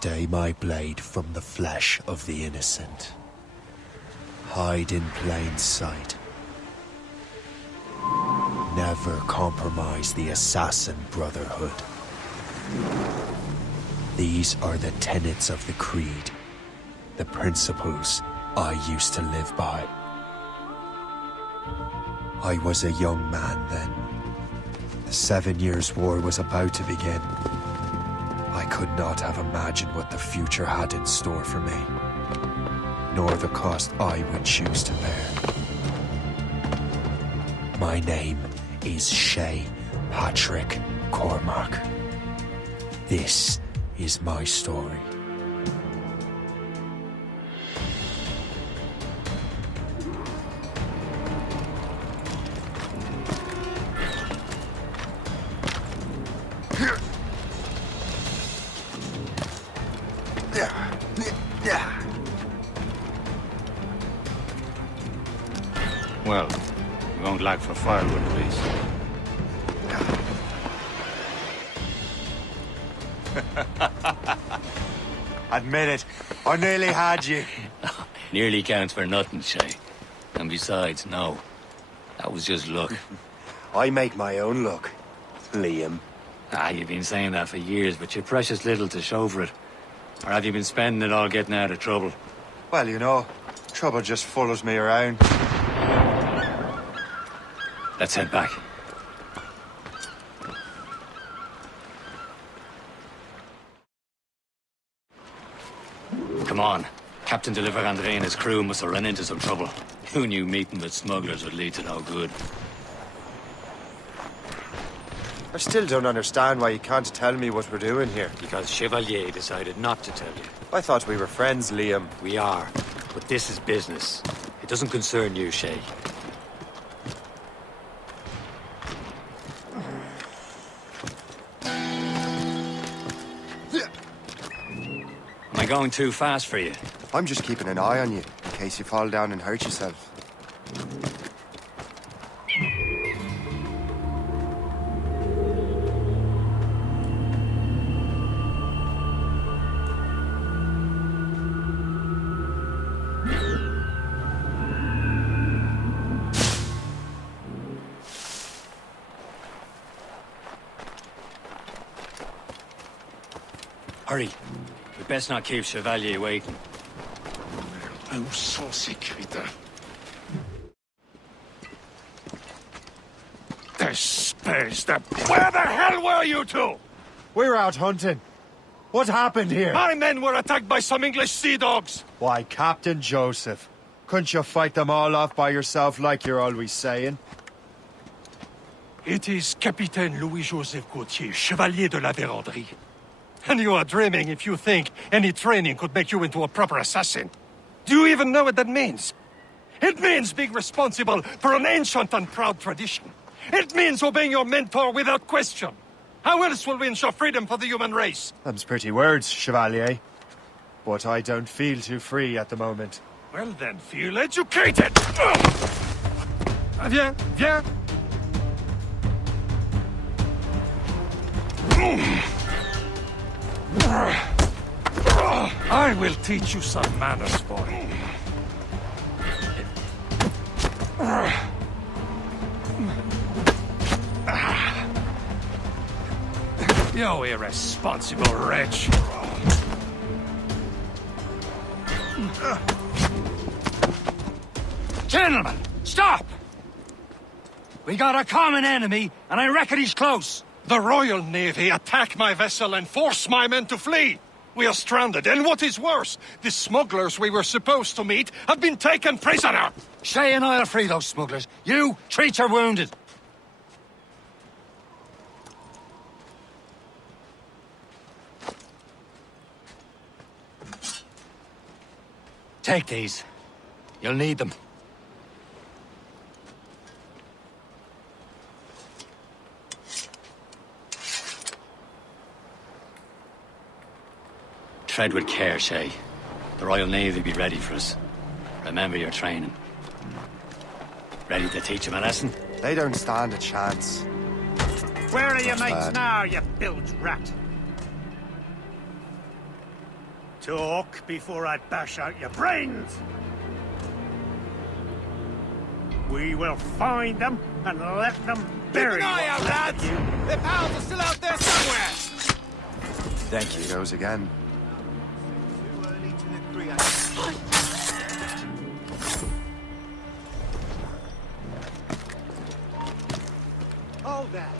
Stay my blade from the flesh of the innocent. Hide in plain sight. Never compromise the Assassin Brotherhood. These are the tenets of the Creed, the principles I used to live by. I was a young man then. The 7 Years' War was about to begin. I could not have imagined what the future had in store for me, nor the cost I would choose to bear. My name is Shay Patrick Cormac. This is my story. Well, we won't lack for firewood at least. Admit it, I nearly had you. Nearly counts for nothing, Shay. And besides, no. That was just luck. I make my own luck, Liam. You've been saying that for years, but you're precious little to show for it. Or have you been spending it all getting out of trouble? Well, you know, trouble just follows me around. Let's head back. Come on. Captain de Andre and his crew must have run into some trouble. Who knew meeting with smugglers would lead to no good? I still don't understand why you can't tell me what we're doing here. Because Chevalier decided not to tell you. I thought we were friends, Liam. We are, but this is business. It doesn't concern you, Shay. Am I going too fast for you? I'm just keeping an eye on you, in case you fall down and hurt yourself. Hurry. We best not keep Chevalier waiting. Où sont ces crétins? Where the hell were you two? We were out hunting. What happened here? My men were attacked by some English sea dogs. Why, Captain Joseph, couldn't you fight them all off by yourself like you're always saying? It is Capitaine Louis-Joseph Gauthier, Chevalier de la Vérendrye. And you are dreaming if you think any training could make you into a proper assassin. Do you even know what that means? It means being responsible for an ancient and proud tradition. It means obeying your mentor without question. How else will we ensure freedom for the human race? Them's pretty words, Chevalier. But I don't feel too free at the moment. Well then, feel educated! Viens, viens! I will teach you some manners, boy. You irresponsible wretch. Gentlemen, stop! We got a common enemy, and I reckon he's close. The Royal Navy attack my vessel and force my men to flee. We are stranded, and what is worse, the smugglers we were supposed to meet have been taken prisoner. Shay and I'll free those smugglers. You, treat your wounded. Take these. You'll need them. Tread with care, Shay. The Royal Navy be ready for us. Remember your training. Ready to teach them a lesson? They don't stand a chance. Where are your mates now, you bilge rat? Talk before I bash out your brains! We will find them and let them bury Keep an eye out, lads! Their pals are still out there somewhere! Thank you. He goes again. Too early to agree. Hold that.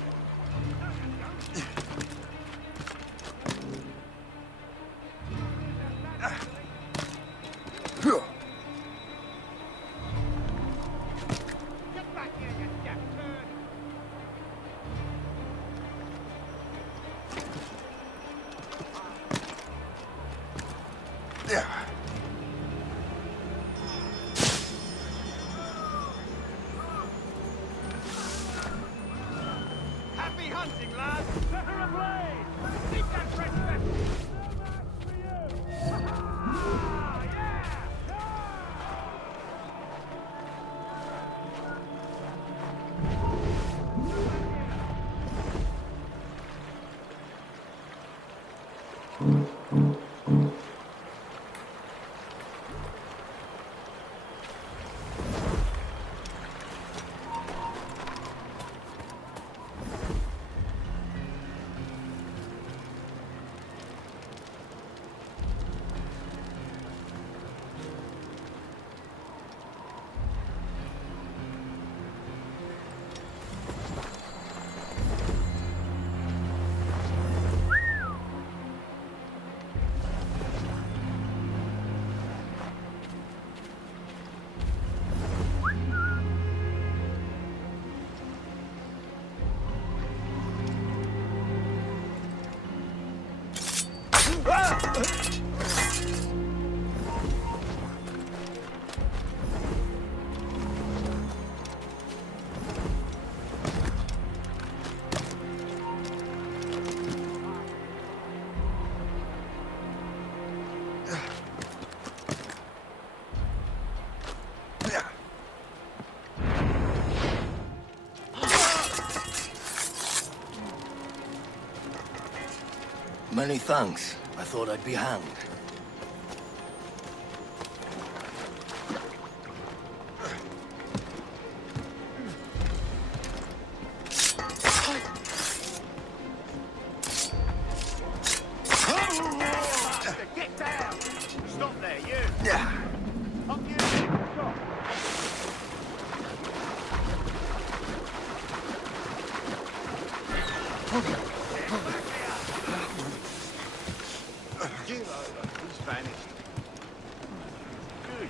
Happy hunting, lads! Set her ablaze! Keep that fresh vessel! For you! Many thanks. I thought I'd be hanged. Get down! Stop there, you! Yeah. Up you! Stop! He's vanished. Good.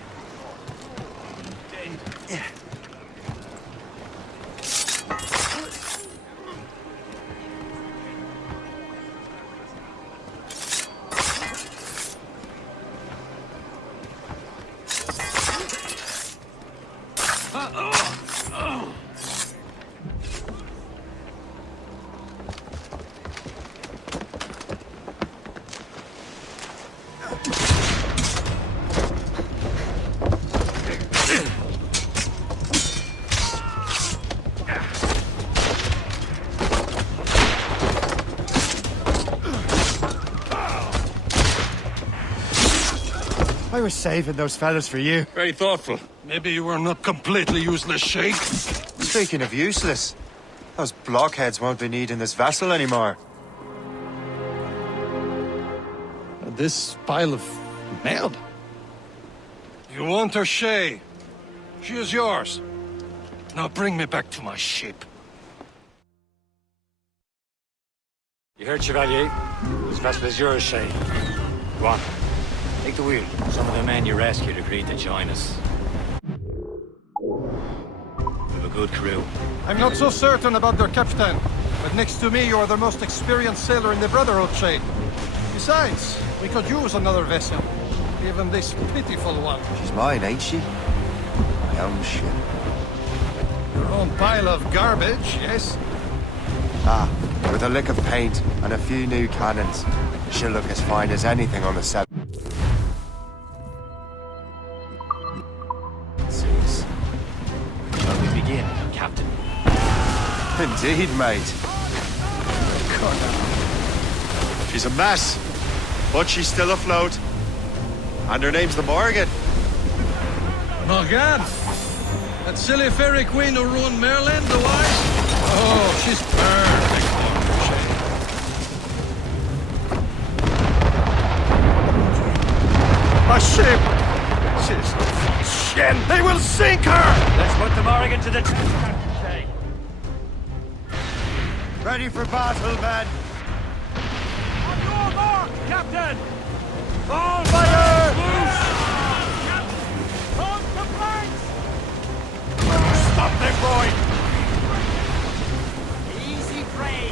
I was saving those fellas for you. Very thoughtful. Maybe you were not completely useless, Shay. Speaking of useless, those blockheads won't be needing this vessel anymore. This pile of merde. You want her, Shay? She is yours. Now bring me back to my ship. You heard, Chevalier? This vessel is yours, Shay. Go on. Take the wheel. Some of the men you rescued agreed to join us. We've a good crew. I'm not so certain about their captain, but next to me you are the most experienced sailor in the Brotherhood, Shay. Besides, we could use another vessel. Even this pitiful one. She's mine, ain't she? My own ship. Your own pile of garbage, yes? Ah, with a lick of paint and a few new cannons, she'll look as fine as anything on the set. Serious. Shall we begin, Captain? Indeed, mate. She's a mess, but she's still afloat. And her name's the Morgan. Morgan? That silly fairy queen who ruined Merlin, the wise? Oh, she's perfect. A ship! She's shit! They will sink her! Let's put the Morrigan to the test, Captain Shay. Ready for battle, men. On your mark, Captain! On fire! On the planks! Stop them, boy! Easy prey!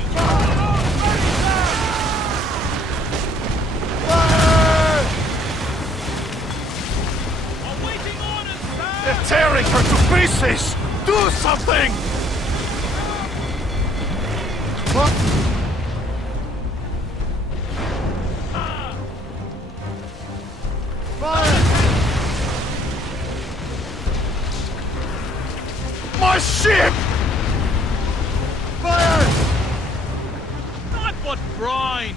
Fire! Awaiting orders, sir! They're tearing her to pieces! Do something! What? Fire! My ship! Fire! Not but brine.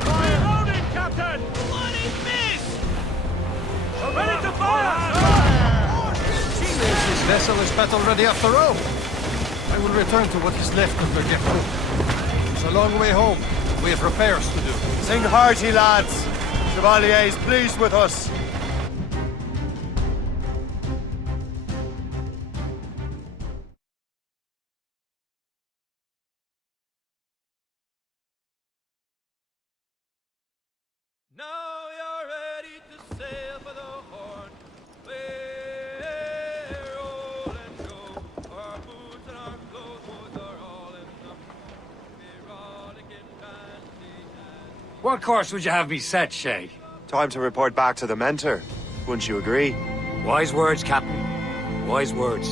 Reloading, Captain! Bloody miss! Ready to fire, Seems this vessel is battle ready after all. I will return to what is left of the Geforce. It's a long way home. We have repairs to do. Sing hearty, lads. Chevalier is pleased with us. Now you're ready to sail for the Horn. We're roll and show. Our boots and our clothes are all in the erotic and dandy and What course would you have me set, Shay? Time to report back to the mentor. Wouldn't you agree? Wise words, Captain. Wise words.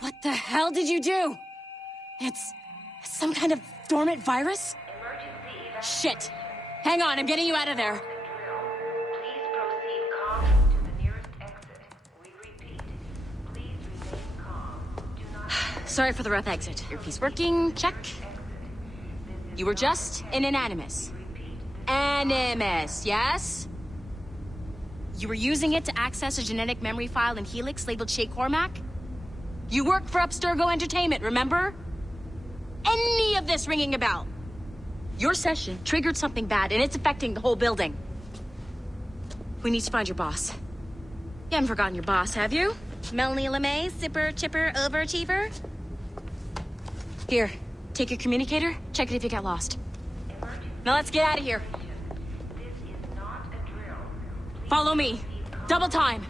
What the hell did you do? It's some kind of dormant virus? Shit. Hang on, I'm getting you out of there. Please proceed calmly to the nearest exit. We repeat, please remain calm. Do not Sorry for the rough exit. Earpiece working, check. You were just an animus. Animus, yes? You were using it to access a genetic memory file in Helix labeled Shay Cormac? You worked for Abstergo Entertainment, remember? Any of this ringing a bell? Your session triggered something bad, and it's affecting the whole building. We need to find your boss. You haven't forgotten your boss, have you? Melanie LeMay, zipper, chipper, overachiever? Here, take your communicator, check it if you got lost. Now let's get out of here. This is not a drill. Follow me. Double time.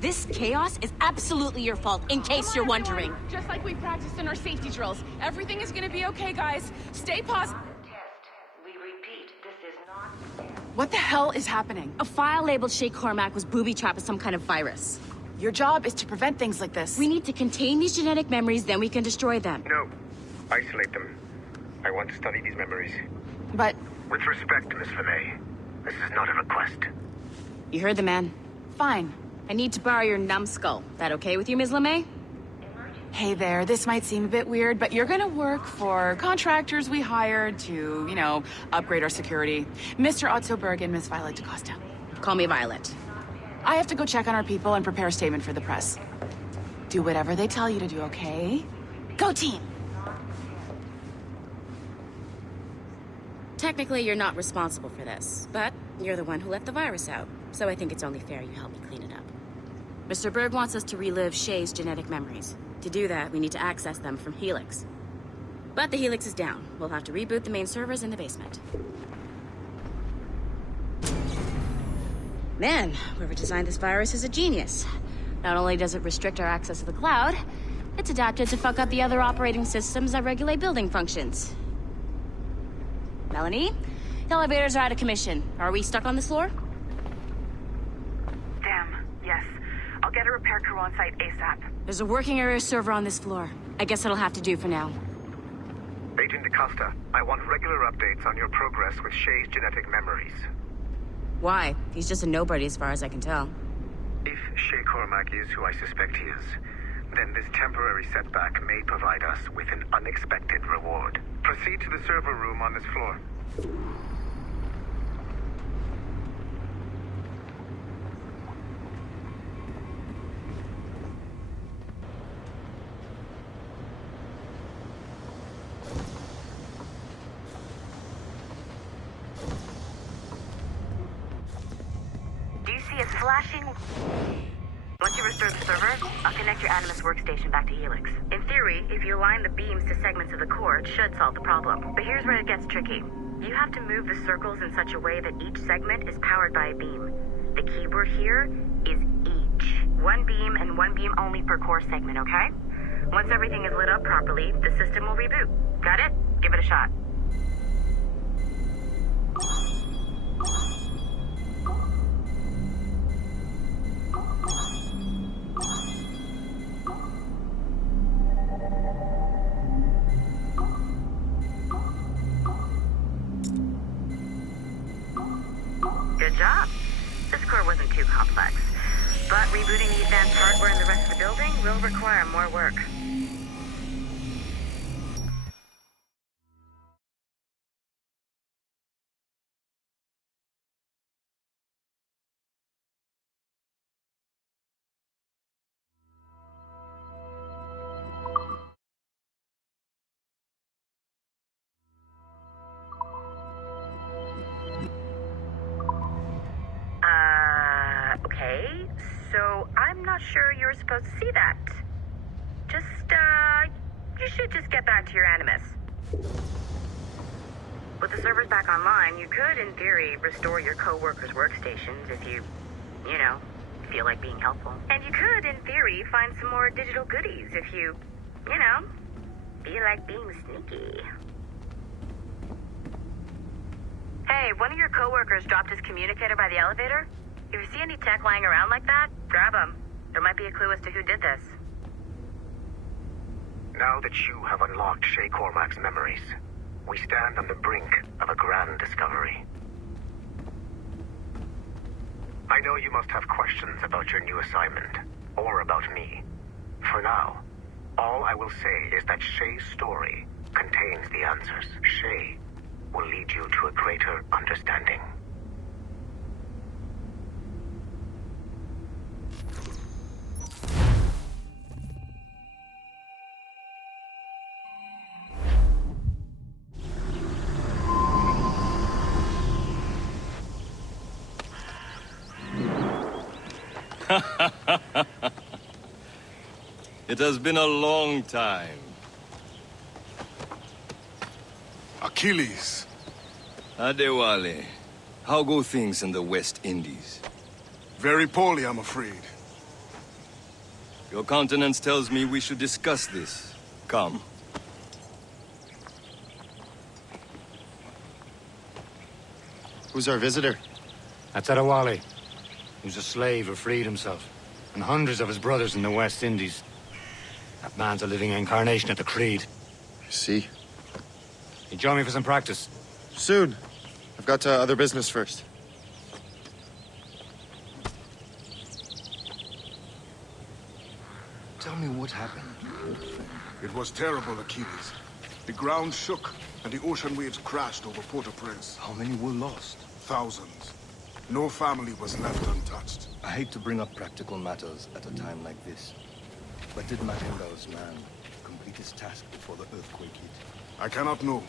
This chaos is absolutely your fault, in case you're wondering. Just like we practiced in our safety drills. Everything is gonna be okay, guys. Stay positive. Test. We repeat, this is not a test. What the hell is happening? A file labeled Shay Cormac was booby-trapped with some kind of virus. Your job is to prevent things like this. We need to contain these genetic memories, then we can destroy them. No. Isolate them. I want to study these memories. But With respect, Miss LeMay, this is not a request. You heard the man. fine. I need to borrow your numbskull. That okay with you, Ms. LeMay? Hey there, this might seem a bit weird, but you're gonna work for contractors we hired to, upgrade our security. Mr. Otto Berg and Miss Violet DaCosta. Call me Violet. I have to go check on our people and prepare a statement for the press. Do whatever they tell you to do, okay? Go team! Technically, you're not responsible for this, but you're the one who let the virus out, so I think it's only fair you help me clean it up. Mr. Berg wants us to relive Shay's genetic memories. To do that, we need to access them from Helix. But the Helix is down. We'll have to reboot the main servers in the basement. Man, whoever designed this virus is a genius. Not only does it restrict our access to the cloud, it's adapted to fuck up the other operating systems that regulate building functions. Melanie? The elevators are out of commission. Are we stuck on this floor? crew on site ASAP. There's a working area server on this floor. I guess it'll have to do for now. Agent DaCosta, I want regular updates on your progress with Shay's genetic memories. Why? He's just a nobody as far as I can tell. If Shay Cormac is who I suspect he is, then this temporary setback may provide us with an unexpected reward. Proceed to the server room on this floor. Do you see a flashing... Once you restore the server, I'll connect your Animus workstation back to Helix. In theory, if you align the beams to segments of the core, it should solve the problem. But here's where it gets tricky. You have to move the circles in such a way that each segment is powered by a beam. The keyword here is each. One beam and one beam only per core segment, okay? Once everything is lit up properly, the system will reboot. Got it? Give it a shot. Good job. This core wasn't too complex, but rebooting the advanced hardware in the rest of the building will require more work. Okay, so I'm not sure you're supposed to see that. You should just get back to your Animus. With the servers back online, you could, in theory, restore your co-workers' workstations if you feel like being helpful. And you could, in theory, find some more digital goodies if you feel like being sneaky. Hey, one of your co-workers dropped his communicator by the elevator. If you see any tech lying around like that, grab them. There might be a clue as to who did this. Now that you have unlocked Shay Cormac's memories, we stand on the brink of a grand discovery. I know you must have questions about your new assignment, or about me. For now, all I will say is that Shay's story contains the answers. Shay will lead you to a greater understanding. It has been a long time. Achilles. Adewale, how go things in the West Indies? Very poorly, I'm afraid. Your countenance tells me we should discuss this. Come. Who's our visitor? That's Adewale. He was a slave who freed himself, and hundreds of his brothers in the West Indies. That man's a living incarnation of the Creed. See? You join me for some practice? Soon. I've got other business first. Tell me what happened. It was terrible, Achilles. The ground shook, and the ocean waves crashed over Port-au-Prince. How many were lost? Thousands. No family was left untouched. I hate to bring up practical matters at a time like this. But did Macandal's man complete his task before the earthquake hit? I cannot know.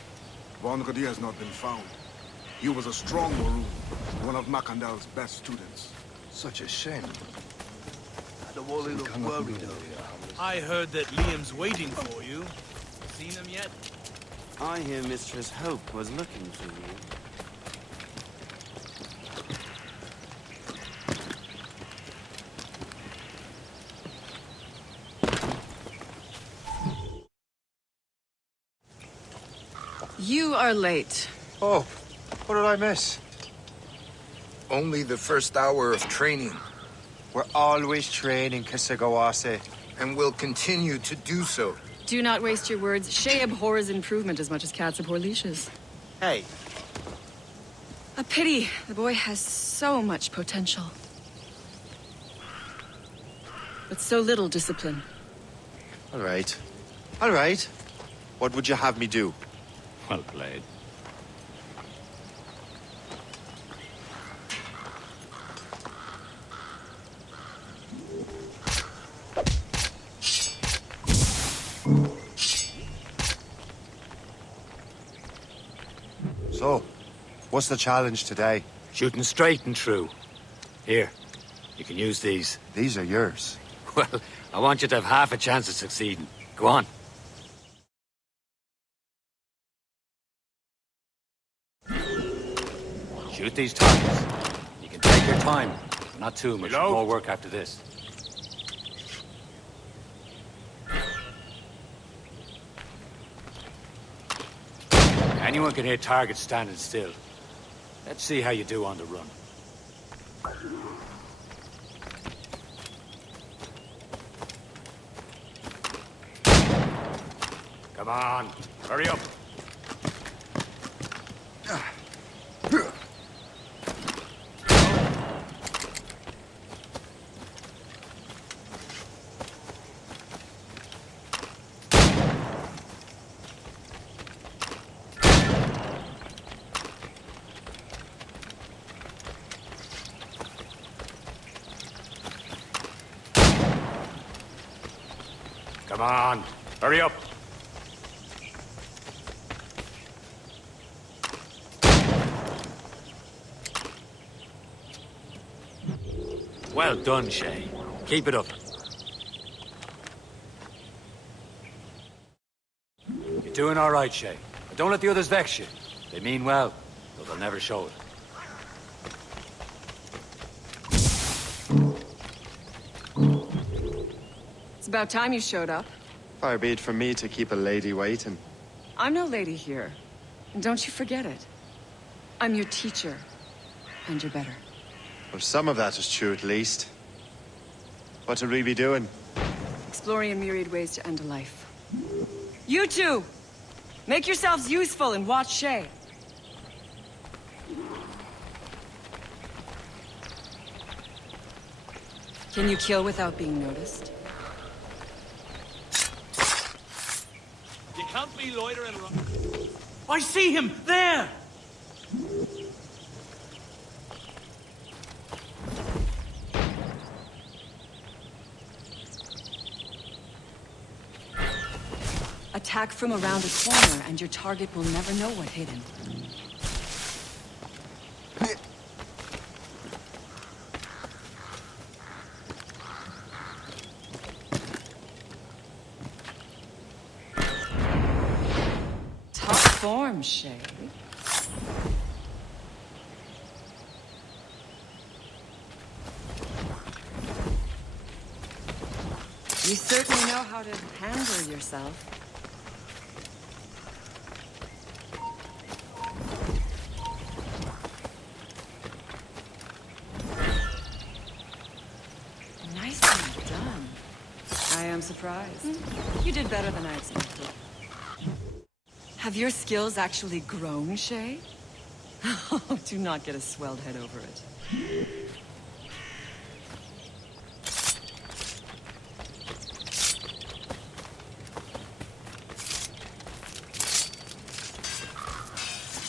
Vonredi has not been found. He was a strong Maroon, one of Macandal's best students. Such a shame. Adewale looked worried, though. I heard that Liam's waiting for you. Seen him yet? I hear Mistress Hope was looking for you. You are late. Oh, what did I miss? Only the first hour of training. We're always training, Kisagawase. And will continue to do so. Do not waste your words. Shay abhors improvement as much as cats abhor leashes. Hey. A pity. The boy has so much potential. But so little discipline. All right. All right. What would you have me do? Well played. So, what's the challenge today? Shooting straight and true. Here, you can use these. These are yours. Well, I want you to have half a chance of succeeding. Go on. Shoot these targets. You can take your time. Not too much more work after this. Anyone can hit targets standing still. Let's see how you do on the run. Come on, hurry up. Come on, hurry up. Well done, Shay. Keep it up. You're doing all right, Shay. But don't let the others vex you. They mean well, though they'll never show it. It's about time you showed up. Far be it from me to keep a lady waiting. I'm no lady here. And don't you forget it. I'm your teacher. And you're better. Well, some of that is true, at least. What would we be doing? Exploring a myriad ways to end a life. You two! Make yourselves useful and watch Shay. Can you kill without being noticed? You can't be loitering around. I see him! There! Attack from around a corner, and your target will never know what hit him. Top form, Shay. You certainly know how to handle yourself. Nicely done. I am surprised. You did better than I expected. Have your skills actually grown, Shay? Oh, do not get a swelled head over it.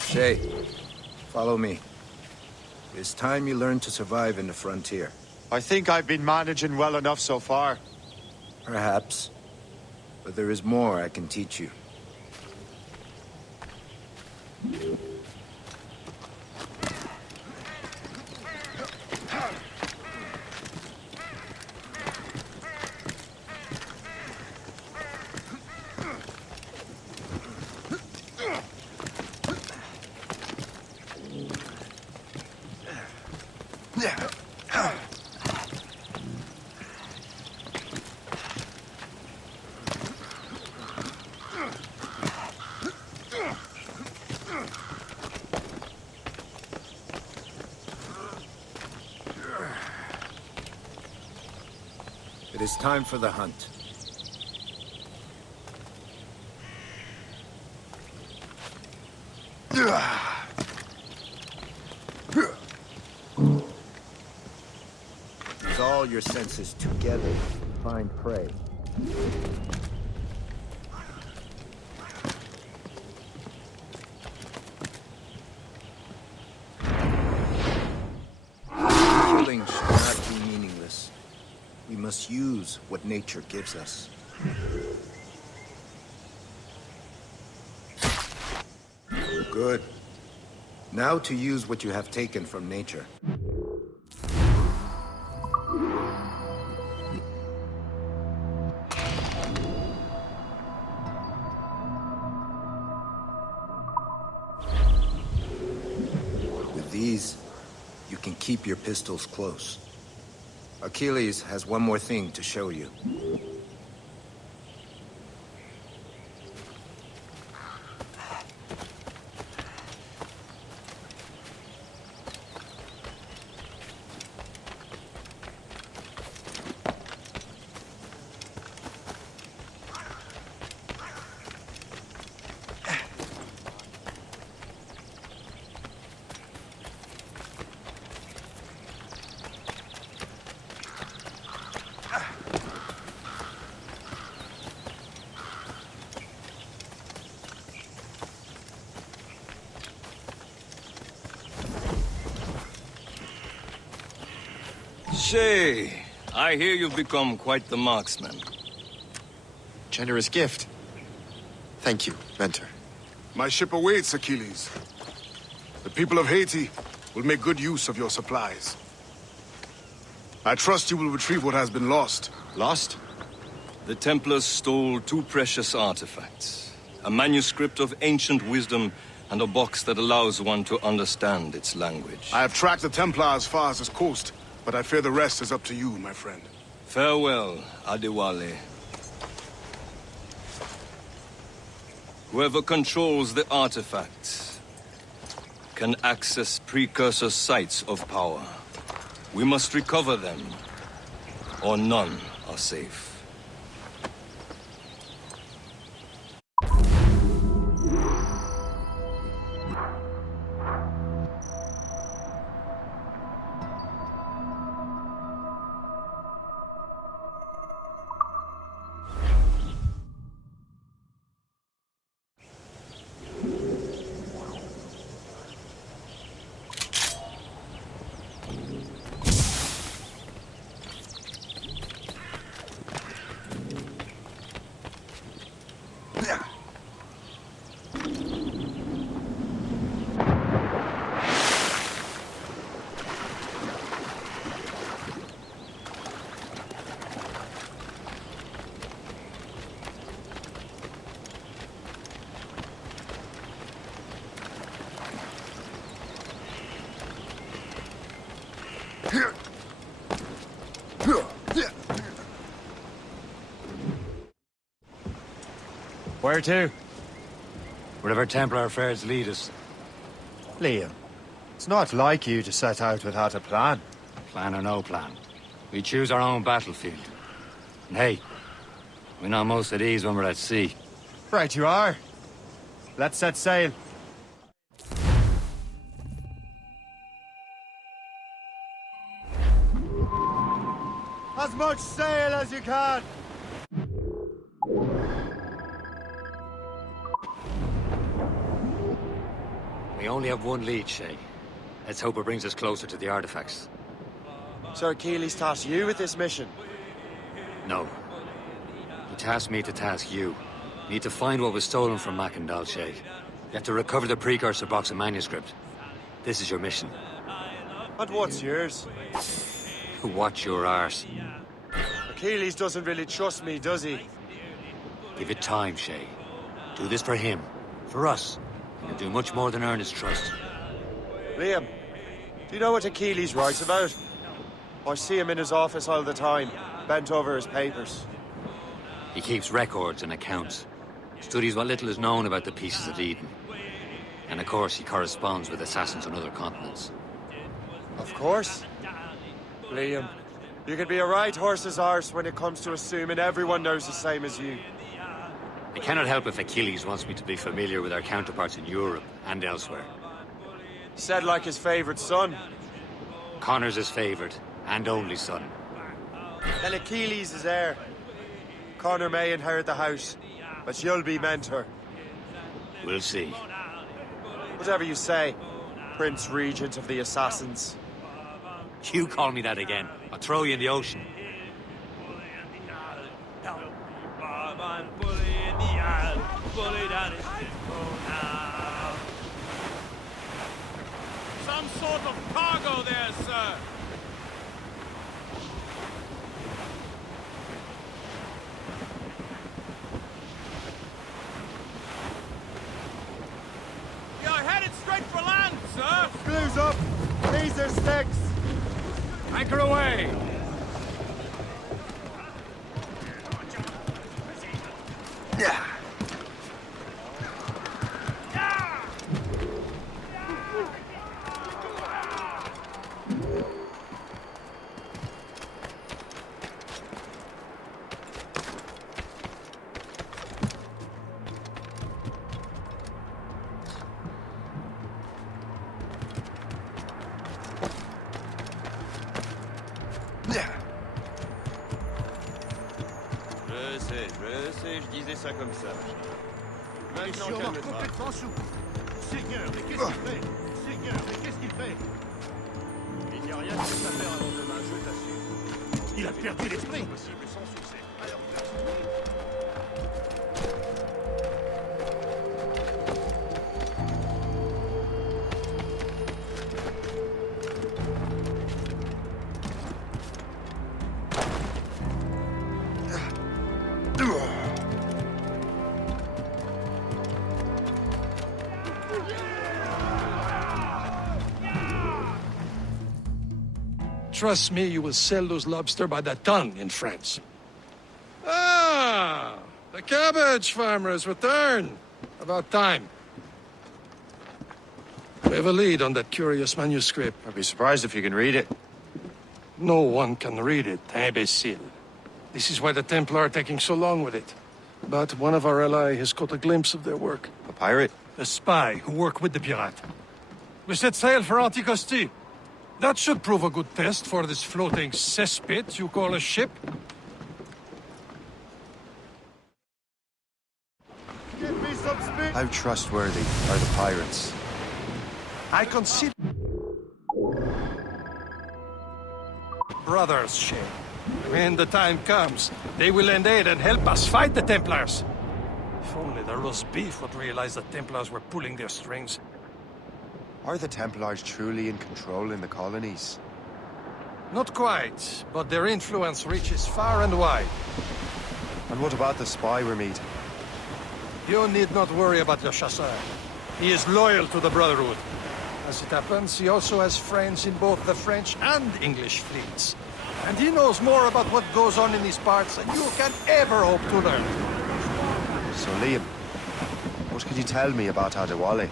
Shay, follow me. It's time you learn to survive in the frontier. I think I've been managing well enough so far. Perhaps. But there is more I can teach you. It is time for the hunt. Use all your senses together to find prey. Killing should not be meaningless. We must use what nature gives us. Good. Now to use what you have taken from nature. With these, you can keep your pistols close. Achilles has one more thing to show you. Shay, I hear you've become quite the marksman. Generous gift. Thank you, mentor. My ship awaits, Achilles. The people of Haiti will make good use of your supplies. I trust you will retrieve what has been lost. Lost? The Templars stole 2 precious artifacts. A manuscript of ancient wisdom and a box that allows one to understand its language. I have tracked the Templar as far as this coast, but I fear the rest is up to you, my friend. Farewell, Adewale. Whoever controls the artifacts can access precursor sites of power. We must recover them, or none are safe. Where to? Wherever Templar affairs lead us. Liam, it's not like you to set out without a plan. Plan or no plan. We choose our own battlefield. And hey, we know most of these when we're at sea. Right you are. Let's set sail. As much sail as you can! We only have one lead, Shay. Let's hope it brings us closer to the artifacts. So Achilles tasked you with this mission? No. He tasked me to task you. You need to find what was stolen from Macandal, Shay. You have to recover the precursor box of manuscript. This is your mission. And what's yours? Watch your arse. Achilles doesn't really trust me, does he? Give it time, Shay. Do this for him. For us. You'll do much more than earn his trust. Liam, do you know what Achilles writes about? I see him in his office all the time, bent over his papers. He keeps records and accounts. Studies what little is known about the pieces of Eden. And of course, he corresponds with assassins on other continents. Of course. Liam, You can be a right horse's arse when it comes to assuming everyone knows the same as you. I cannot help if Achilles wants me to be familiar with our counterparts in Europe and elsewhere. Said like his favorite son. Connor's his favorite and only son. Then Achilles is heir. Connor may inherit the house, but you'll be mentor. We'll see. Whatever you say, Prince Regent of the Assassins. You call me that again, I'll throw you in the ocean. Some sort of cargo there, sir. You're headed straight for land, sir. Blue's up. These are sticks. Anchor away. Yeah. Je disais ça comme ça. Maintenant, calme-toi. Complètement sous. Seigneur, mais qu'est-ce qu'il fait? Seigneur, mais qu'est-ce qu'il fait? Il n'y a rien de plus à faire avant demain, je t'assure. Il a perdu l'esprit. Possible sans succès. Alors, Trust me, you will sell those lobster by the ton in France. Ah! The cabbage farmer has returned. About time. We have a lead on that curious manuscript. I'd be surprised if you can read it. No one can read it, imbecile. This is why the Templar are taking so long with it. But one of our allies has caught a glimpse of their work. A pirate? A spy who worked with the pirate. We set sail for Anticosti. That should prove a good test for this floating cesspit you call a ship. Give me some speed. How trustworthy are the pirates? I consider... brothers, Shay. When the time comes, they will lend aid and help us fight the Templars. If only the roast beef would realize the Templars were pulling their strings. Are the Templars truly in control in the colonies? Not quite, but their influence reaches far and wide. And what about the spy we're meeting? You need not worry about your chasseur. He is loyal to the Brotherhood. As it happens, he also has friends in both the French and English fleets. And he knows more about what goes on in these parts than you can ever hope to learn. So, Liam, what can you tell me about Adewale?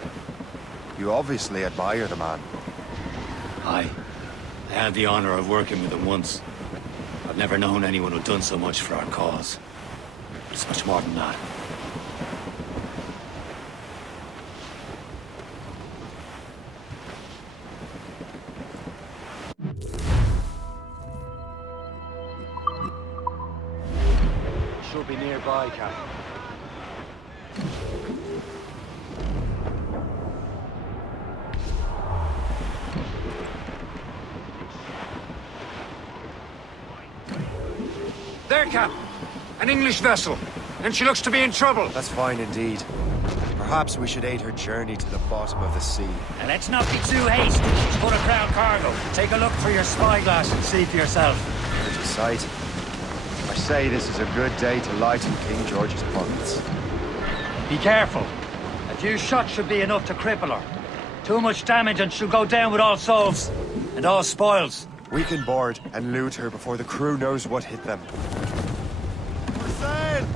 You obviously admire the man. Aye. I had the honor of working with him once. I've never known anyone who'd done so much for our cause. It's much more than that. Should be nearby, Captain. There, Cap! An English vessel, and she looks to be in trouble. That's fine indeed. Perhaps we should aid her journey to the bottom of the sea. And let's not be too hasty. She's full of crown cargo. Take a look through your spyglass and see for yourself. Pretty sight. I say this is a good day to lighten King George's pockets. Be careful. A few shots should be enough to cripple her. Too much damage and she'll go down with all souls. And all spoils. We can board and loot her before the crew knows what hit them. We're sailed!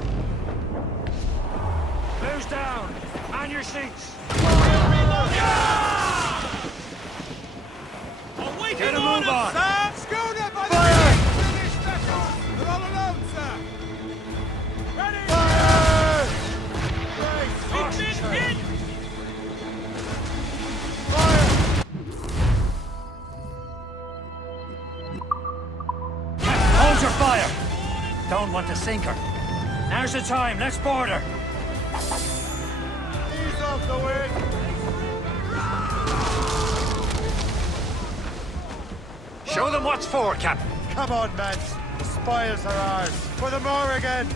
Blue's down. On your seats. Awaken Get a move order, on. sir! Schooner by the fire. Don't want to sink her. Now's the time. Let's board her. Ease off the wind. Show them what's for, Captain. Come on, men. The spoils are ours. For the more again.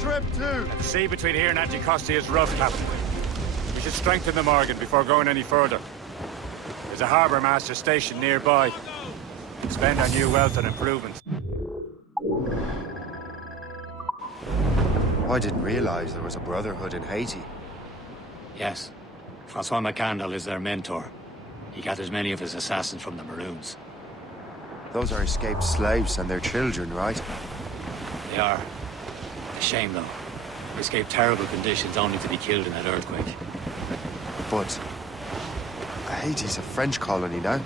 Trip too. The sea between here and Anticosti is rough, Captain. We should strengthen the Morgan before going any further. There's a harbour master station nearby. Spend our new wealth on improvements. I didn't realize there was a brotherhood in Haiti. Yes. Francois McCandle is their mentor. He gathers many of his assassins from the Maroons. Those are escaped slaves and their children, right? They are. A shame, though. They escaped terrible conditions only to be killed in that earthquake. But Haiti's a French colony now.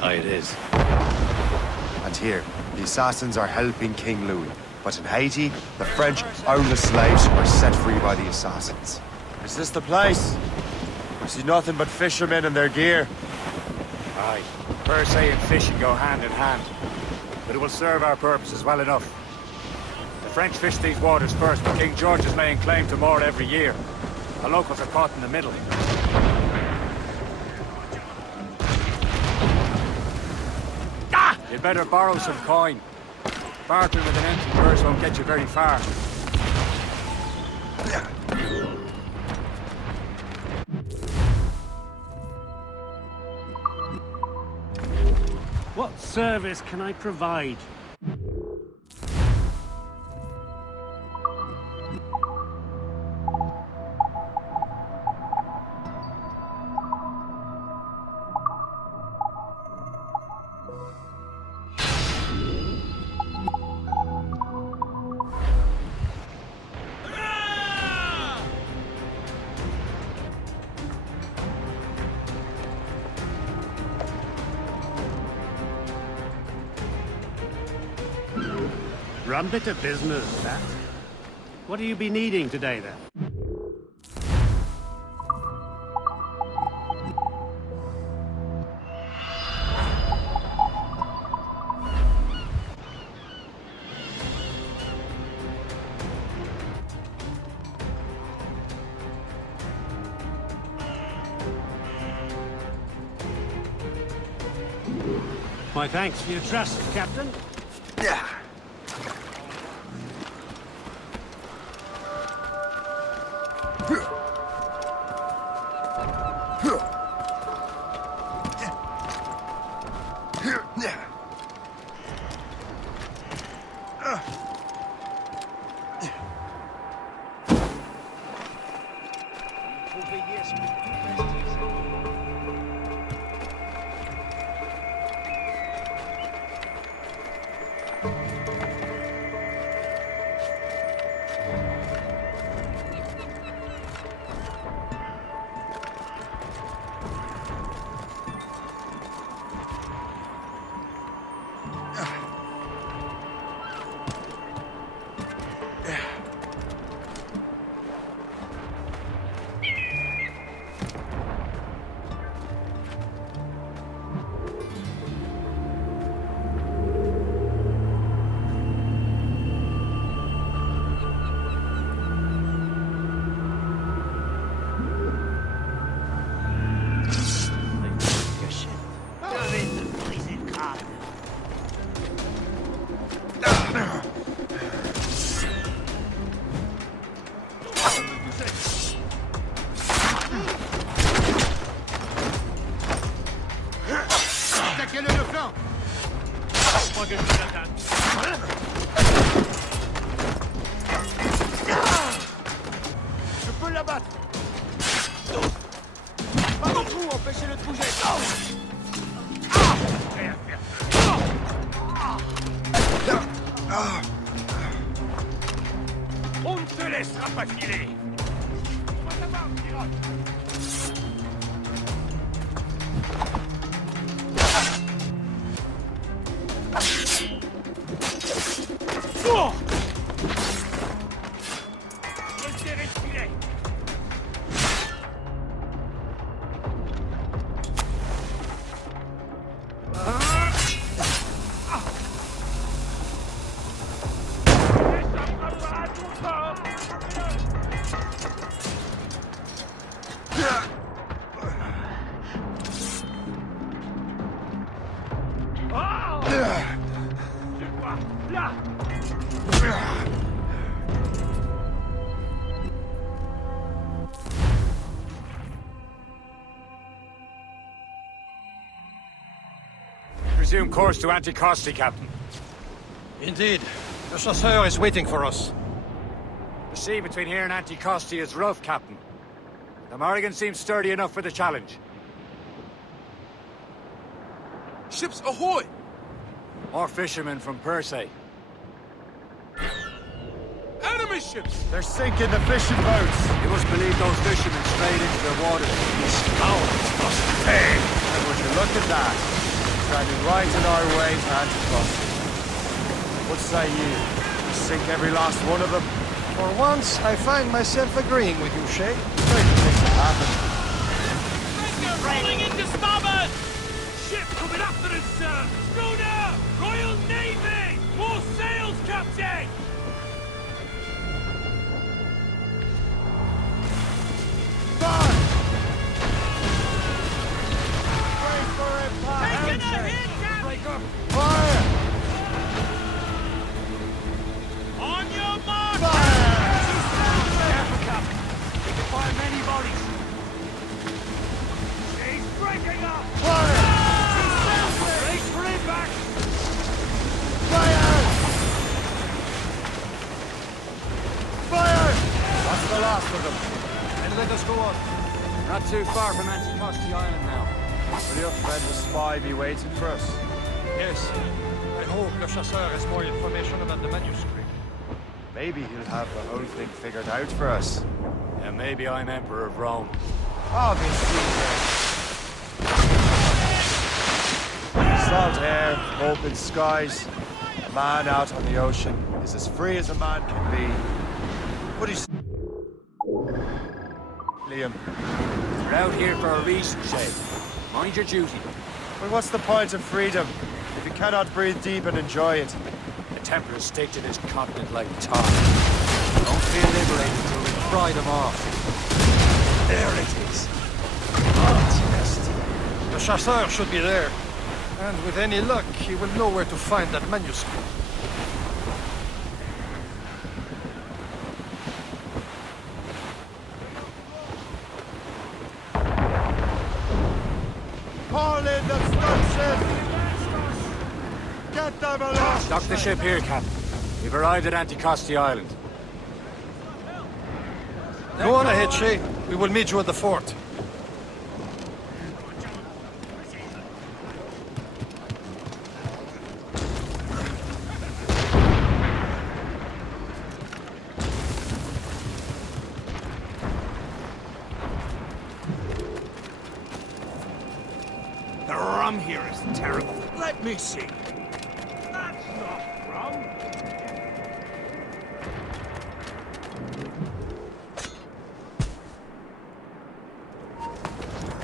Aye, it is. And here, the assassins are helping King Louis. But in Haiti, the French own the slaves who were set free by the assassins. Is this the place? I see nothing but fishermen and their gear. Aye. Per se and fishing go hand in hand. But it will serve our purposes well enough. The French fish these waters first, but King George is laying claim to more every year. The locals are caught in the middle. Ah! You'd better borrow some coin. Bartering with an empty purse won't get you very far. What service can I provide? Rum bit of business, that. What do you be needing today, then? My thanks for your trust, Captain. Yeah. Attaquez-le de flanc! Pas que je vous attaque. Je peux l'abattre! Pas beaucoup, empêchez-le de bouger! On ne te laissera pas filer. Oh! Resserrez le filet. Resume course to Anticosti, Captain. Indeed. The chasseur is waiting for us. The sea between here and Anticosti is rough, Captain. The Morrigan seems sturdy enough for the challenge. Ships ahoy! More fishermen from Persay. Enemy ships! They're sinking the fishing boats! You must believe those fishermen strayed into the water. These cowards must pay! And would you look at that? Trending right in our way to Anticosti. What say you? We sink every last one of them? For once, I find myself agreeing with you, Shay. Crazy things have happened. Rolling into starboard! Ship coming after us, sir! Schooner! Royal Navy! More sails, Captain! Fire! Wait for impact! Taking a hit, Captain! Fire! On your mark! Careful, Captain. We can fire many bodies. She's breaking up! Fire! Brace for impact! Fire! Fire! That's the last of them. And let us go on. Not too far from Anticosti Island now. Will your friend the spy be waiting for us? Yes. I hope the chasseur has more information about the manuscript. Maybe he'll have the whole thing figured out for us. Yeah, maybe I'm Emperor of Rome. Obviously, salt air, open skies. A man out on the ocean is as free as a man can be. What is... Liam. We're out here for a reason, Shay. Mind your duty. But what's the point of freedom if you cannot breathe deep and enjoy it? The Templars stake to this continent like tar. Don't feel liberated till we pry them off. There it is. Fantastic. The chasseur should be there. And with any luck, he will know where to find that manuscript. Haul in the stunts! Get them aloft! Dock the ship here, Captain. We've arrived at Anticosti Island. Go on ahead, Shay. We will meet you at the fort. The rum here is terrible. Let me see. That's not rum.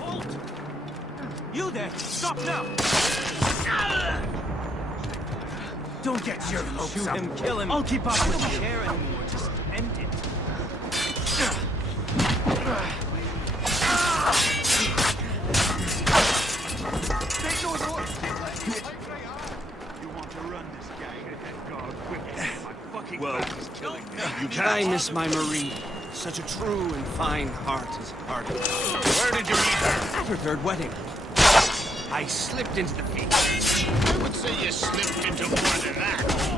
Halt! You there! Stop now! Don't get your hopes up. Shoot him, kill him. I'll keep up with you. I don't care anymore. Just end it. Well, you can't. I miss my Marine. Such a true and fine heart is hearted. Where did you meet her? At her third wedding. I slipped into the feet. I would say you slipped into more than that.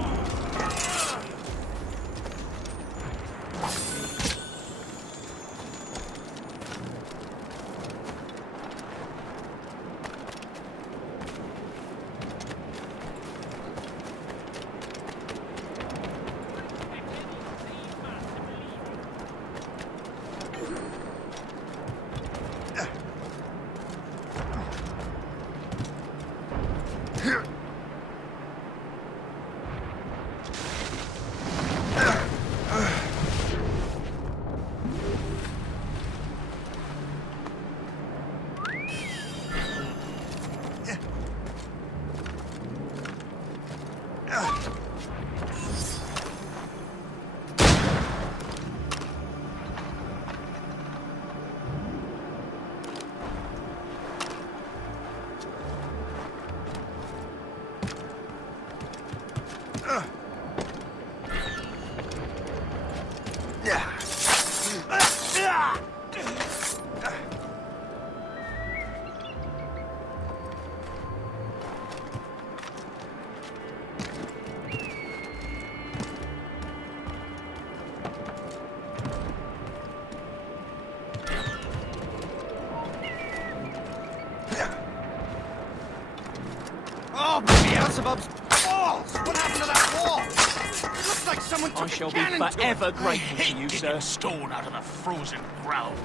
Oh, Beelzebub's balls! What happened to that wall? It looks like someone took I shall a be cannon to forever it. grateful to you, Digging sir. stone out of the frozen ground.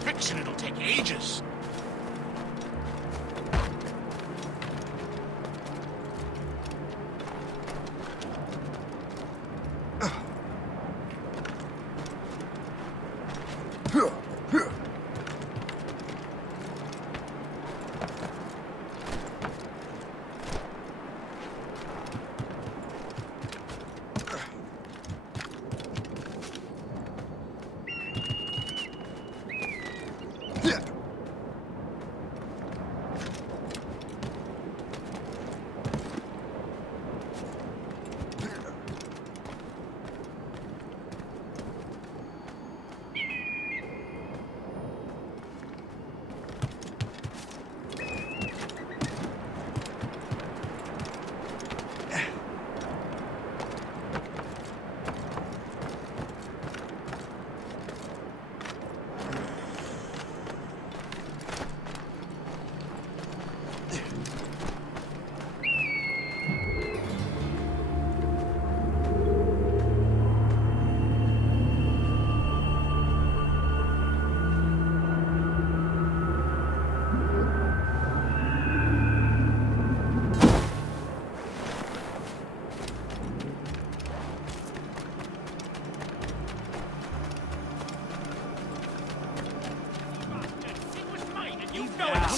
Fixing it'll take ages.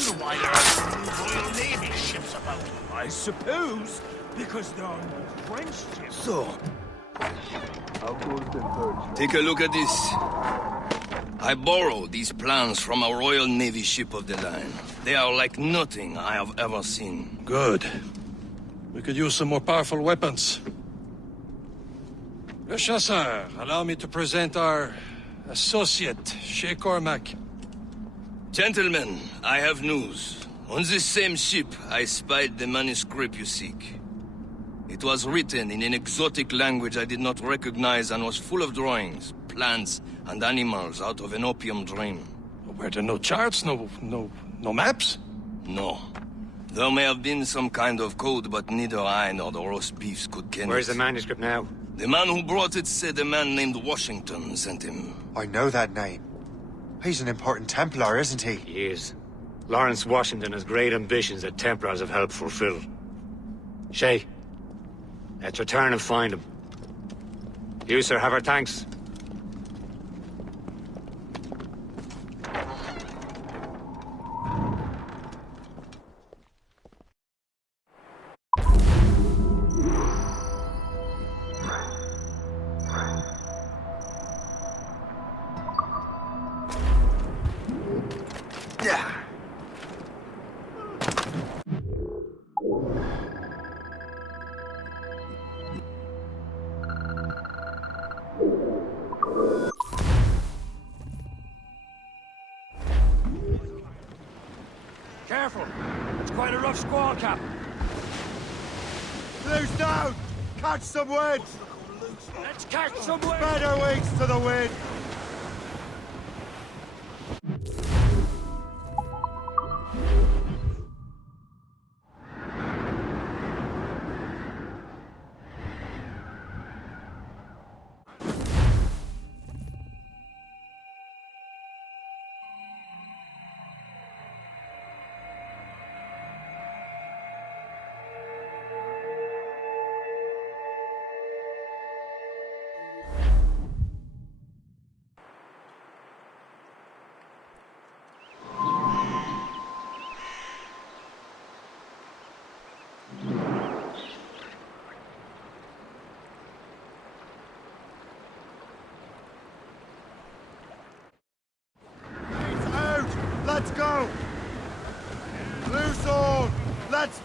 wonder why there are Royal Navy ships about. I suppose because there are no French ships. So, take a look at this. I borrowed these plans from a Royal Navy ship of the line. They are like nothing I have ever seen. Good. We could use some more powerful weapons. Le Chasseur, allow me to present our associate, Shay Cormac. Gentlemen, I have news. On this same ship, I spied the manuscript you seek. It was written in an exotic language I did not recognize and was full of drawings, plants, and animals out of an opium dream. Were there no charts, no maps? No. There may have been some kind of code, but neither I nor the roast beefs could ken it. Where's the manuscript now? The man who brought it said a man named Washington sent him. I know that name. He's an important Templar, isn't he? He is. Lawrence Washington has great ambitions that Templars have helped fulfill. Shay, let's return and find him. You, sir, have our thanks. Careful. It's quite a rough squall, Captain. Loose down! Catch some wind! Let's catch some wind! Spread our wings to the wind! Let's go! Loose on! Let's...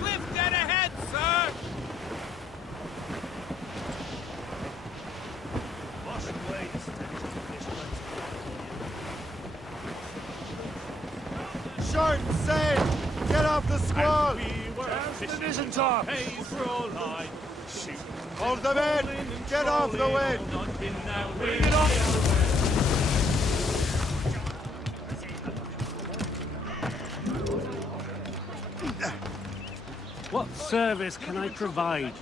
Cliff dead ahead, sir! Wash away the stench of fish. Short and sail! Get off the squall! The vision top! Pays for all I shoot. Hold them in! Get off the wind! Bring it on! What service can I provide?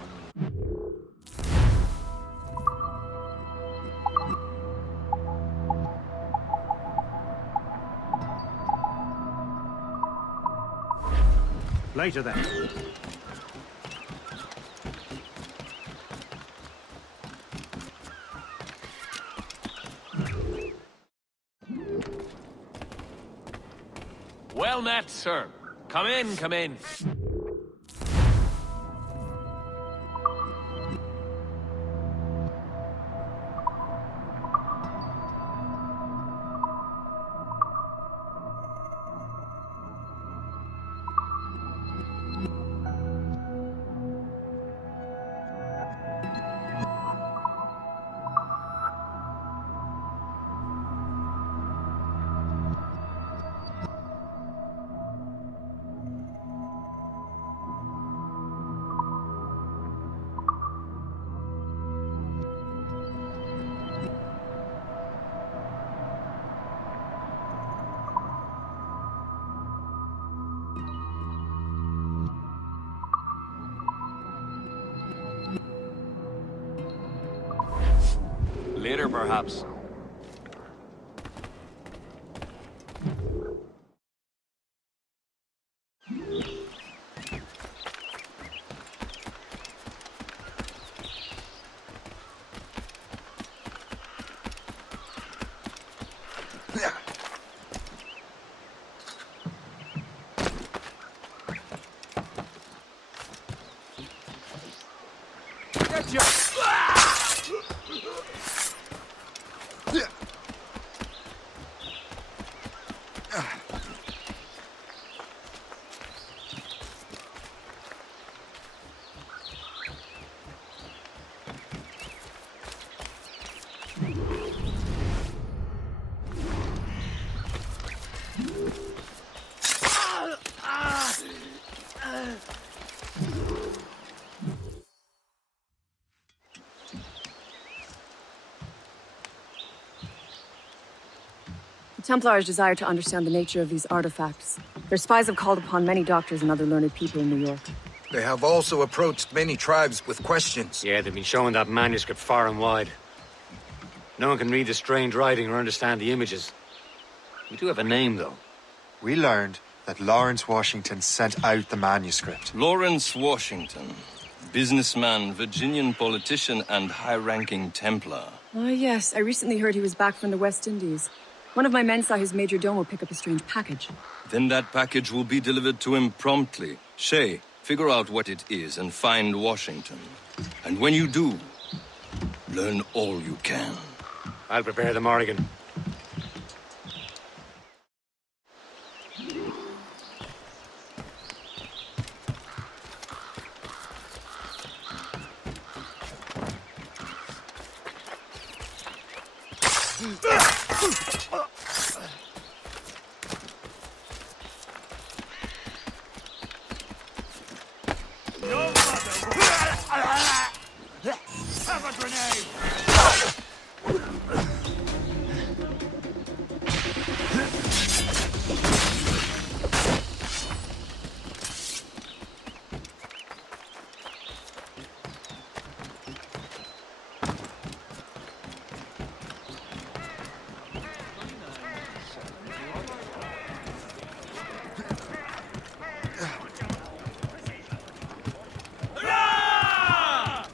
Later then. Well met, sir. Come in, come in. Later, perhaps. Get you! The Templars desire to understand the nature of these artifacts. Their spies have called upon many doctors and other learned people in New York. They have also approached many tribes with questions. Yeah, they've been showing that manuscript far and wide. No one can read the strange writing or understand the images. We do have a name, though. We learned that Lawrence Washington sent out the manuscript. Lawrence Washington. Businessman, Virginian politician, and high-ranking Templar. Ah, yes. I recently heard he was back from the West Indies. One of my men saw his major domo pick up a strange package. Then that package will be delivered to him promptly. Shay, figure out what it is and find Washington. And when you do, learn all you can. I'll prepare the Morrigan. Have a grenade!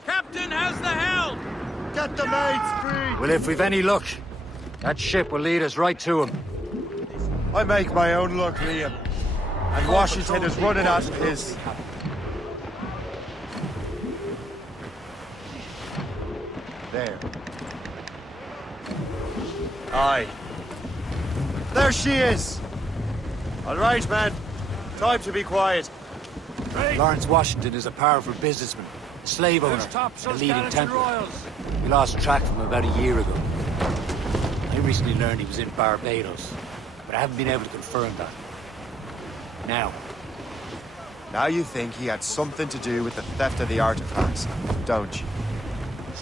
Captain has the helm! Get the mates free! Well, if we've any luck, that ship will lead us right to him. I make my own luck, Liam. And Washington is running out of his. There. Aye. There she is! All right, man. Time to be quiet. Lawrence Washington is a powerful businessman, a slave owner, and a leading Templar. We lost track of him about a year ago. I recently learned he was in Barbados, but I haven't been able to confirm that. Now you think he had something to do with the theft of the artifacts, don't you?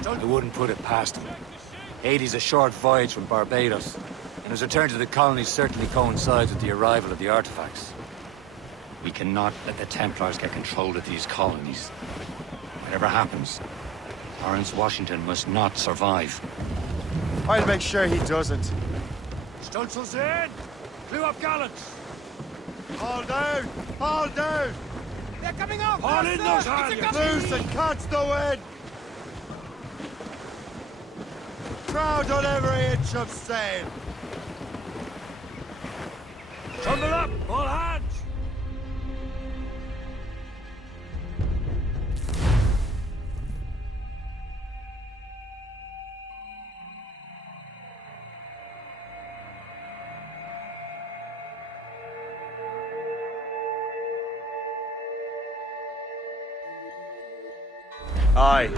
I wouldn't put it past him. Haiti's a short voyage from Barbados, and his return to the colonies certainly coincides with the arrival of the artifacts. We cannot let the Templars get control of these colonies. Whatever happens, Lawrence Washington must not survive. I'll make sure he doesn't. Stunsails in! Blew up gallants! All down! All down! They're coming up! Haul in those halyards! Loose and catch the wind! Crowd on every inch of sail! Tumble up! All hands! Aye.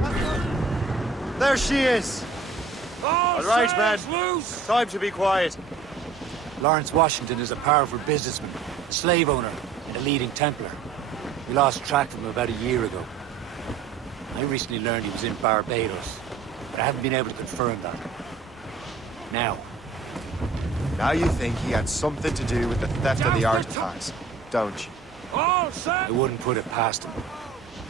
There she is! All right, man. Loose. Time to be quiet. Lawrence Washington is a powerful businessman, a slave owner, and a leading Templar. We lost track of him about a year ago. I recently learned he was in Barbados, but I haven't been able to confirm that. Now you think he had something to do with the theft of the artifacts, don't you? All set! I wouldn't put it past him.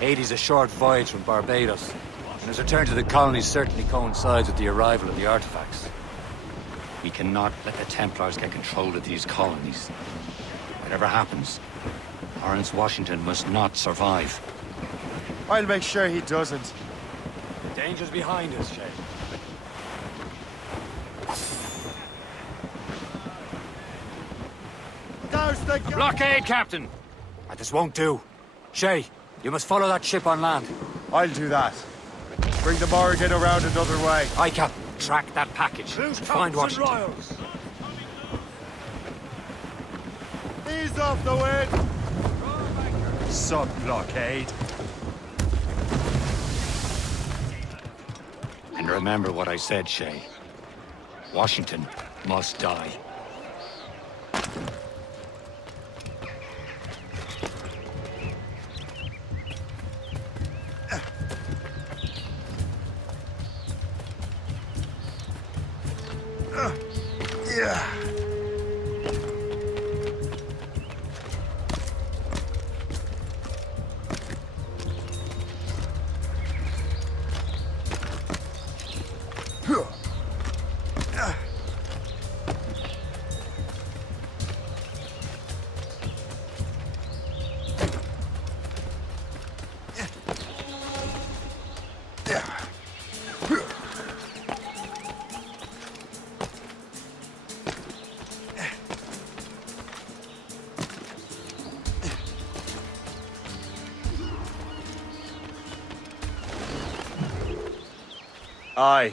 Haiti's a short voyage from Barbados, and his return to the colonies certainly coincides with the arrival of the artifacts. We cannot let the Templars get control of these colonies. Whatever happens, Lawrence Washington must not survive. I'll make sure he doesn't. The danger's behind us, Shay. Blockade, Captain! This won't do. Shay, you must follow that ship on land. I'll do that. Bring the Morrigan around another way. Aye, Captain. Track that package. Find Washington. Royals. Ease off the wind. Sub-blockade. And remember what I said, Shay. Washington must die. Aye.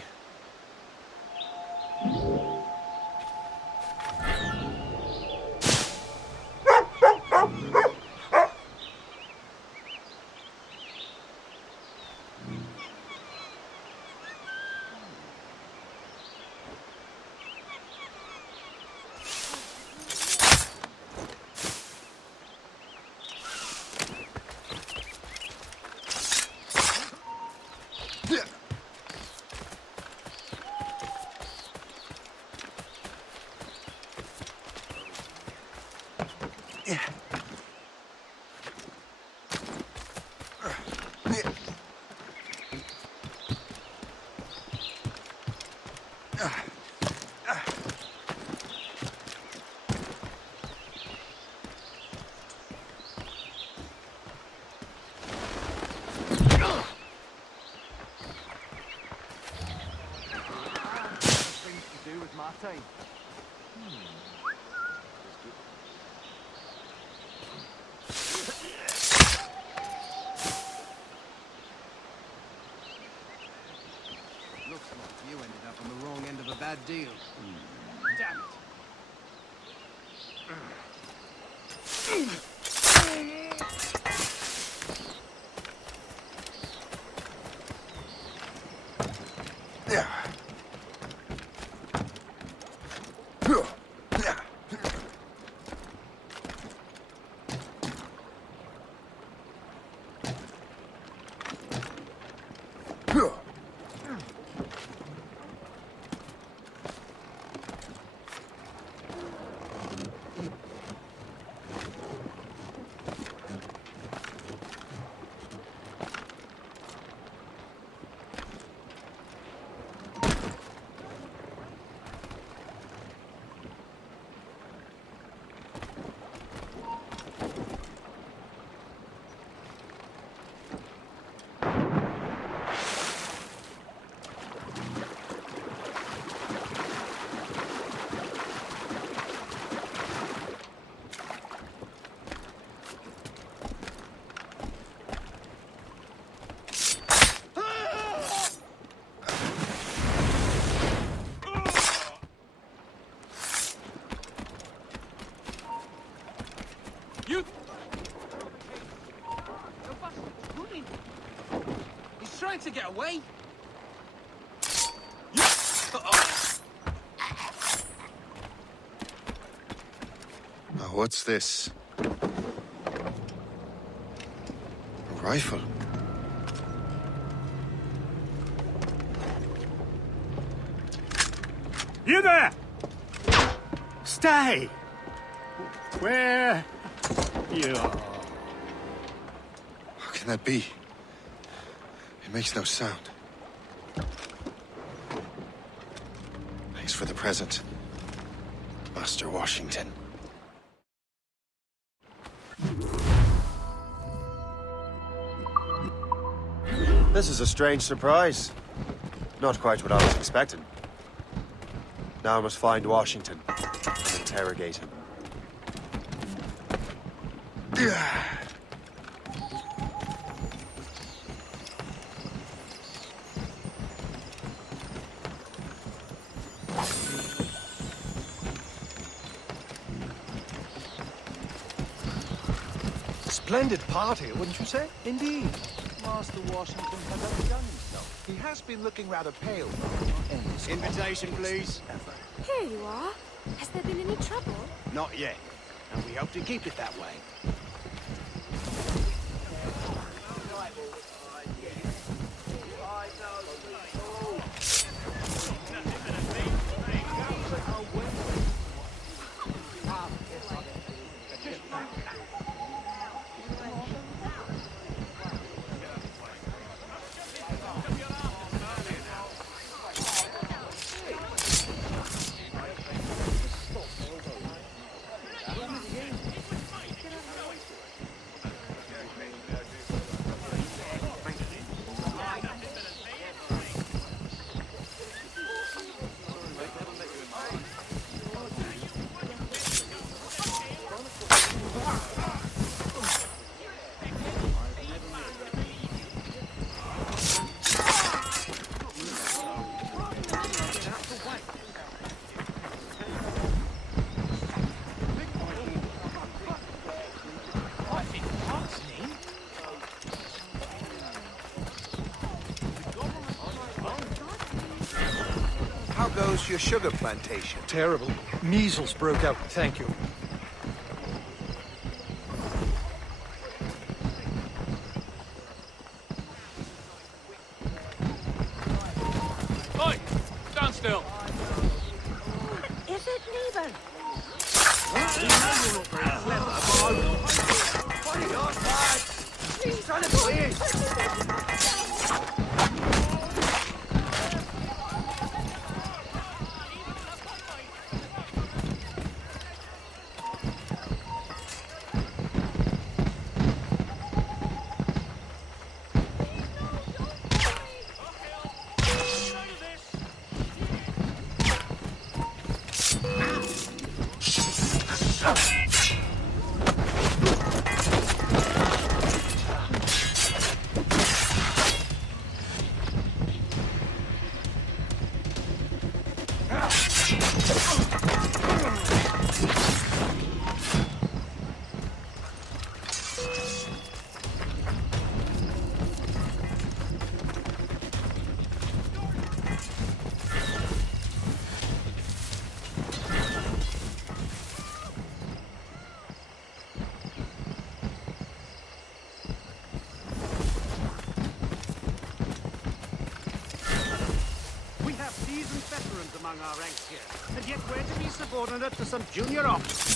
13. Looks like you ended up on the wrong end of a bad deal. Damn it. To get away? Now, what's this? A rifle? You there! Stay! Where you are? How can that be? It makes no sound. Thanks for the present, Master Washington. This is a strange surprise. Not quite what I was expecting. Now I must find Washington and interrogate him. Splendid party, wouldn't you say? Indeed. Master Washington has outdone himself. He has been looking rather pale, though. Invitation, please. Here you are. Has there been any trouble? Not yet. And we hope to keep it that way. How goes your sugar plantation? Terrible. Measles broke out, thank you. Oi! Stand still! Is it Neighbor? Trying to go in! seasoned veterans among our ranks here, and yet we're to be subordinate to some junior officer.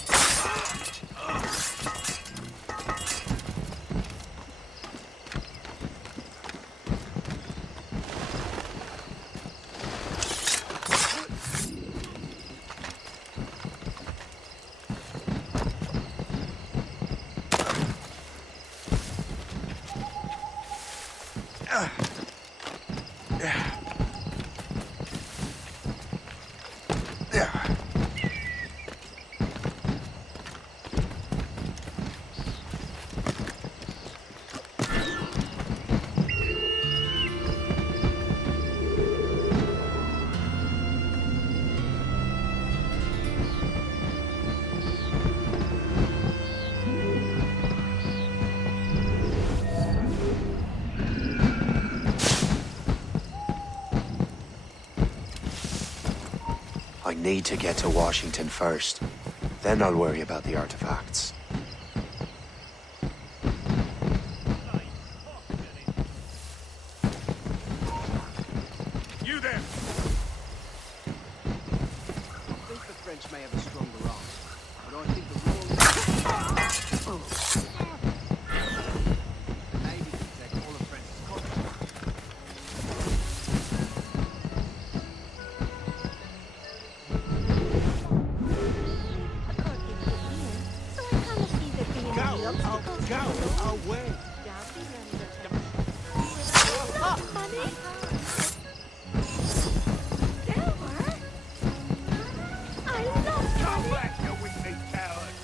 I need to get to Washington first. Then I'll worry about the artifacts. You there! I think the French may have a stronger arm, but I think the Royal Navy can take all of France's colonies. Go away! Come back, you weak-kneed coward!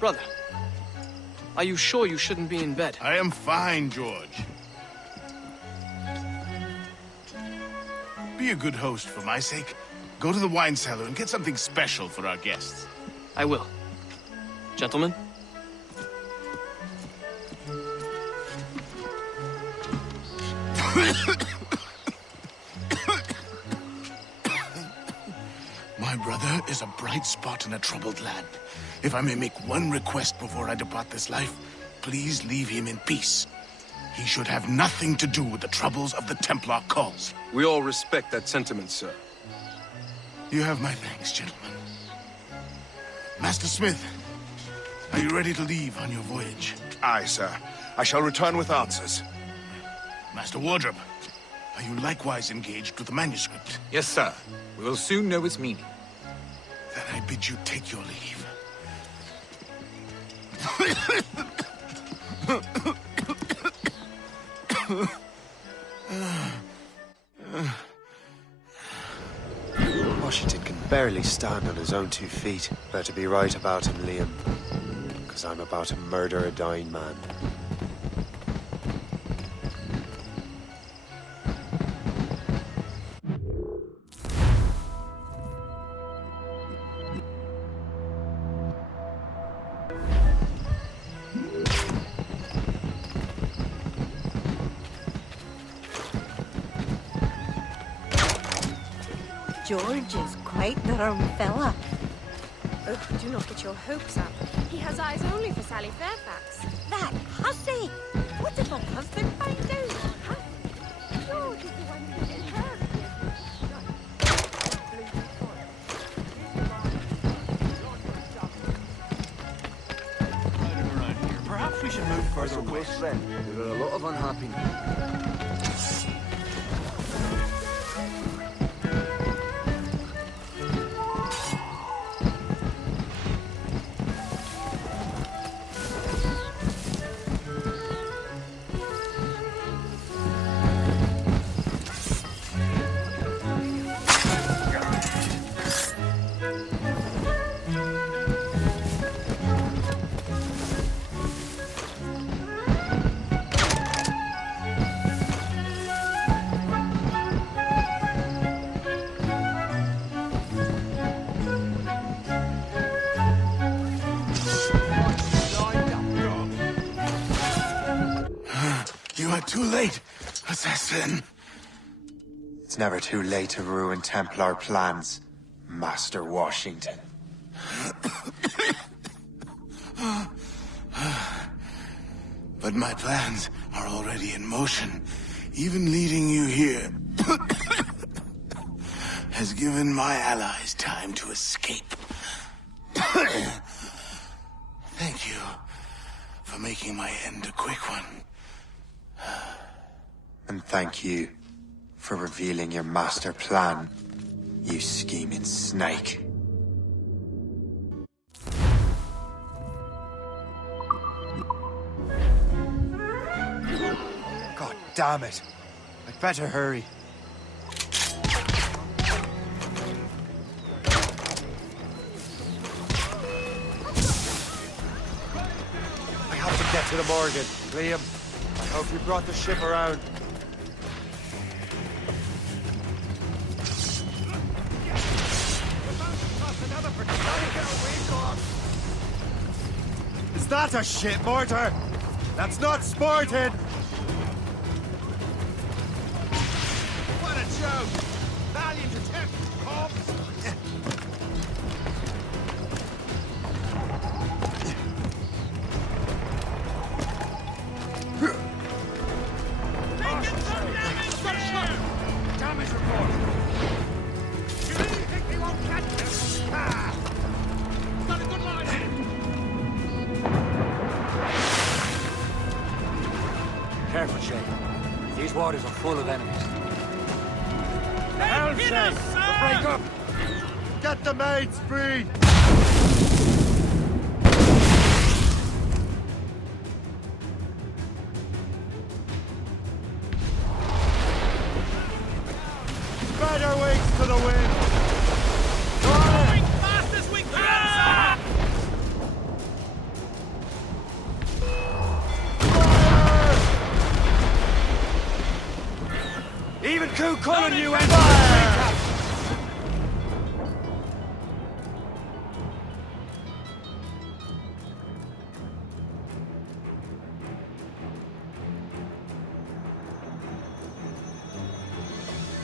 Brother, are you sure you shouldn't be in bed? I am fine, George. Be a good host for my sake. Go to the wine cellar and get something special for our guests. I will. Gentlemen? My brother is a bright spot in a troubled land. If I may make one request before I depart this life, please leave him in peace. He should have nothing to do with the troubles of the Templar cause. We all respect that sentiment, sir. You have my thanks, gentlemen. Master Smith, are you ready to leave on your voyage? Aye, sir. I shall return with answers. Master Wardrop, are you likewise engaged with the manuscript? Yes, sir. We will soon know its meaning. Then I bid you take your leave. Washington can barely stand on his own 2 feet. Better be right about him, Liam. Because I'm about to murder a dying man. George is quite the rum fella. Oh, do not get your hopes up. He has eyes only for Sally Fairfax. That hussy! What if her husband finds out? George is the one who did her. Perhaps we should move further west then. There are a lot of unhappiness. are too late, Assassin. It's never too late to ruin Templar plans, Master Washington. But my plans are already in motion. Even leading you here has given my allies time to escape. Thank you for making my end a quick one. And thank you for revealing your master plan, you scheming snake. God damn it. I'd better hurry. I have to get to the Morgan. Liam, I hope you brought the ship around. Is that a ship mortar? That's not sporting! What a joke! Valiant attempt, Cobbs! Damage report! You really think they won't catch us? Ah! Got a good line! Careful, Shay. These waters are full of enemies. Helm, Shay! Break up! Get the mates free! Spread our wings to the wind! Going fast as we can! Even Coup calling you and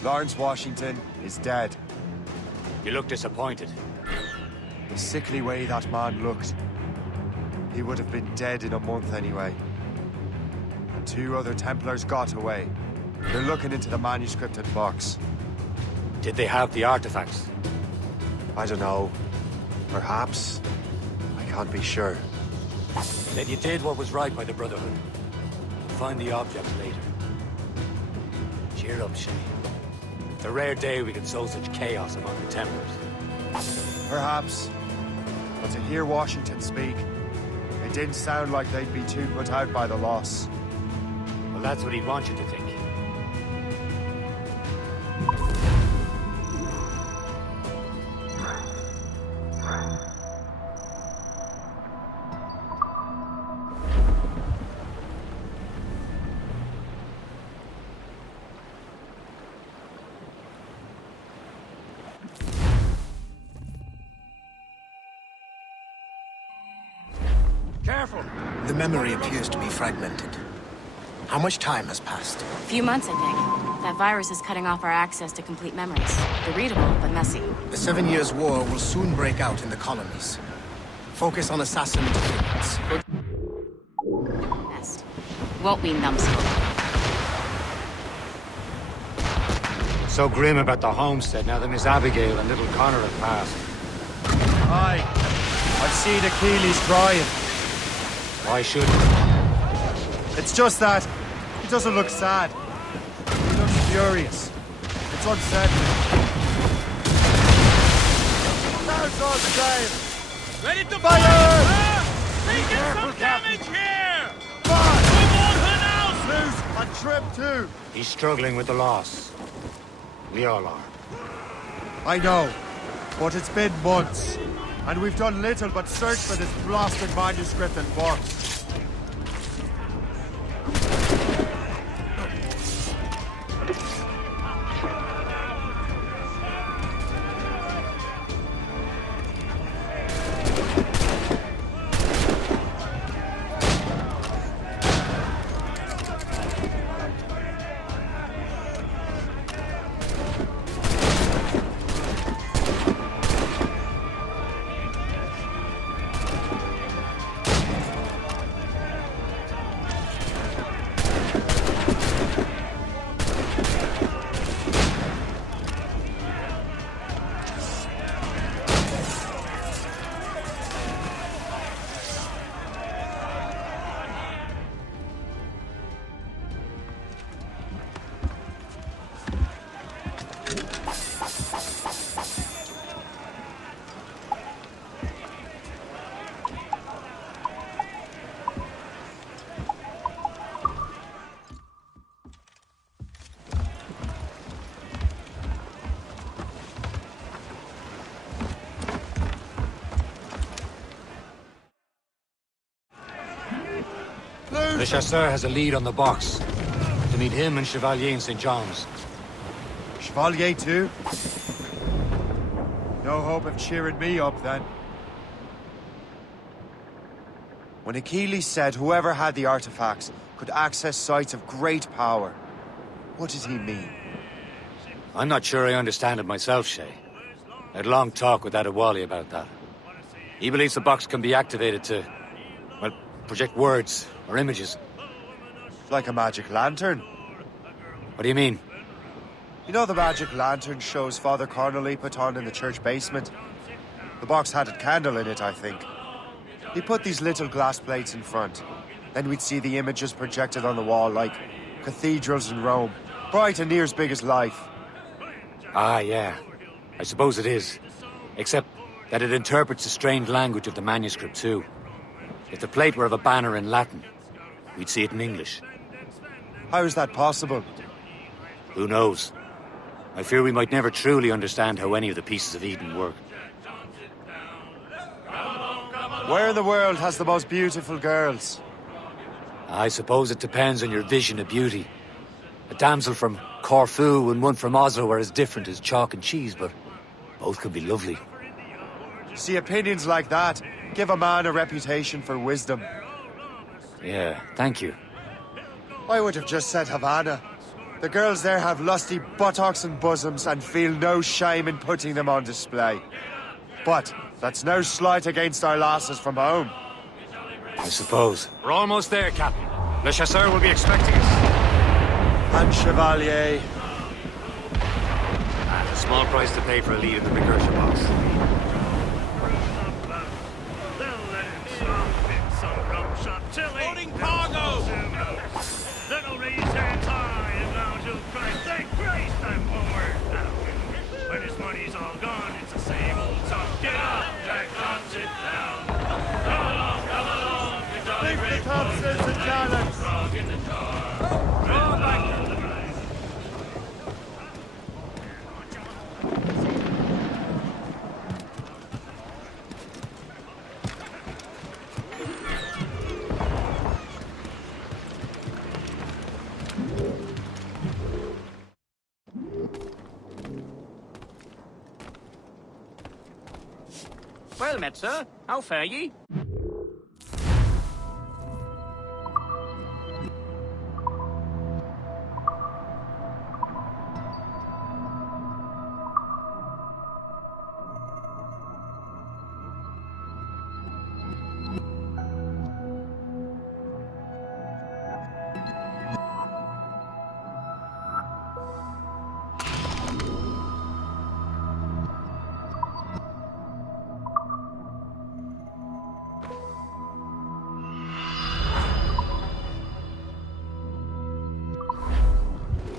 Lawrence Washington is dead. You look disappointed. The sickly way that man looked. He would have been dead in a month anyway. And 2 other Templars got away. They're looking into the manuscripted box. Did they have the artifacts? I don't know. Perhaps. I can't be sure. Then you did what was right by the Brotherhood. Find the object later. Cheer up, Shay. It's a rare day we can sow such chaos among the Templars. Perhaps. But to hear Washington speak, it didn't sound like they'd be too put out by the loss. Well, that's what he'd want you to think. Careful! The memory appears to be fragmented. How much time has passed? A few months, I think. That virus is cutting off our access to complete memories. They're readable, but messy. The 7 Years' War will soon break out in the colonies. Focus on assassin defendants. Nest. Won't we, numbskull? So grim about the homestead now that Miss Abigail and little Connor have passed. Aye. I've seen Achilles trying. Why shouldn't he? It's just that he doesn't look sad. He looks furious. It's unsettling. That's all the time. Ready to Fire! Taking some damage here! Fire! Come on, her now! Loose and trim too. He's struggling with the loss. We all are. I know, but it's been months, and we've done little but search for this blasted manuscript and box. Le Chasseur has a lead on the box. To meet him and Chevalier in St. John's. Chevalier too? No hope of cheering me up, then. When Achilles said whoever had the artifacts could access sites of great power, what did he mean? I'm not sure I understand it myself, Shay. I had a long talk with Adewale about that. He believes the box can be activated to, well, project words or images. Like a magic lantern? What do you mean? You know the magic lantern shows Father Connolly put on in the church basement? The box had a candle in it, I think. He put these little glass plates in front. Then we'd see the images projected on the wall like cathedrals in Rome. Bright and near as big as life. Ah, yeah. I suppose it is. Except that it interprets the strained language of the manuscript, too. If the plate were of a banner in Latin, we'd see it in English. How is that possible? Who knows? I fear we might never truly understand how any of the pieces of Eden work. Where in the world has the most beautiful girls? I suppose it depends on your vision of beauty. A damsel from Corfu and one from Oslo are as different as chalk and cheese, but both could be lovely. See, opinions like that give a man a reputation for wisdom. Yeah, thank you. I would have just said Havana. The girls there have lusty buttocks and bosoms and feel no shame in putting them on display. But that's no slight against our lasses from home. I suppose. We're almost there, Captain. Le Chasseur will be expecting us. And Chevalier. A small price to pay for a lead in the precursor box. Loading cargo! Then I'll raise hands high and loud you'll cry, thank Christ I'm forward now. When his money's all gone, it's the same old song. Get up, Jack, John, sit down. Come along, you jolly brave Thompsons and Cannons. frog in the jar. Draw back to the right. Well met, sir. How fare ye?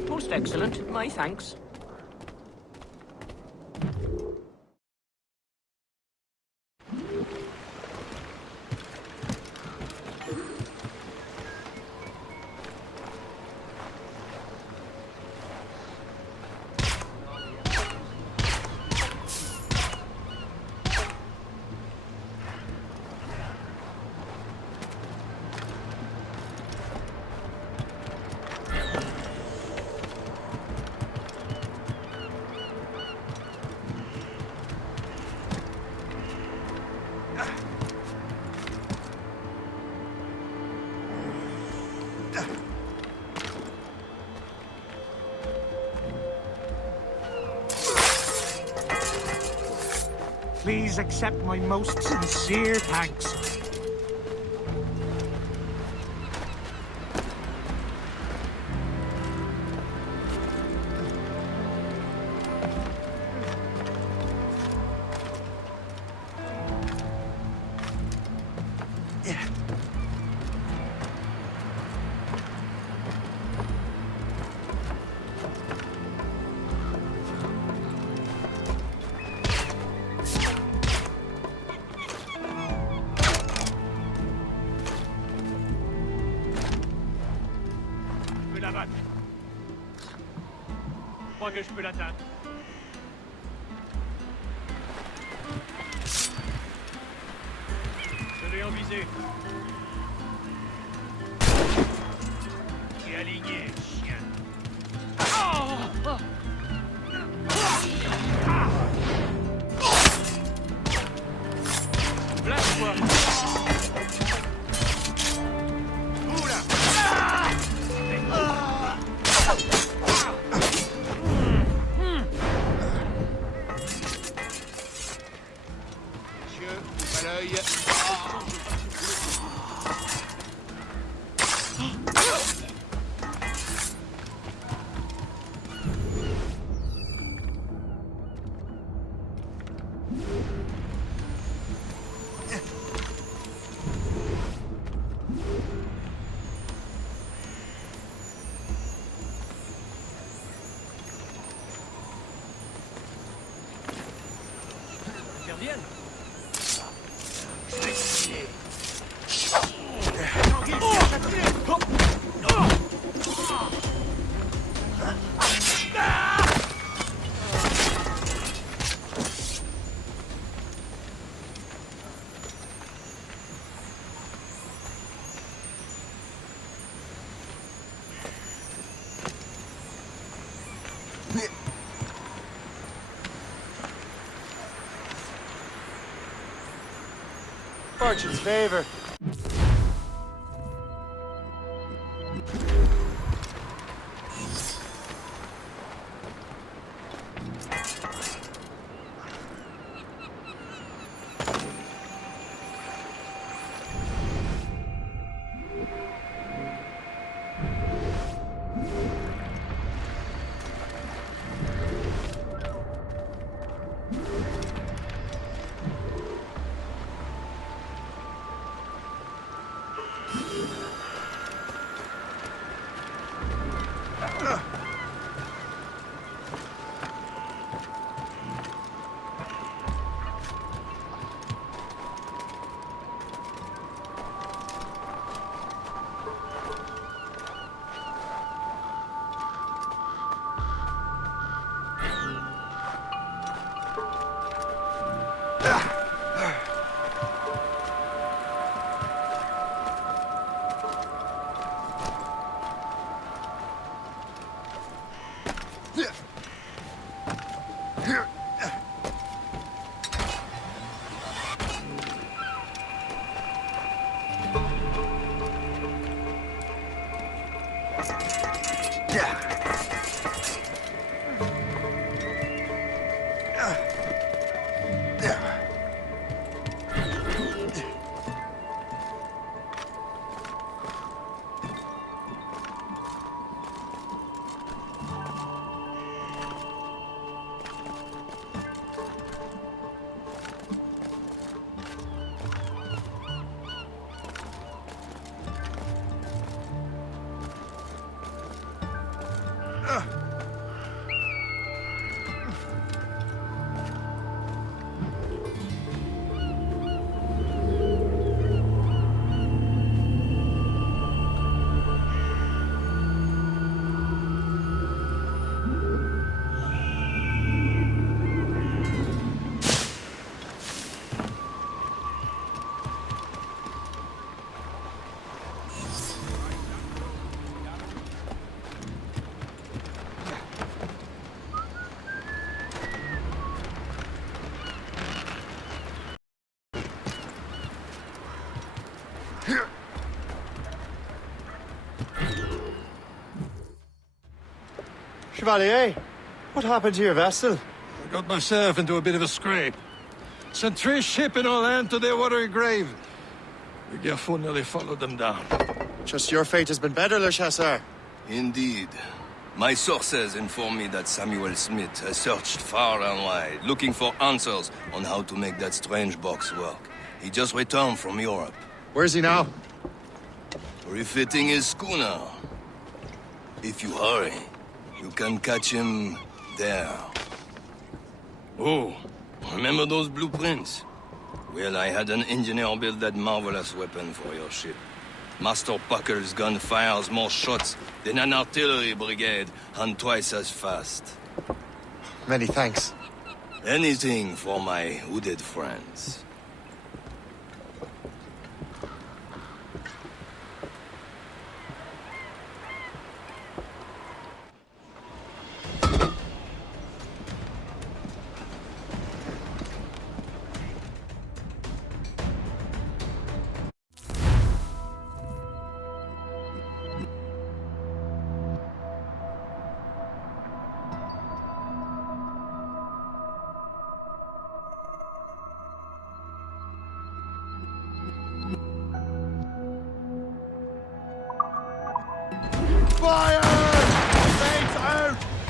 Most excellent. My thanks. Please accept my most sincere thanks. Que je peux l'atteindre. Je l'ai en visée. aligné, chien. Place-toi. Oula! Monsieur, ouvre l'œil. Intervienne. Fortune's favor. Chevalier, what happened to your vessel? I got myself into a bit of a scrape. Sent 3 ships in our land to their watery grave. The Geforce nearly followed them down. Just your fate has been better, Le Chasseur. Indeed. My sources inform me that Samuel Smith has searched far and wide, looking for answers on how to make that strange box work. He just returned from Europe. Where's he now? Refitting his schooner. If you hurry, you can catch him there. Oh, remember those blueprints? Well, I had an engineer build that marvelous weapon for your ship. Master Pucker's gun fires more shots than an artillery brigade, and twice as fast. Many thanks. Anything for my hooded friends.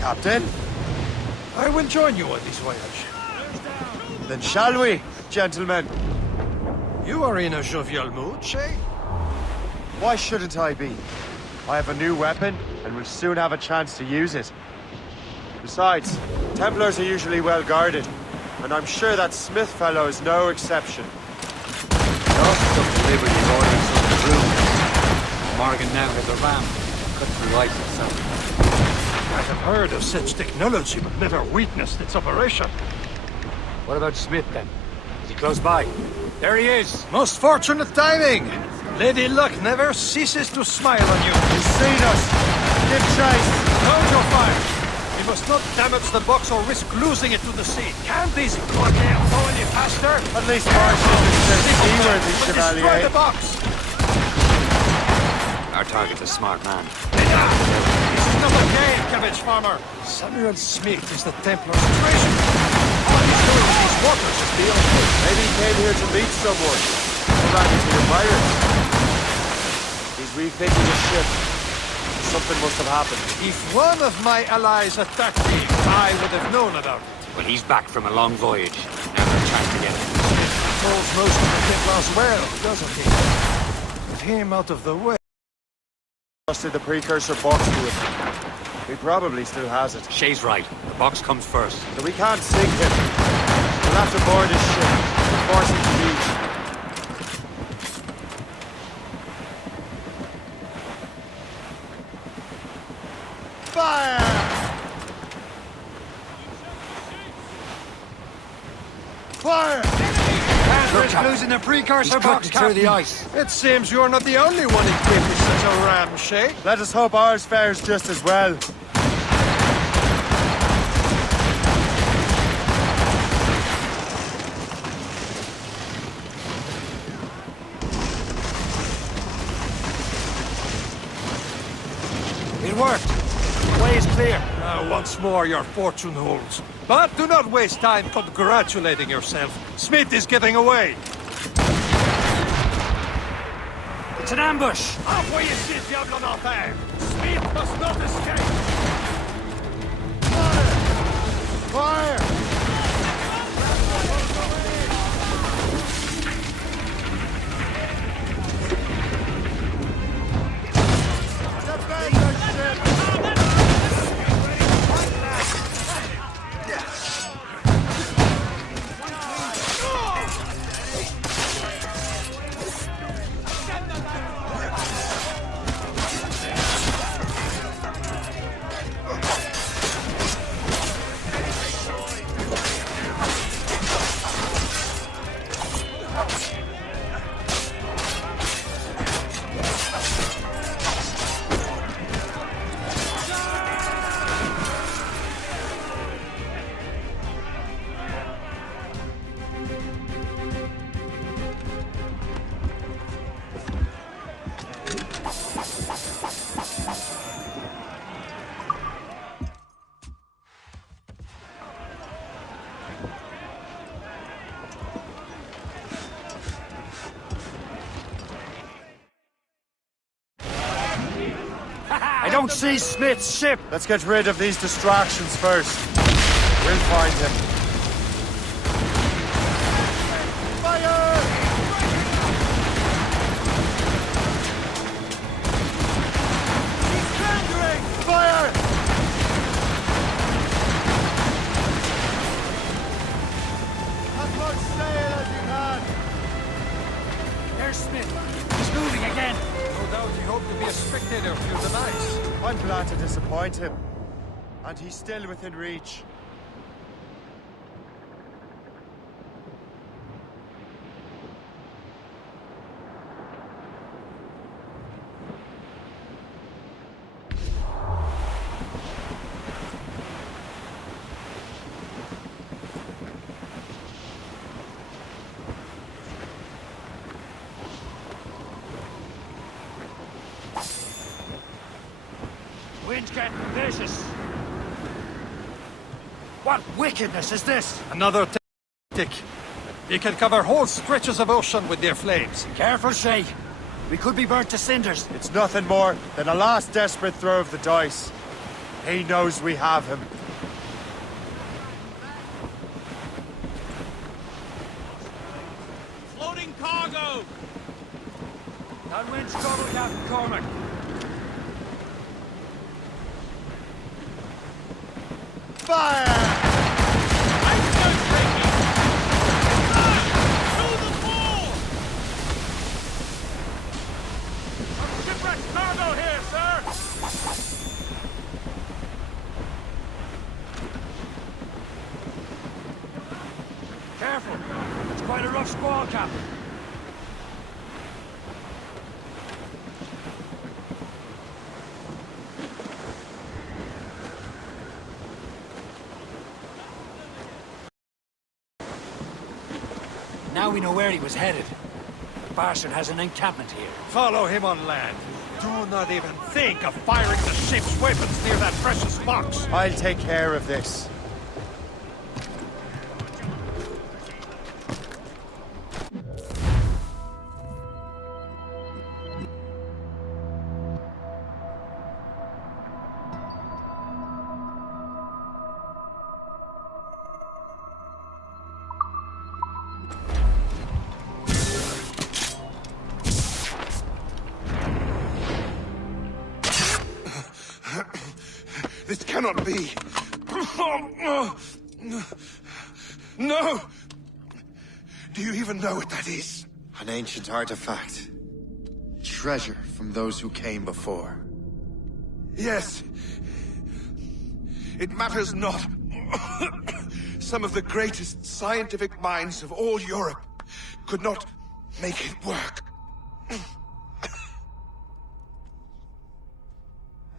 Captain? I will join you on this voyage. Then shall we, gentlemen? You are in a jovial mood, Shay? Why shouldn't I be? I have a new weapon, and will soon have a chance to use it. Besides, Templars are usually well guarded, and I'm sure that Smith fellow is no exception. He also took the liberty of ordering some crew. Morgan now has a ram, cut through ice himself. I have heard of such technology, but never witnessed its operation. What about Smith, then? Is he close by? There he is! Most fortunate timing! Lady Luck never ceases to smile on you. He's seen us! Give chase! Hold your fire! We must not damage the box or risk losing it to the sea. Can't these goddamn go any faster? At least Marshall is seaworthy, Destroy Chevalier. the box! Our target's a smart man. This is not a game, cabbage farmer. Samuel Smith is the Templar's treasure. All he's doing in these waters is beyond me. Maybe he came here to meet someone. Or rather to the pirates. He's refitting his ship. Something must have happened. If one of my allies attacked me, I would have known about it. Well, he's back from a long voyage. Now there's a chance to get him. Smith controls most of the Templars well, doesn't he? With him out of the way. Trusted the precursor box to it. He probably still has it. Shay's right. The box comes first. So we can't sink him. We'll have to board his ship. Force him to reach. Fire! Fire! Look, losing the precursor box, through the ice. It seems you're not the only one equipped with such a ram, Shay. Let us hope ours fares just as well. It worked. The way is clear. Now, once more, your fortune holds. But do not waste time congratulating yourself. Smith is getting away. It's an ambush! Envoyez ces diables en enfer! Smith must not escape! Fire! I don't see Smith's ship! Let's get rid of these distractions first. We'll find him. Fire! He's surrendering! Fire! As much sail as you can. There's Smith. He's moving again. No doubt he hoped to be a spectator through the night. I'm glad to disappoint him. And he's still within reach. Wind's getting vicious. What wickedness is this? Another tactic. They can cover whole stretches of ocean with their flames. Careful, Shay. We could be burnt to cinders. It's nothing more than a last desperate throw of the dice. He knows we have him. Floating cargo! Downwind scuttle, Captain Cormac. Fire! Cargo here, sir! Careful! It's quite a rough squall, Captain. Now we know where he was headed. The bastard has an encampment here. Follow him on land. Do not even think of firing the ship's weapons near that precious box. I'll take care of this. This cannot be. No! Do you even know what that is? An ancient artifact. Treasure from those who came before. Yes. It matters not. Some of the greatest scientific minds of all Europe could not make it work.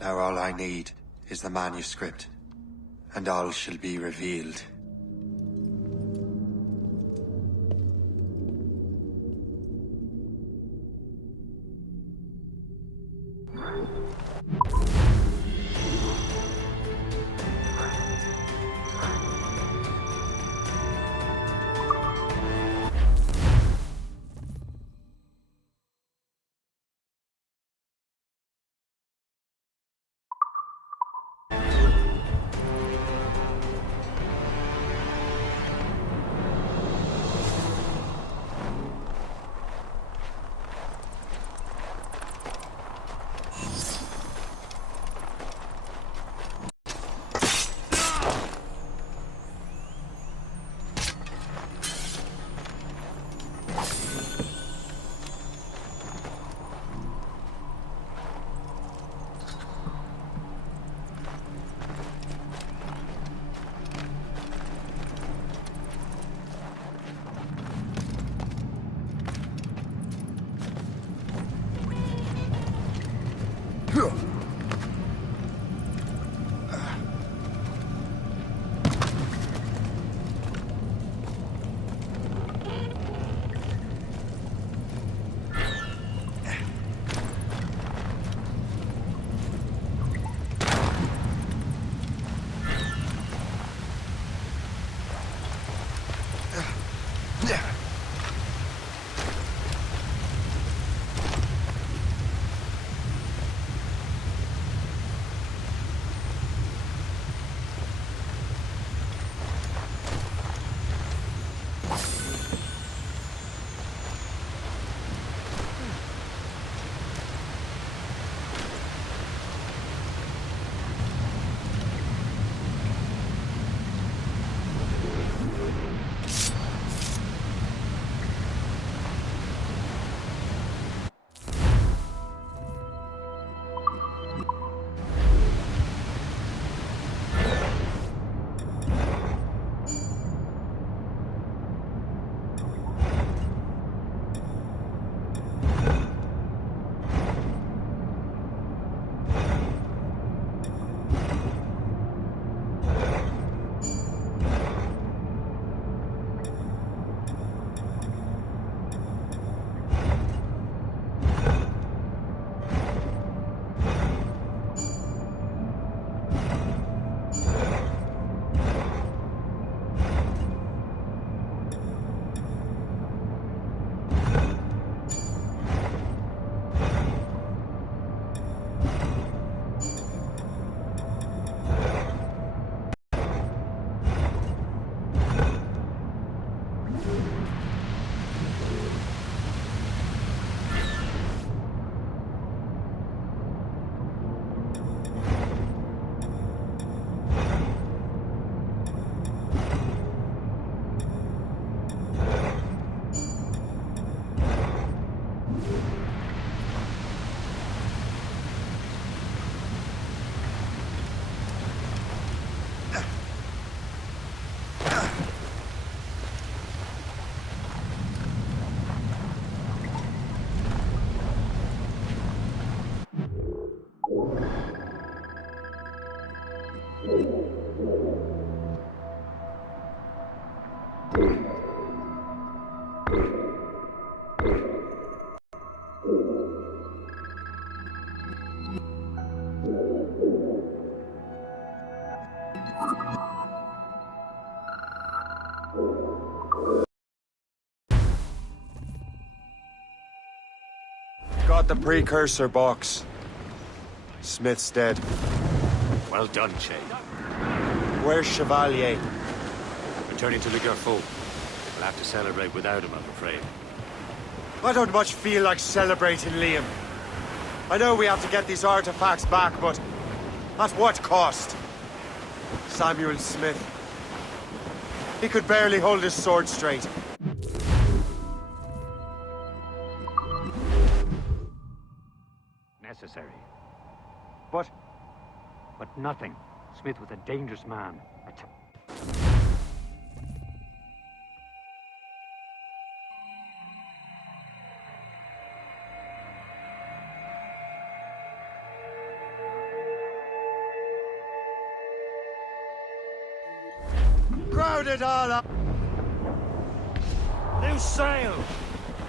Now all I need is the manuscript, and all shall be revealed. got the precursor box. Smith's dead. Well done, Shay. Where's Chevalier? Returning to the Geforce. We'll have to celebrate without him, I'm afraid. I don't much feel like celebrating, Liam. I know we have to get these artifacts back, but at what cost? Samuel Smith. He could barely hold his sword straight. Necessary. But nothing. Smith was a dangerous man. Crowd it all up! New sail!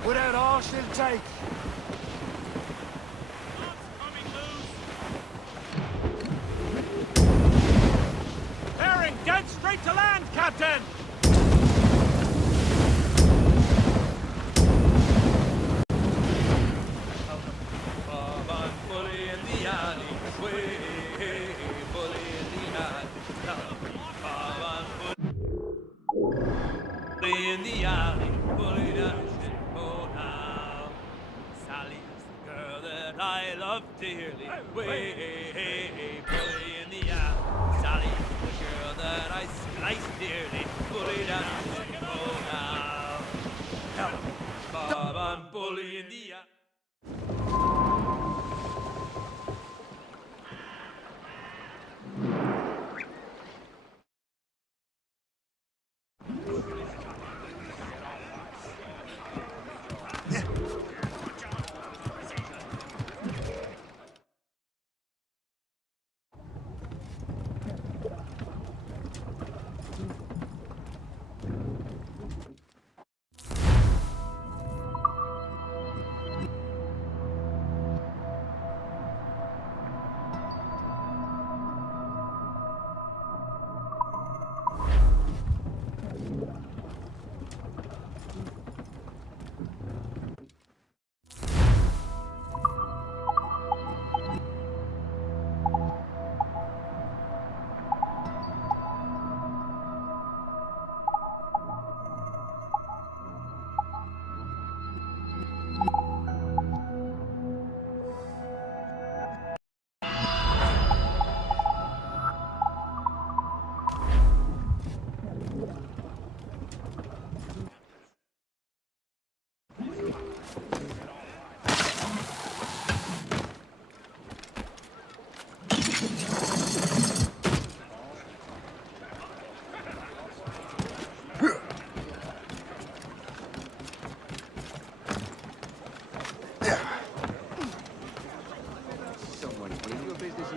Without all she'll take! Bearing dead straight to land, Captain! Bully in the alley, bully in the alley. Bully in the alley, bully down now. Sally is the girl that I love dearly. Bully in the alley. Sally is the girl that I slice dearly. Bully down now. Come on, bully in the alley.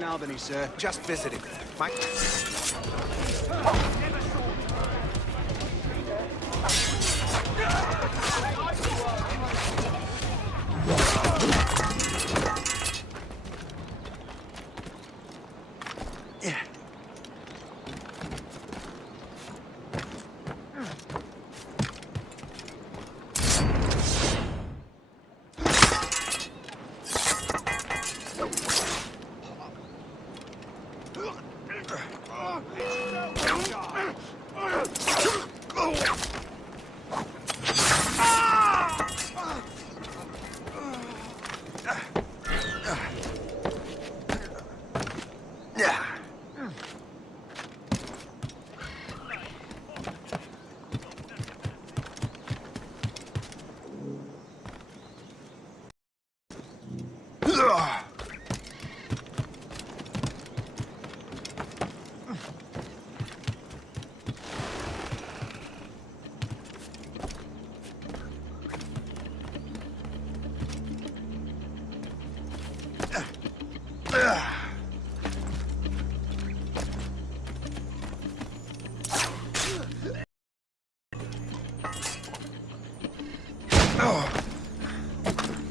Albany, sir. Just visiting. Mike.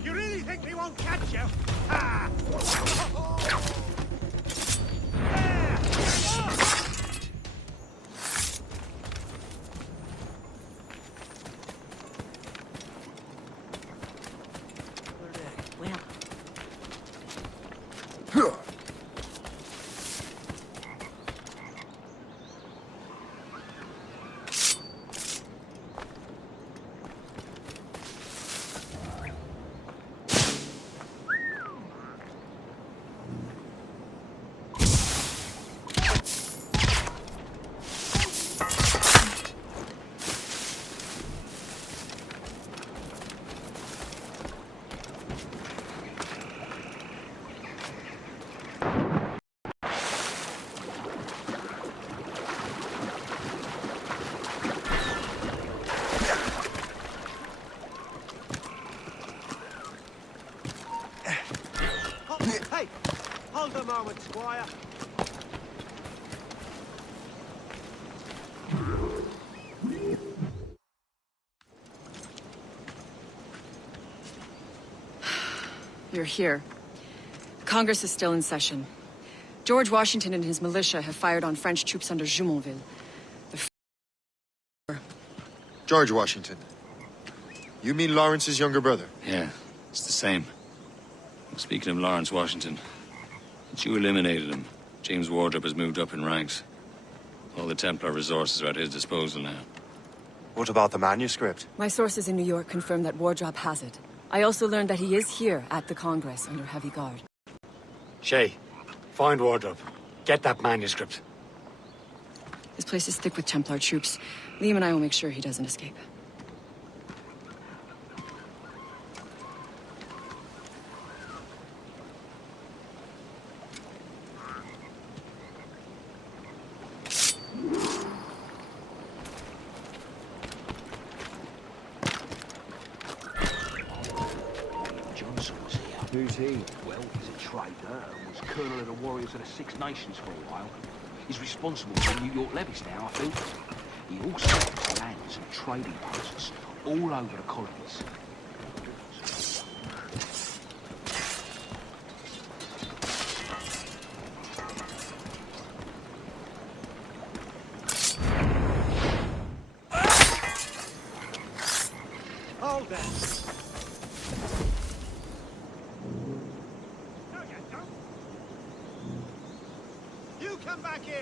You really think we won't catch you? Ah! Well, Hey, hold a moment, Squire. You're here. Congress is still in session. George Washington and his militia have fired on French troops under Jumonville. George Washington. You mean Lawrence's younger brother? Yeah, it's the same. Speaking of Lawrence Washington, since you eliminated him, James Wardrop has moved up in ranks. All the Templar resources are at his disposal now. What about the manuscript? My sources in New York confirm that Wardrop has it. I also learned that he is here at the Congress under heavy guard. Shay, find Wardrop. Get that manuscript. This place is thick with Templar troops. Liam and I will make sure he doesn't escape. Who's he? Well, he's a traitor and was colonel of the warriors of the Six Nations for a while. He's responsible for the New York levies now, I think. He also has lands and trading posts all over the colonies. Hold that. Come back here!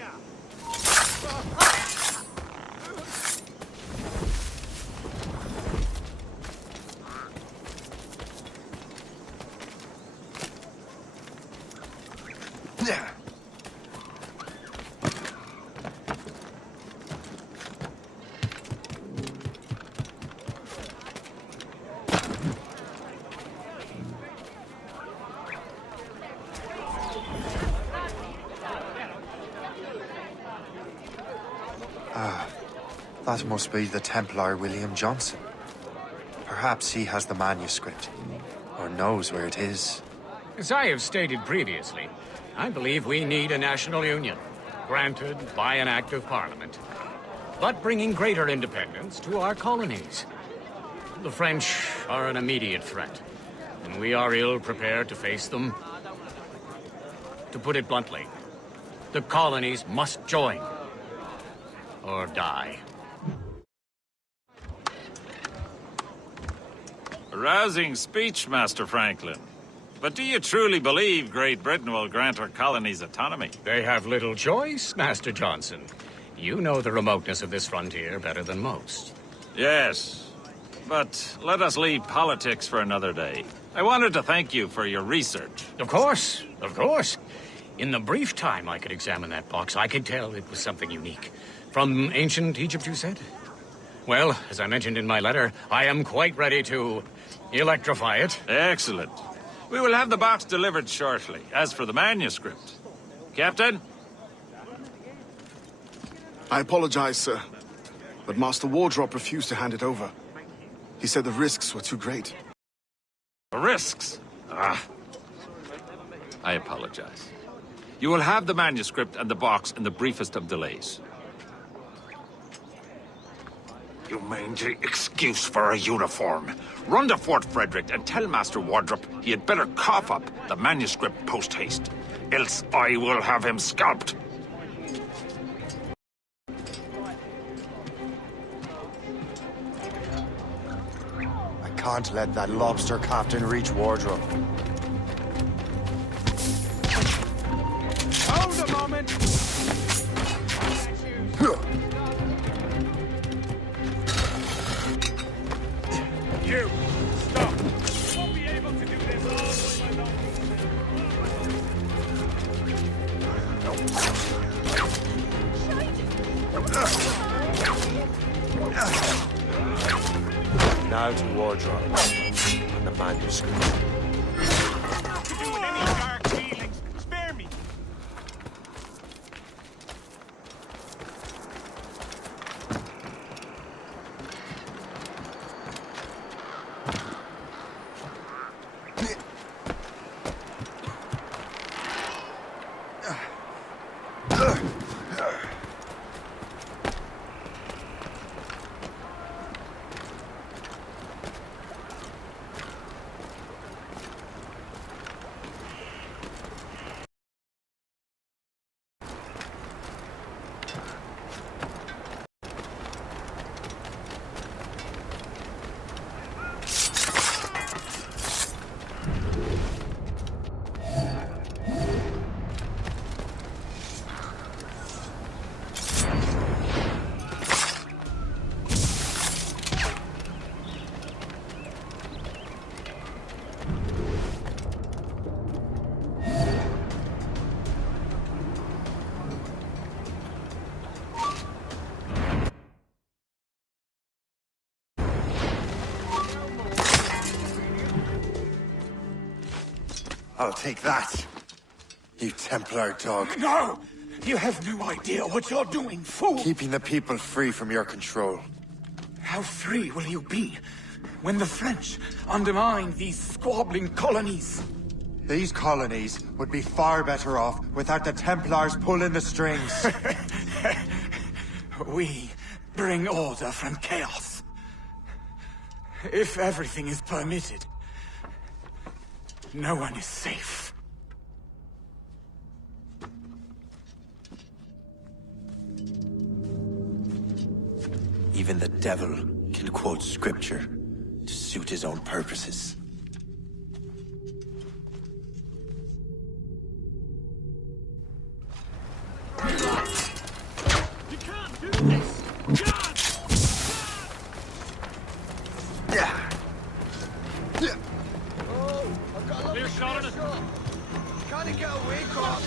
That must be the Templar William Johnson. Perhaps he has the manuscript, or knows where it is. As I have stated previously, I believe we need a national union, granted by an act of parliament, but bringing greater independence to our colonies. The French are an immediate threat, and we are ill prepared to face them. To put it bluntly, the colonies must join, or die. A rousing speech, Master Franklin. But do you truly believe Great Britain will grant our colonies autonomy? They have little choice, Master Johnson. You know the remoteness of this frontier better than most. Yes, but let us leave politics for another day. I wanted to thank you for your research. Of course, of course. In the brief time I could examine that box, I could tell it was something unique. From ancient Egypt, you said? Well, as I mentioned in my letter, I am quite ready to electrify it. Excellent. We will have the box delivered shortly. As for the manuscript... Captain? I apologize, sir. But Master Wardrop refused to hand it over. He said the risks were too great. The risks? Ah. I apologize. You will have the manuscript and the box in the briefest of delays. You mangy excuse for a uniform. Run to Fort Frederick and tell Master Wardrop he had better cough up the manuscript post-haste. Else I will have him scalped. I can't let that lobster captain reach Wardrop. wardrobe and the manuscript. Not to do with any dark feelings. Spare me. I'll take that, you Templar dog. No! You have no idea what you're doing, fool! Keeping the people free from your control. How free will you be when the French undermine these squabbling colonies? These colonies would be far better off without the Templars pulling the strings. We bring order from chaos. If everything is permitted, no one is safe. Even the devil can quote scripture to suit his own purposes. You can't do this! Oh, I've got a Clear shot on it. Can't he get away, Corp?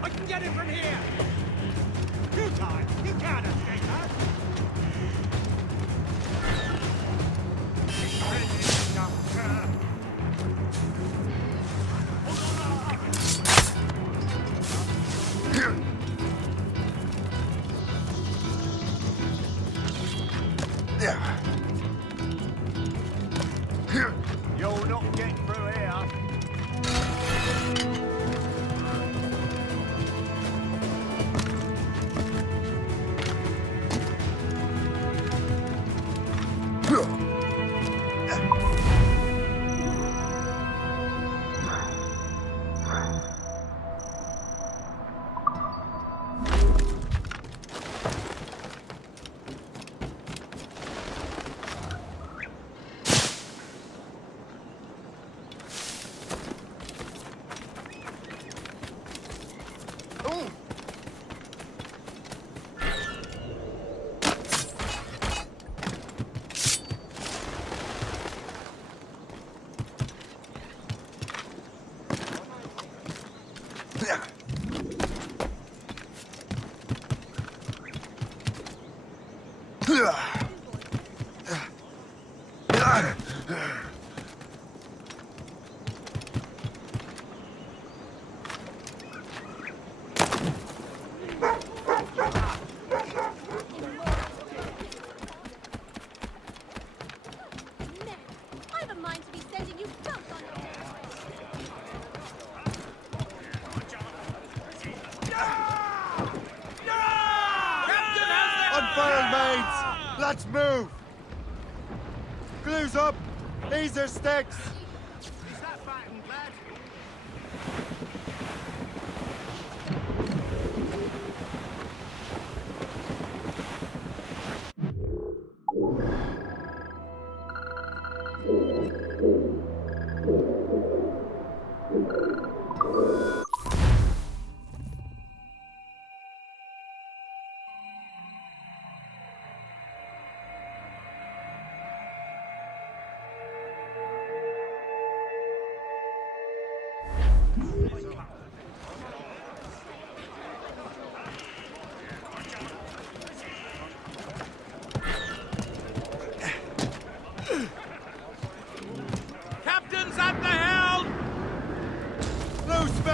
I can get it from here! Too tight! You can't escape that! You're not getting through here. I have a mind to be sending you both on your Unfurled, mates! Let's move! Glue's up! These are sticks! Is that battened, lad?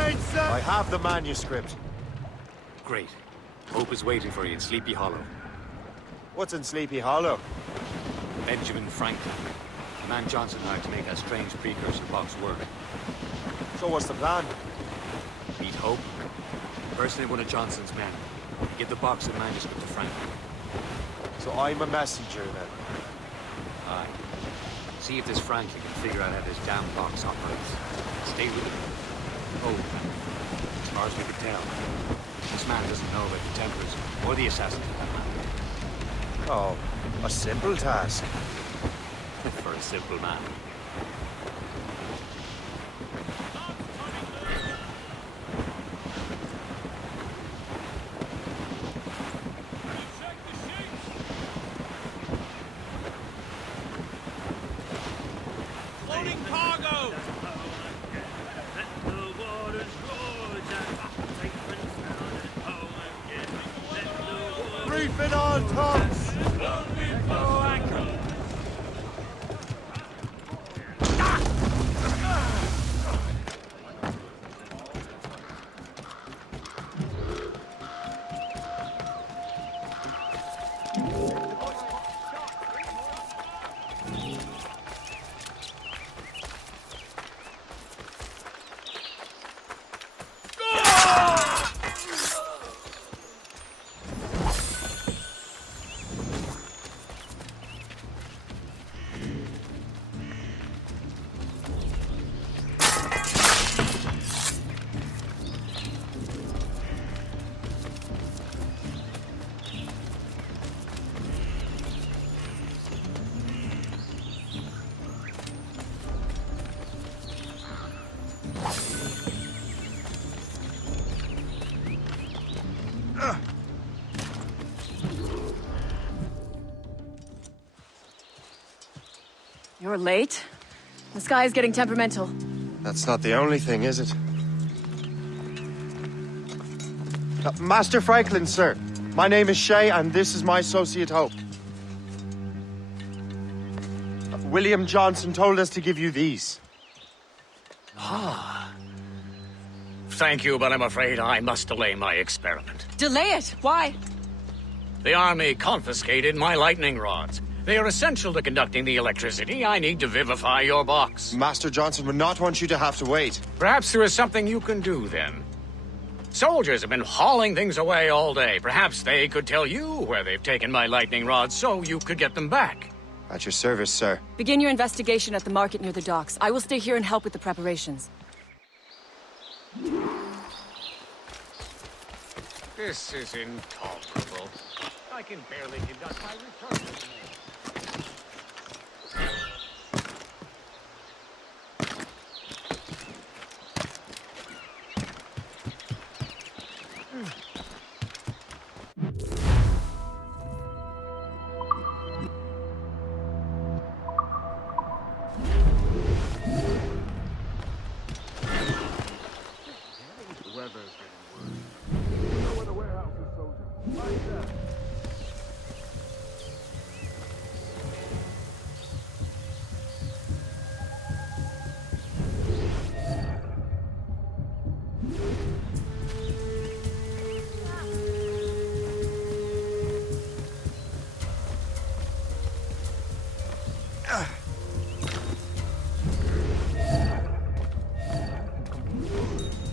I have the manuscript. Great. Hope is waiting for you in Sleepy Hollow. What's in Sleepy Hollow? Benjamin Franklin. The man Johnson hired to make that strange precursor box work. So what's the plan? Meet Hope. Personate one of Johnson's men. Give the box and manuscript to Franklin. So I'm a messenger then? Aye. See if this Franklin can figure out how this damn box operates. Stay with him. Oh, as far as we can tell, this man doesn't know about the Templars or the Assassins for that matter. Oh, a simple task. For a simple man. Brief it on, Thomas! You're late. The sky is getting temperamental. That's not the only thing, is it? Master Franklin, sir. My name is Shay, and this is my associate Hope. William Johnson told us to give you these. Ah. Thank you, but I'm afraid I must delay my experiment. Delay it? Why? The army confiscated my lightning rods. They are essential to conducting the electricity I need to vivify your box. Master Johnson would not want you to have to wait. Perhaps there is something you can do, then. Soldiers have been hauling things away all day. Perhaps they could tell you where they've taken my lightning rods so you could get them back. At your service, sir. Begin your investigation at the market near the docks. I will stay here and help with the preparations. This is intolerable. I can barely conduct my return.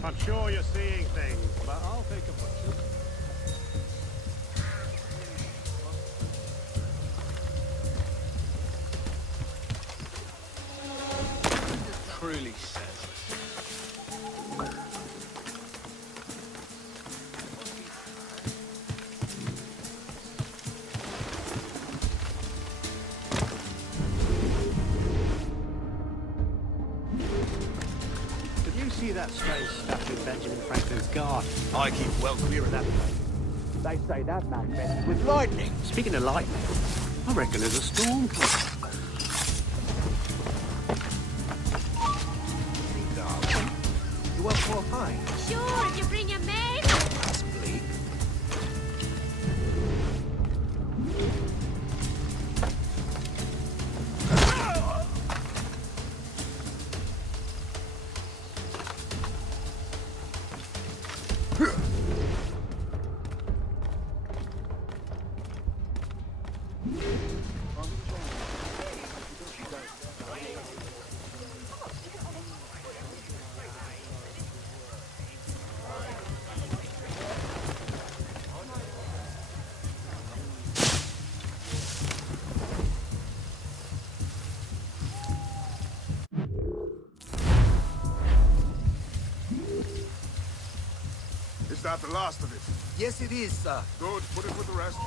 I'm sure you're seeing things, but I'll take a butcher. Truly says. Did you see that strange statue of Benjamin Franklin's guard? I keep well clear of that place. They say that man met with lightning. Speaking of lightning, I reckon there's a storm coming. You want for a pint? Sure, if you bring your maid. That's bleak. that the last of it? Yes, it is, sir. Good. Put it with the rest.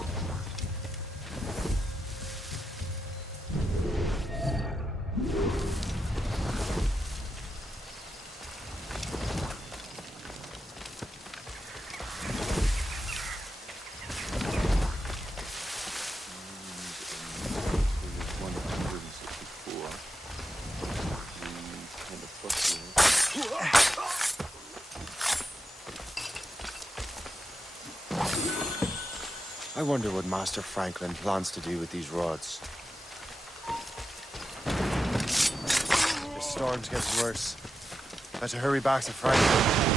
I wonder what Master Franklin plans to do with these rods. The storm's getting worse. Better hurry back to Franklin.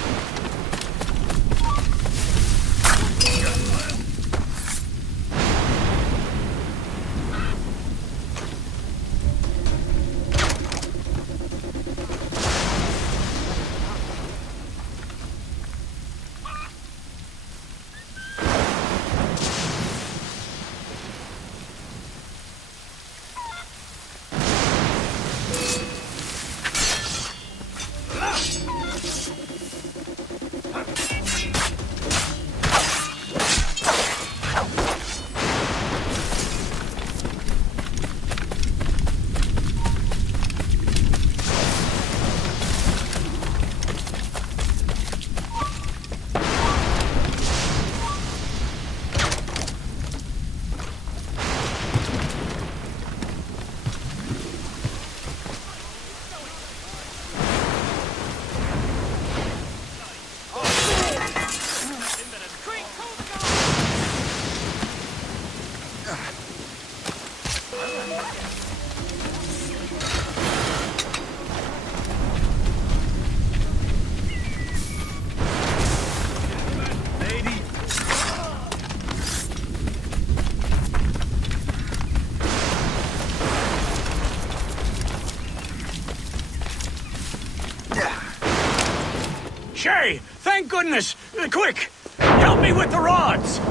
Shay! Thank goodness! Quick! Help me with the rods!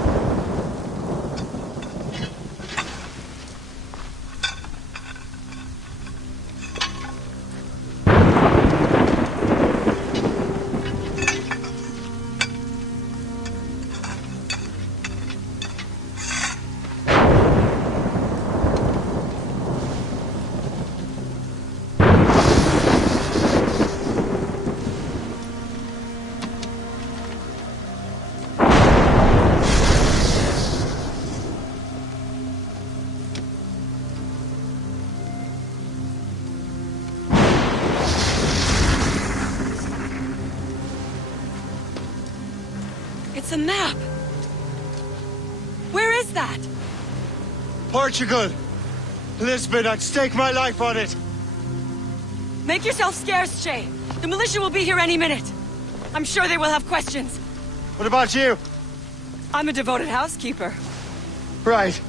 It's a map! Where is that? Portugal! Lisbon, I'd stake my life on it! Make yourself scarce, Shay. The militia will be here any minute. I'm sure they will have questions. What about you? I'm a devoted housekeeper. Right.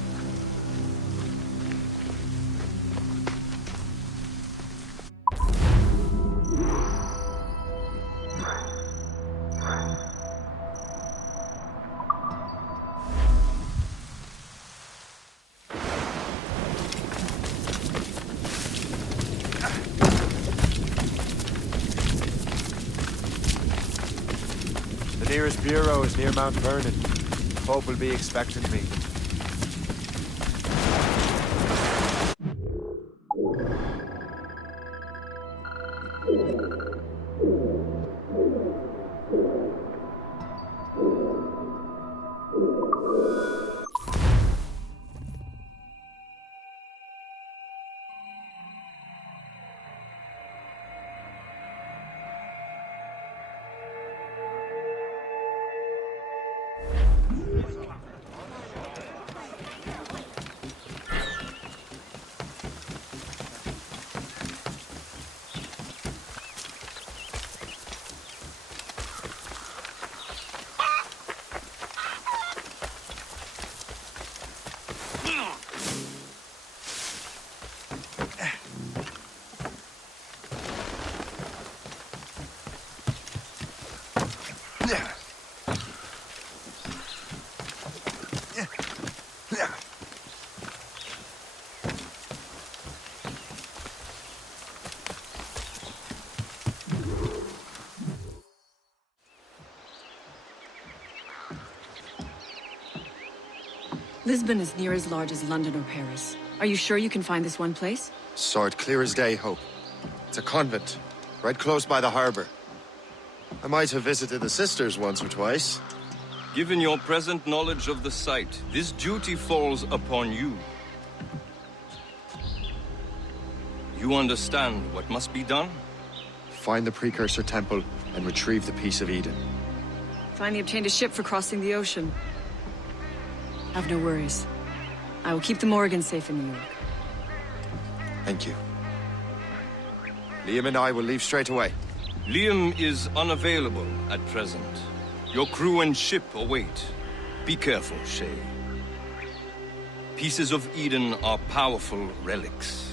The nearest bureau is near Mount Vernon. Pope will be expecting me. Lisbon is near as large as London or Paris. Are you sure you can find this one place? Saw it clear as day, Hope. It's a convent, right close by the harbor. I might have visited the sisters once or twice. Given your present knowledge of the site, this duty falls upon you. You understand what must be done? Find the precursor temple and retrieve the Piece of Eden. Finally obtained a ship for crossing the ocean. Have no worries. I will keep the Morgans safe in New York. Thank you. Liam and I will leave straight away. Liam is unavailable at present. Your crew and ship await. Be careful, Shay. Pieces of Eden are powerful relics.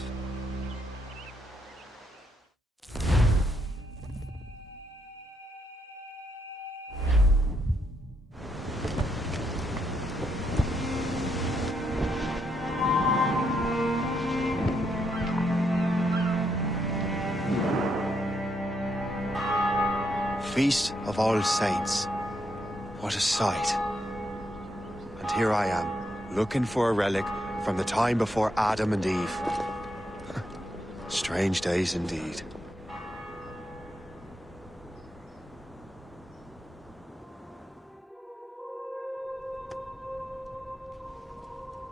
Feast of All Saints. What a sight. And here I am, looking for a relic from the time before Adam and Eve. Strange days indeed.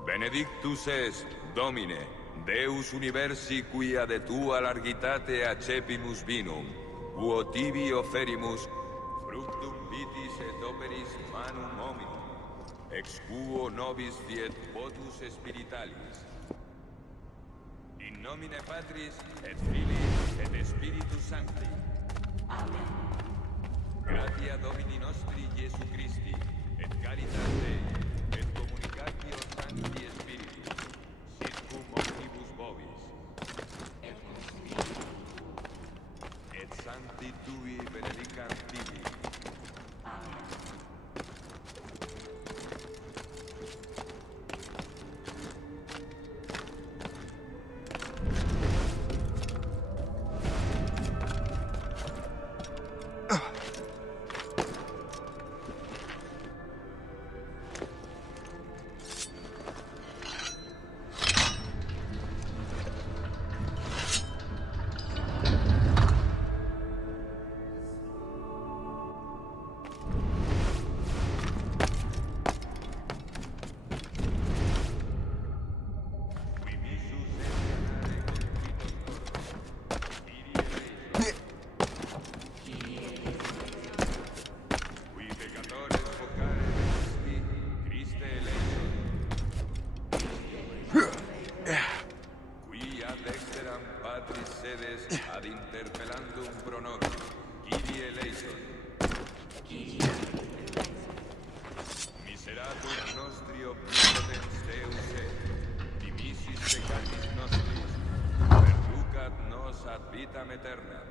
Benedictus est, Domine, Deus universi quia de tua largitate accepimus vinum, uo tibi oferimus, fructum vitis et operis manum hominum, ex quo nobis fiet votus spiritualis. In nomine Patris, et Filii, et Spiritus Sancti. Amen. Gratia Domini nostri Iesu Christi, et caritas Dei, et communicatio Sancti Spiritus, sit cum omnibus vobis. Et Sancti Tui benedicant tibi. Ad interpellandum pronotum, Kyrie eleison. Miseratum nostri omnipotens Deus dimissis peccatis nostris, perducat nos ad vitam aeternam.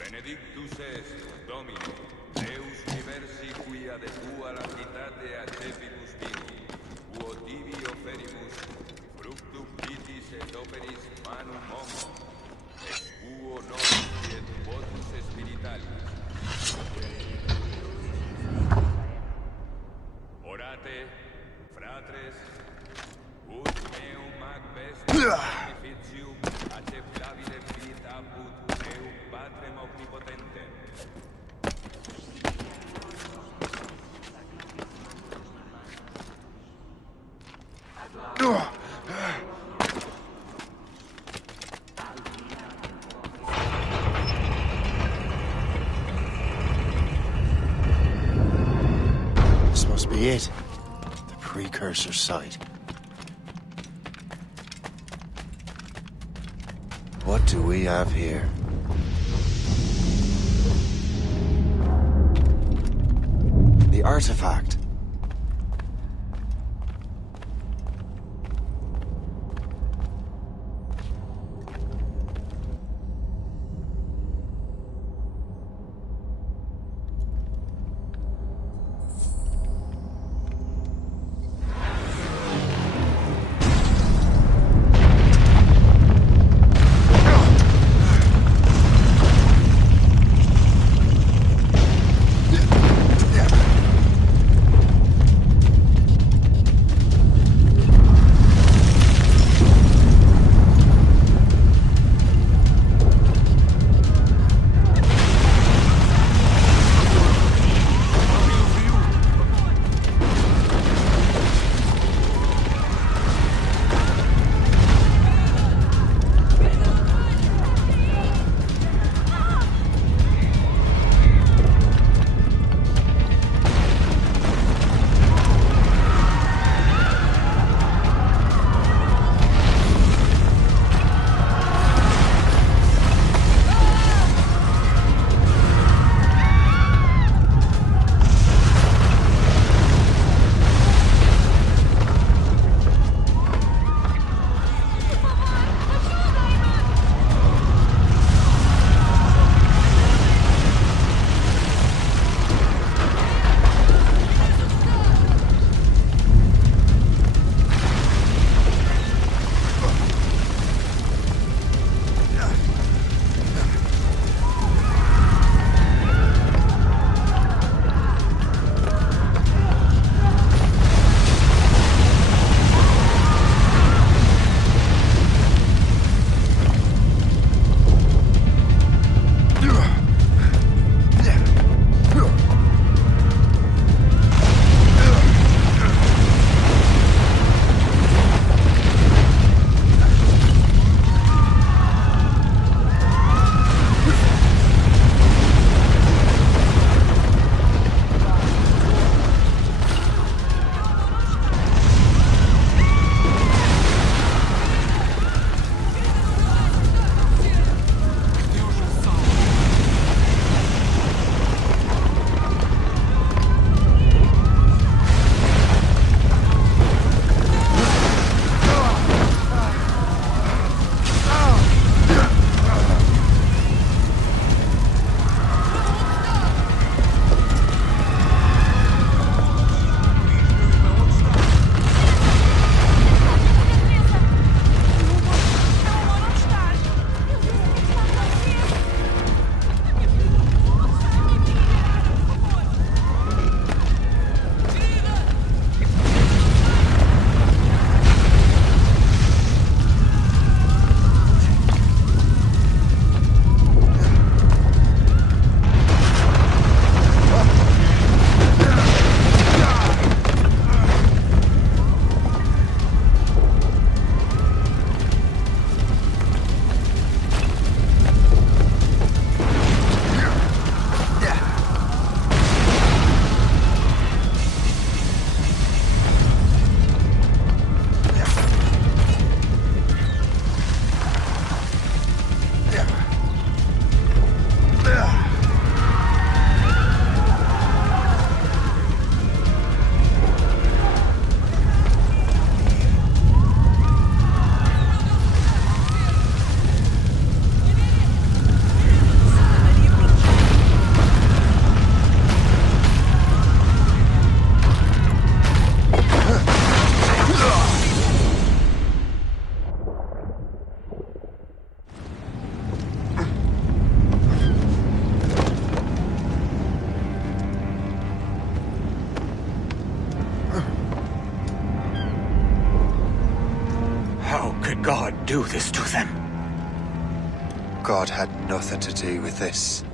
Benedictus est, Domine, Deus universi quia de tua largitate accepimus vinum, uo tibi oferimus, fructum vitis et operis manum homo, ex quo nobis fiet votus spiritualis. Orate, fratres, ut meum ac vestem sacrificium acceptabile fit apud meum Patrem omnipotentem. be it. The precursor site. What do we have here? The artifact. God do this to them? God had nothing to do with this.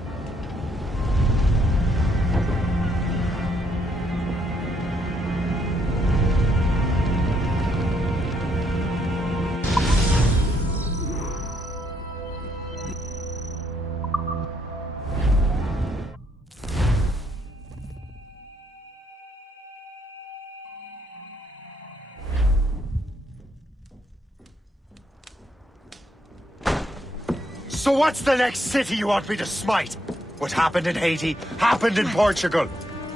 So what's the next city you want me to smite? What happened in Haiti happened in Portugal.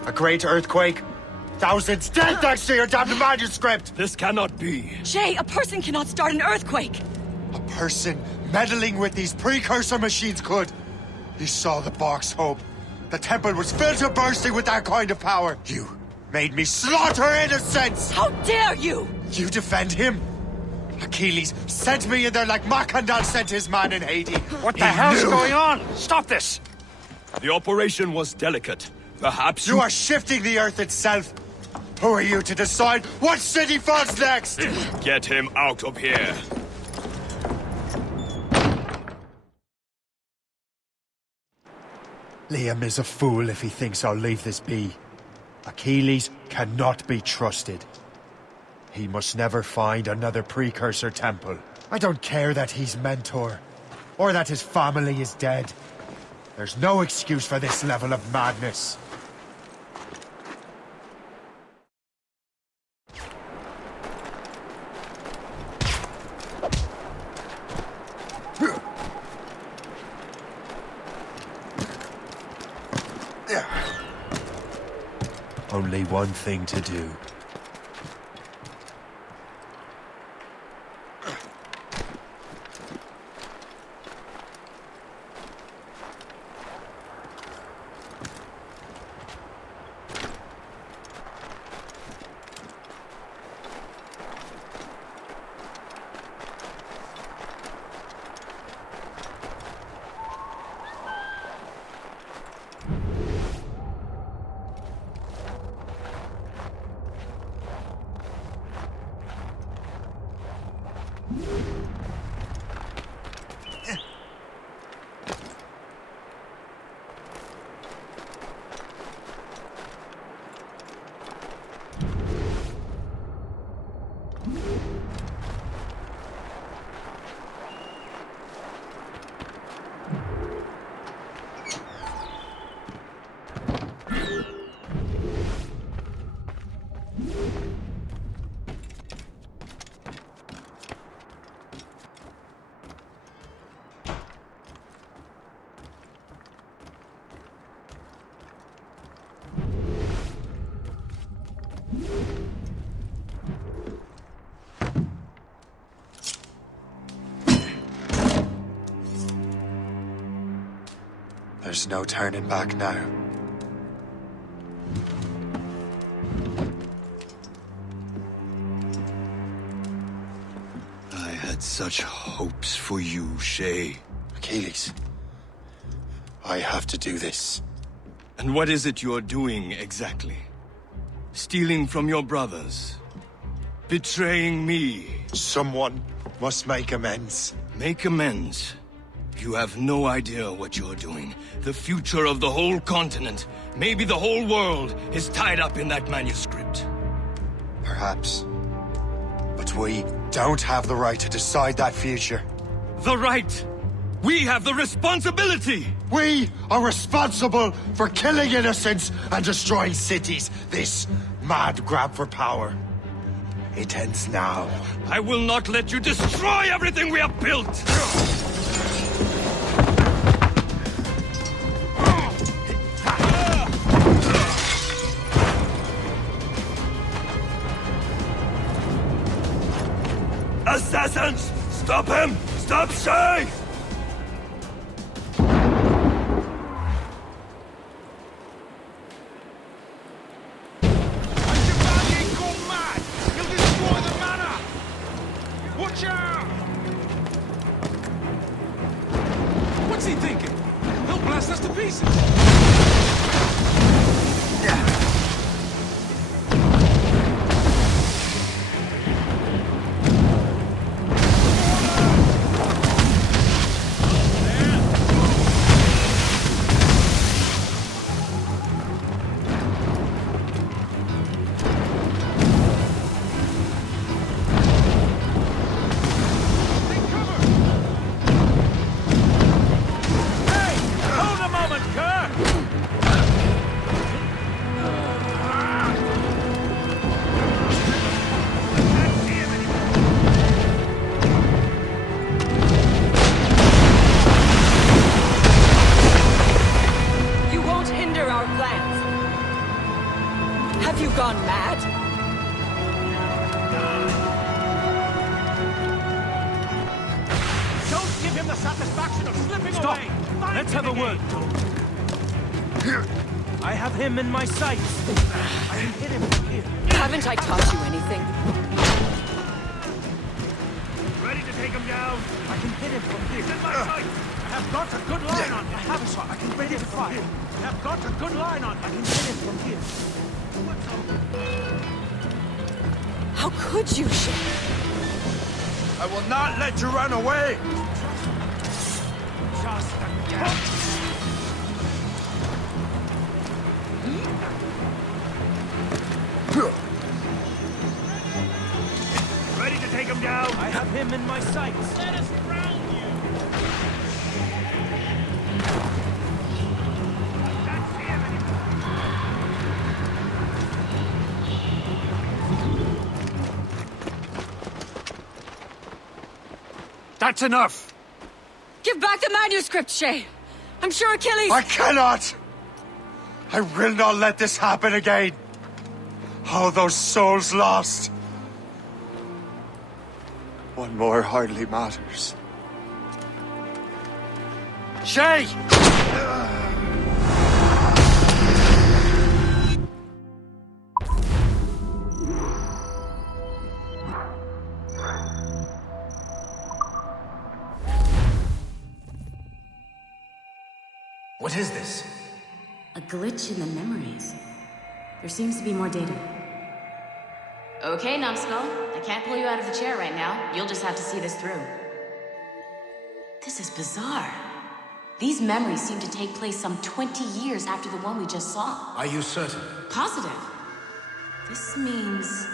A great earthquake. Thousands dead thanks to your damned manuscript! This cannot be. Shay, a person cannot start an earthquake! A person meddling with these precursor machines could. You saw the box, Hope. The temple was filled to bursting with that kind of power. You made me slaughter innocents! How dare you! You defend him? Achilles sent me in there like Macandal sent his man in Haiti. What the hell's going on? Stop this! The operation was delicate. Perhaps you are shifting the earth itself. Who are you to decide what city falls next? Get him out of here. Liam is a fool if he thinks I'll leave this be. Achilles cannot be trusted. He must never find another precursor temple. I don't care that he's mentor, or that his family is dead. There's no excuse for this level of madness. Only one thing to do. There's no turning back now. I had such hopes for you, Shay. Achilles, I have to do this. And what is it you're doing exactly? Stealing from your brothers? Betraying me? Someone must make amends. Make amends? You have no idea what you're doing. The future of the whole continent, maybe the whole world, is tied up in that manuscript. Perhaps. But we don't have the right to decide that future. The right! We have the responsibility! We are responsible for killing innocents and destroying cities. This mad grab for power. It ends now. I will not let you destroy everything we have built! Assassins! Stop him! Stop Shay! What's he thinking? He'll blast us to pieces. intention of slipping Stop. away. Let's have a word, George. I have him in my sights. I can hit him from here. Haven't I taught you anything? Ready to take him down? I can hit him from here. He's in my sight. I have got a good line on him. I have a shot. I can ready to fire. I have got a good line on him. I can hit him from here. How could you, Shay? I will not let you run away! Just again. Ready to take him down? I have him in my sights. Let us drown you. That's enough! Give back the manuscript, Shay! I'm sure Achilles... I cannot! I will not let this happen again! All those souls lost! One more hardly matters. Shay! What is this? A glitch in the memories. There seems to be more data. Okay, Numbskull. I can't pull you out of the chair right now. You'll just have to see this through. This is bizarre. These memories seem to take place some 20 years after the one we just saw. Are you certain? Positive. This means...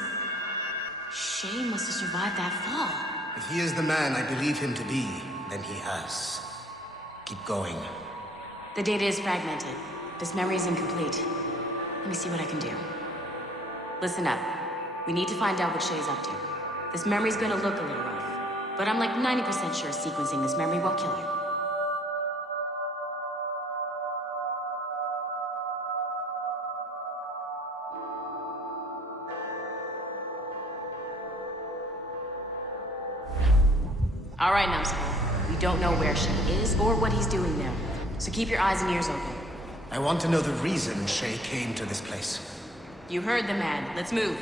Shay must have survived that fall. If he is the man I believe him to be, then he has. Keep going. The data is fragmented. This memory is incomplete. Let me see what I can do. Listen up. We need to find out what Shay's up to. This memory's gonna look a little rough, but I'm like 90% sure sequencing this memory won't kill you. All right, Numbskull. We don't know where Shay is or what he's doing there. So keep your eyes and ears open. I want to know the reason Shay came to this place. You heard the man. Let's move.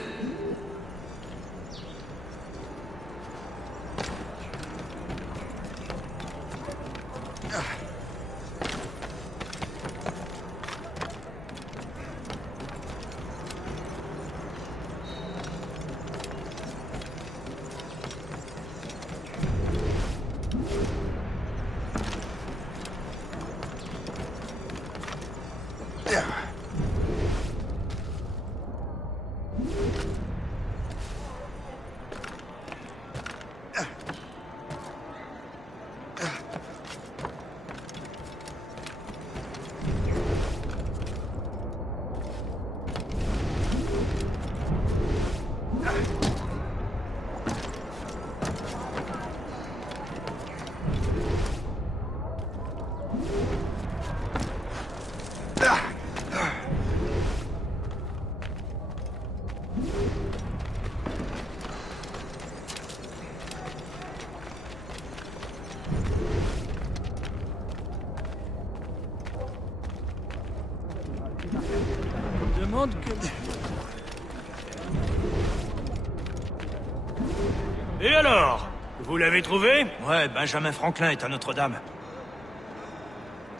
Et alors? Vous l'avez trouvé? Ouais, Benjamin Franklin est à Notre-Dame.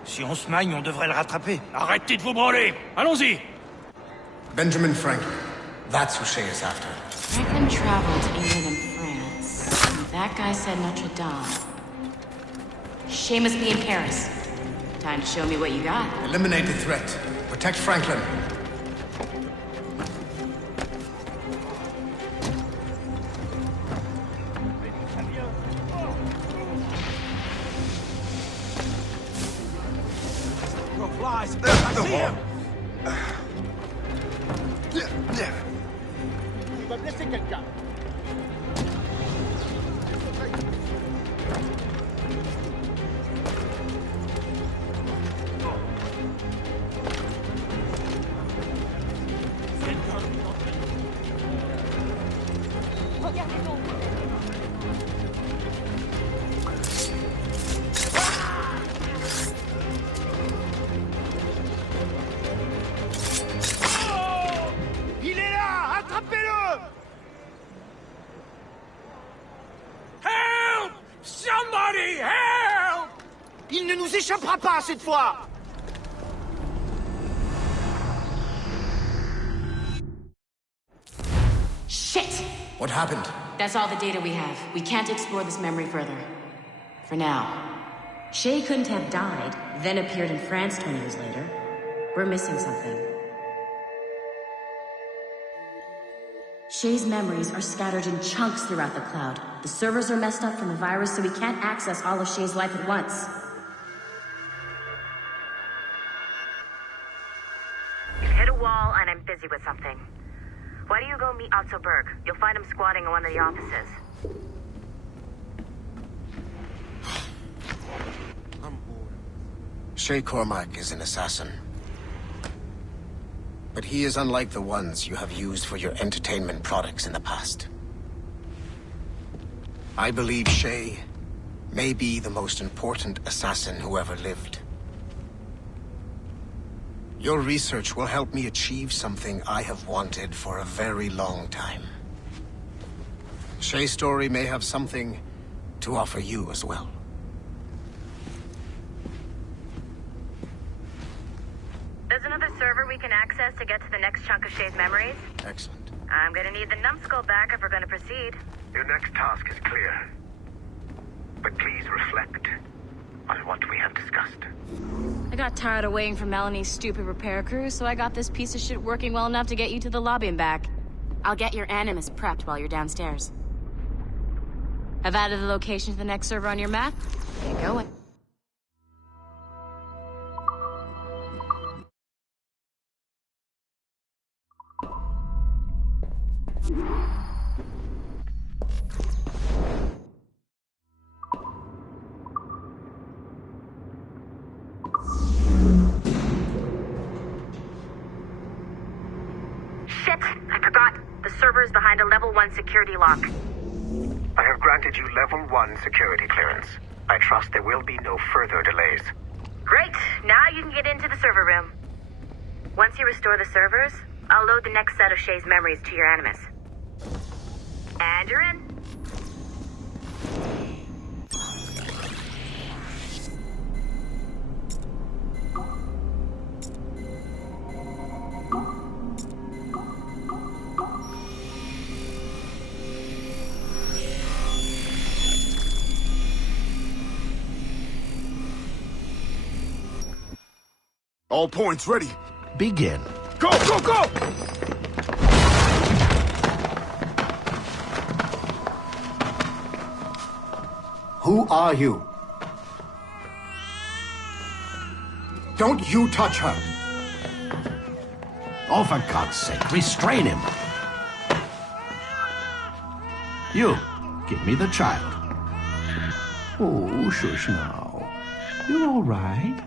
Si on se magne, on devrait le rattraper. Arrêtez de vous branler! Allons-y! Benjamin Franklin. That's who Shay is after. Franklin traveled to England and France. And that guy said Notre Dame. Shay must be in Paris. Time to show me what you got. Eliminate the threat. Protect Franklin. Flies! I see him! Il va blesser quelqu'un. ne nous échappera pas cette fois! Shit! What happened? That's all the data we have. We can't explore this memory further. For now. Shay couldn't have died, then appeared in France 20 years later. We're missing something. Shay's memories are scattered in chunks throughout the cloud. The servers are messed up from the virus, so we can't access all of Shay's life at once. You've hit a wall, and I'm busy with something. Why don't you go meet Otto Berg? You'll find him squatting in one of the offices. Shay Cormac is an assassin. But he is unlike the ones you have used for your entertainment products in the past. I believe Shay may be the most important assassin who ever lived. Your research will help me achieve something I have wanted for a very long time. Shay's story may have something to offer you as well. There's another server we can access to get to the next chunk of Shay's memories. Excellent. I'm gonna need the numbskull back if we're gonna proceed. Your next task is clear. But please reflect on what we have discussed. I got tired of waiting for Melanie's stupid repair crew, so I got this piece of shit working well enough to get you to the lobby and back. I'll get your animus prepped while you're downstairs. I've added the location to the next server on your map. Get it going. Shit! I forgot. The server's behind a level 1 security lock. I have granted you level 1 security clearance. I trust there will be no further delays. Great! Now you can get into the server room. Once you restore the servers, I'll load the next set of Shay's memories to your animus. And you're in. All points ready. Begin. Go, go, go! Who are you? Don't you touch her! Oh, for God's sake, restrain him. You, give me the child. Oh, shush now. You're all right.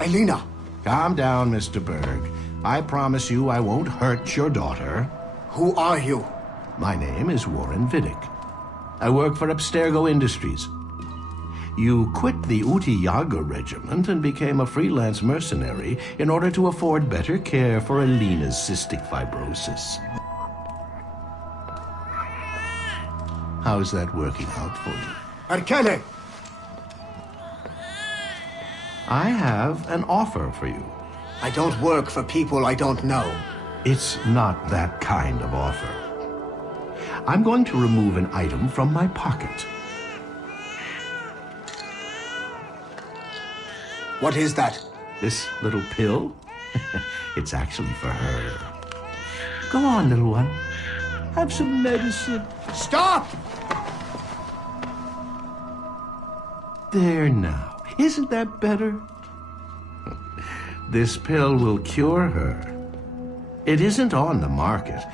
Elena! Calm down, Mr. Berg. I promise you I won't hurt your daughter. Who are you? My name is Warren Vidic. I work for Abstergo Industries. You quit the Uti Yaga regiment and became a freelance mercenary in order to afford better care for Elena's cystic fibrosis. How's that working out for you? Arkele! I have an offer for you. I don't work for people I don't know. It's not that kind of offer. I'm going to remove an item from my pocket. What is that? This little pill? It's actually for her. Go on, little one. Have some medicine. Stop! There now. Isn't that better? This pill will cure her. It isn't on the market,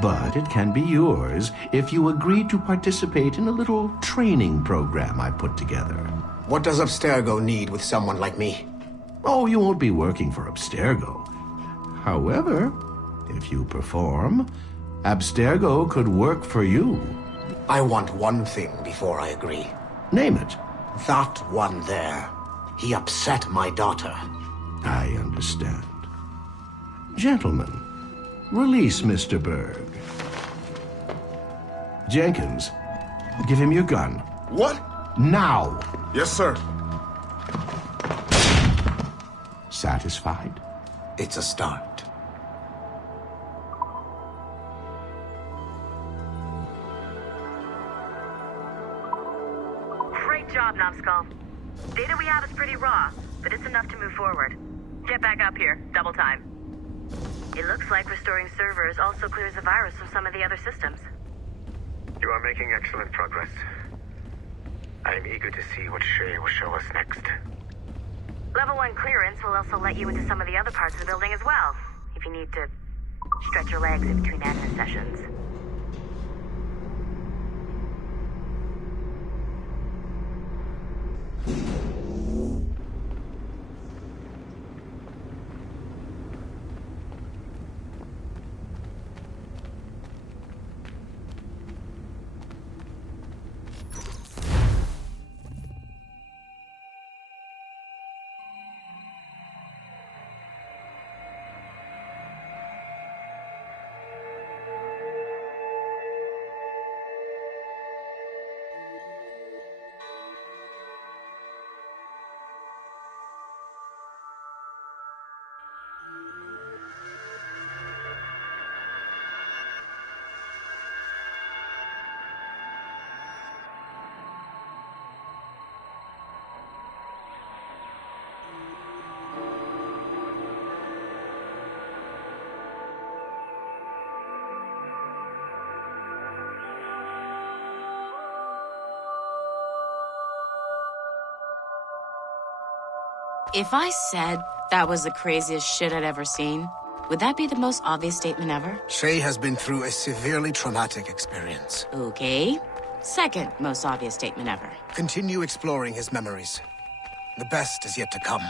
but it can be yours if you agree to participate in a little training program I put together. What does Abstergo need with someone like me? Oh, you won't be working for Abstergo. However, if you perform, Abstergo could work for you. I want one thing before I agree. Name it. That one there. He upset my daughter. I understand. Gentlemen, release Mr. Berg. Jenkins, give him your gun. What? Now! Yes, sir. Satisfied? It's a start. Great job, Numbskull. Data we have is pretty raw, but it's enough to move forward. Get back up here. Double time. It looks like restoring servers also clears the virus from some of the other systems. You are making excellent progress. I am eager to see what Shay will show us next. Level 1 clearance will also let you into some of the other parts of the building as well, if you need to stretch your legs in between admin sessions. If I said that was the craziest shit I'd ever seen, would that be the most obvious statement ever? Shay has been through a severely traumatic experience. Okay. Second most obvious statement ever. Continue exploring his memories. The best is yet to come.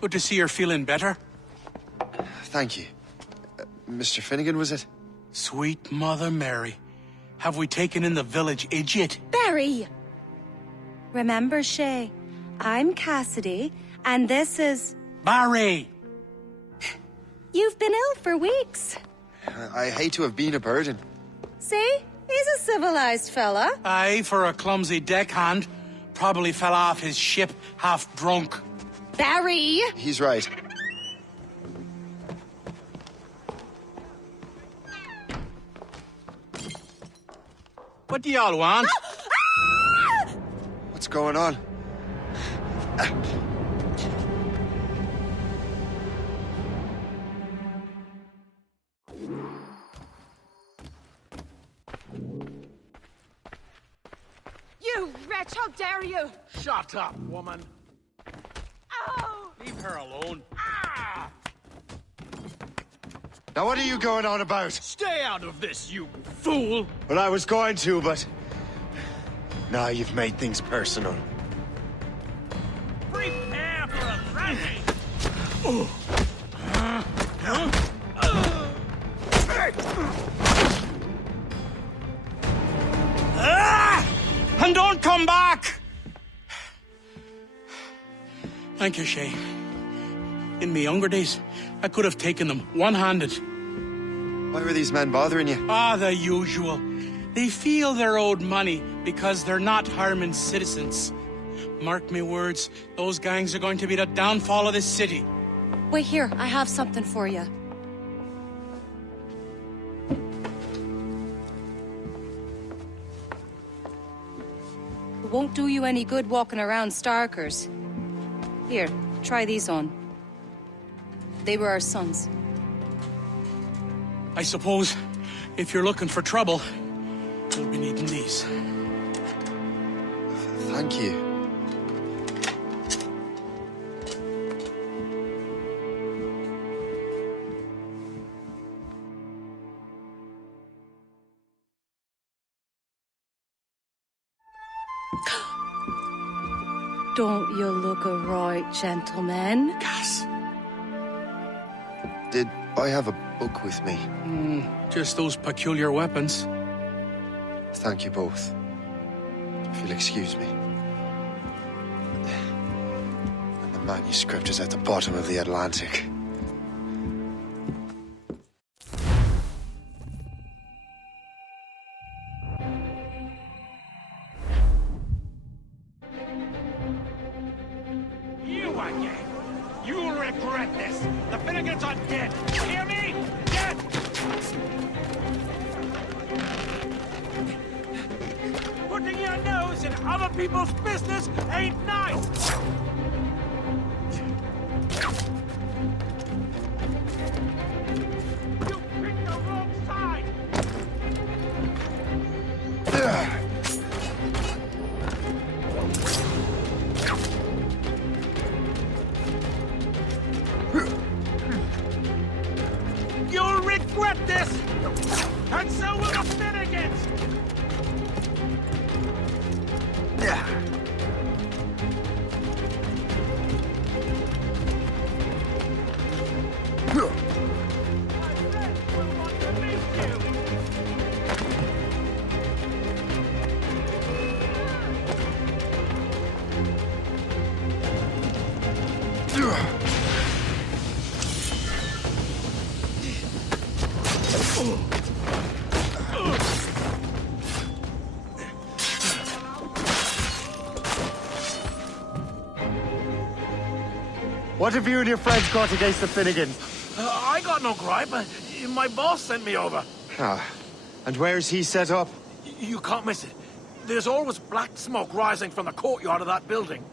Good to see you're feeling better. Thank you. Mr. Finnegan, was it? Sweet Mother Mary. Have we taken in the village idiot? Barry! Remember, Shay, I'm Cassidy, and this is... Barry! You've been ill for weeks. I hate to have been a burden. See? He's a civilized fella. Aye, for a clumsy deckhand. Probably fell off his ship half drunk. Barry! He's right. What do y'all want? What's going on? You wretch, how dare you! Shut up, woman. Ow! Leave her alone. Now what are you going on about? Stay out of this, you fool! Well, I was going to, but... Now you've made things personal. Prepare for a thrashing! And don't come back! Thank you, Shay. In my younger days, I could have taken them one-handed. Why were these men bothering you? The usual. They feel they're owed money because they're not harming citizens. Mark me words, those gangs are going to be the downfall of this city. Wait here, I have something for you. It won't do you any good walking around Starkers. Here, try these on. They were our sons. I suppose, if you're looking for trouble, you'll be needing these. Thank you. Don't you look a right gentleman? Cass. Did I have a book with me? Just those peculiar weapons. Thank you both. If you'll excuse me. And the manuscript is at the bottom of the Atlantic. You again! You'll regret this! The Finnegans are dead! You hear me? Dead! Putting your nose in other people's business ain't nice! You picked the wrong side! You'll regret this! And so will the Finnegans! What have you and your friends got against the Finnegans? I got no gripe. My boss sent me over. Ah, and where's he set up? You can't miss it. There's always black smoke rising from the courtyard of that building.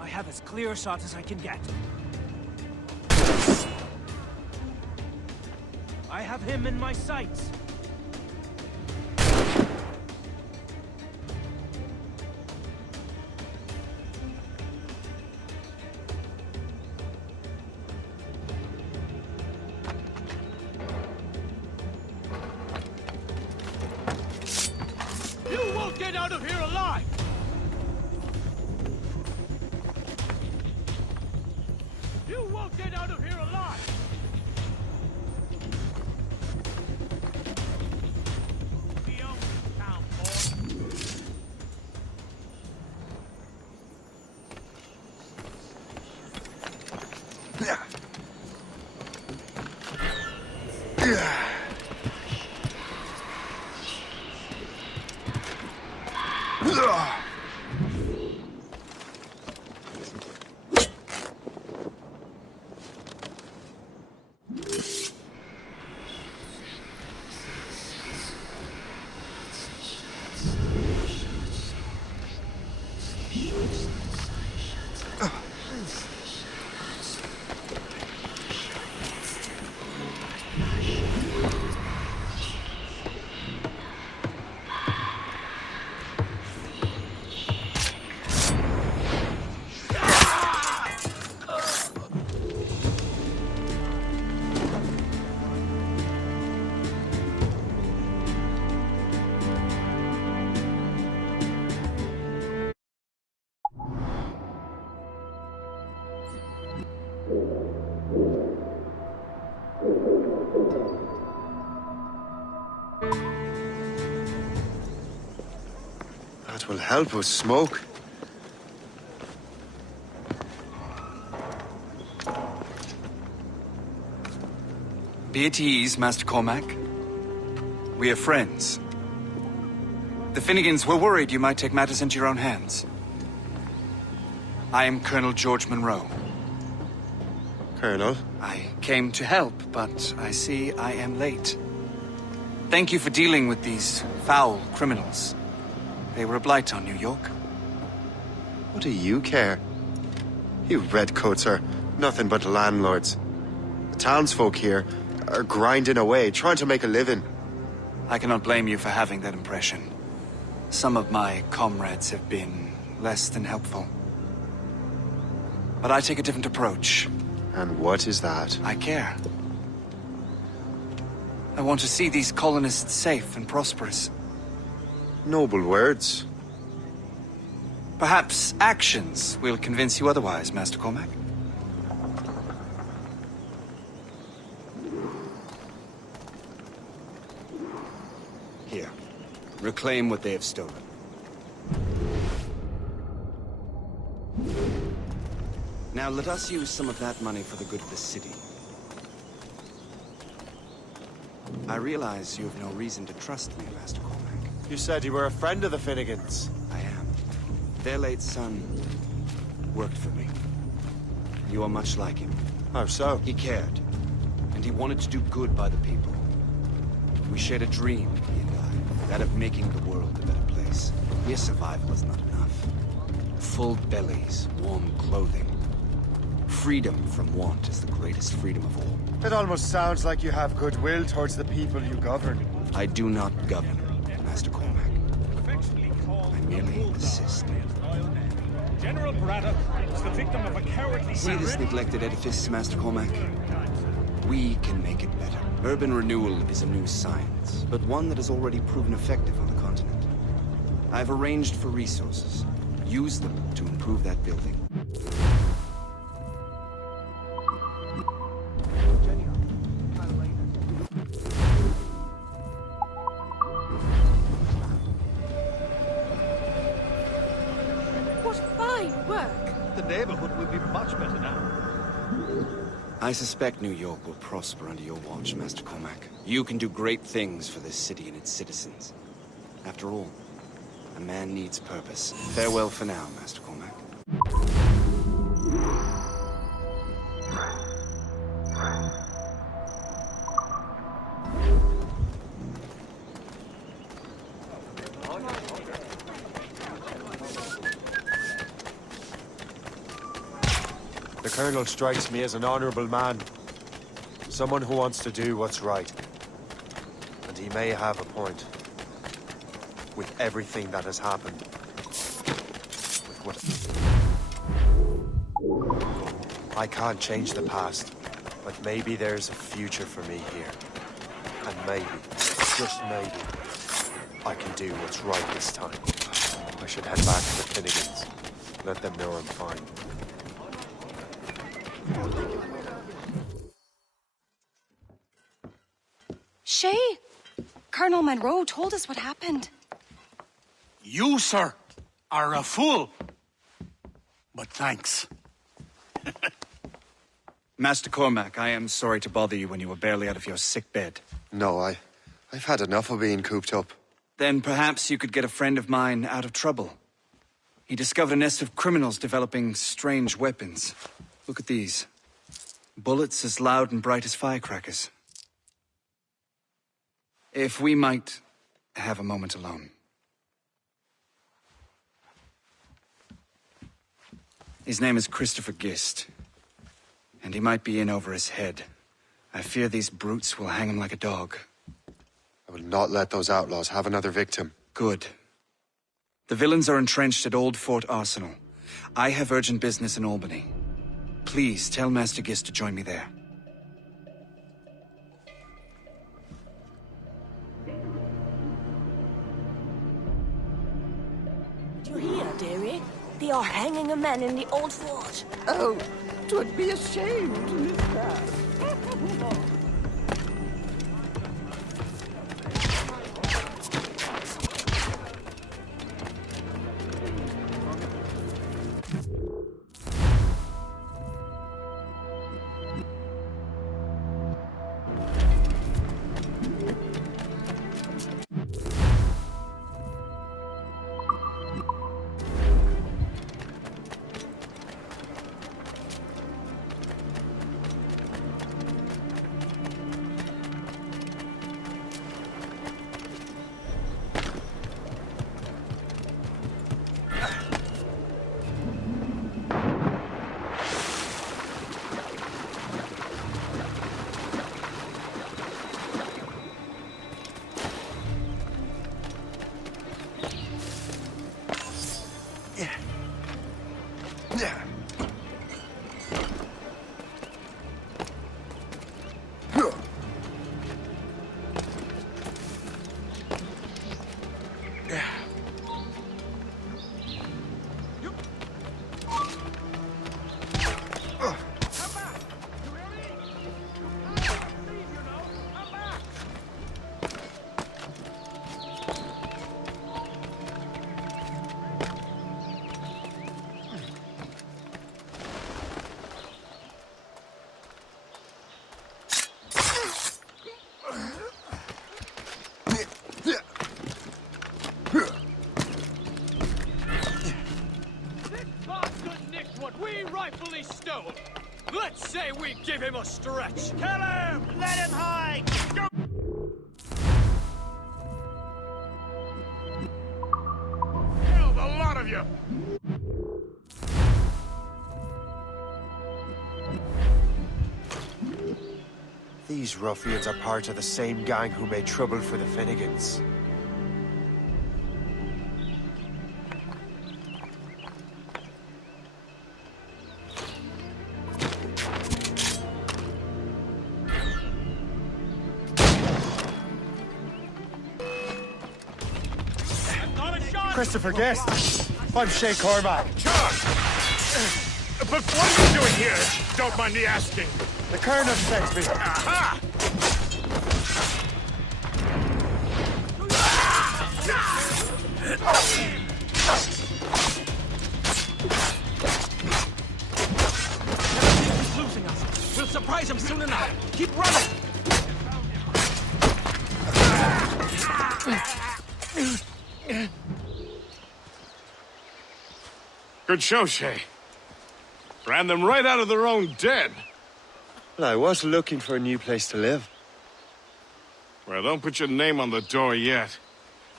I have as clear a shot as I can get. I have him in my sights. You won't get out of here alive! You won't get out of here alive! Be on this town, boy. That will help us smoke. Be at ease, Master Cormac. We are friends. The Finnegans were worried you might take matters into your own hands. I am Colonel George Monroe. Colonel? I came to help, but I see I am late. Thank you for dealing with these foul criminals. They were a blight on New York. What do you care? You redcoats are nothing but landlords. The townsfolk here are grinding away, trying to make a living. I cannot blame you for having that impression. Some of my comrades have been less than helpful. But I take a different approach. And what is that? I care. I want to see these colonists safe and prosperous. Noble words. Perhaps actions will convince you otherwise, Master Cormac. Here. Reclaim what they have stolen. Now let us use some of that money for the good of the city. I realize you have no reason to trust me, Master Cormac. You said you were a friend of the Finnegans. I am. Their late son worked for me. You are much like him. How so? He cared, and he wanted to do good by the people. We shared a dream, he and I, that of making the world a better place. Mere survival is not enough. Full bellies, warm clothing. Freedom from want is the greatest freedom of all. It almost sounds like you have goodwill towards the people you govern. I do not govern, Master Cormac. I merely assist. General Braddock is the victim of a cowardly... See this neglected edifice, Master Cormac? We can make it better. Urban renewal is a new science, but one that has already proven effective on the continent. I've arranged for resources. Use them to improve that building. Neighborhood will be much better now. I suspect New York will prosper under your watch, Master Cormac. You can do great things for this city and its citizens. After all, a man needs purpose. Farewell for now, Master Cormac. The Colonel strikes me as an honorable man. Someone who wants to do what's right. And he may have a point. With everything that has happened. With what... I can't change the past, but maybe there's a future for me here. And maybe, just maybe, I can do what's right this time. I should head back to the Finnegans. Let them know I'm fine. Shay, Colonel Monroe told us what happened. You, sir, are a fool. But thanks. Master Cormac, I am sorry to bother you when you were barely out of your sick bed. No, I've had enough of being cooped up. Then perhaps you could get a friend of mine out of trouble. He discovered a nest of criminals developing strange weapons. Look at these. Bullets as loud and bright as firecrackers. If we might have a moment alone. His name is Christopher Gist. And he might be in over his head. I fear these brutes will hang him like a dog. I will not let those outlaws have another victim. Good. The villains are entrenched at Old Fort Arsenal. I have urgent business in Albany. Please tell Master Gist to join me there. Do you hear, dearie? They are hanging a man in the old fort. Oh, 'twould be a shame to miss that. Let's say we give him a stretch. Kill him! Let him hide! Go! Kill the lot of you! These ruffians are part of the same gang who made trouble for the Finnegans. Christopher Guest. I'm Shay Cormac. John! But what are you doing here? Don't mind me asking. The Colonel sent me. Aha! He's losing us. We'll surprise him soon enough. Keep running. Good show, Shay. Ran them right out of their own den. Well, I was looking for a new place to live. Well, don't put your name on the door yet.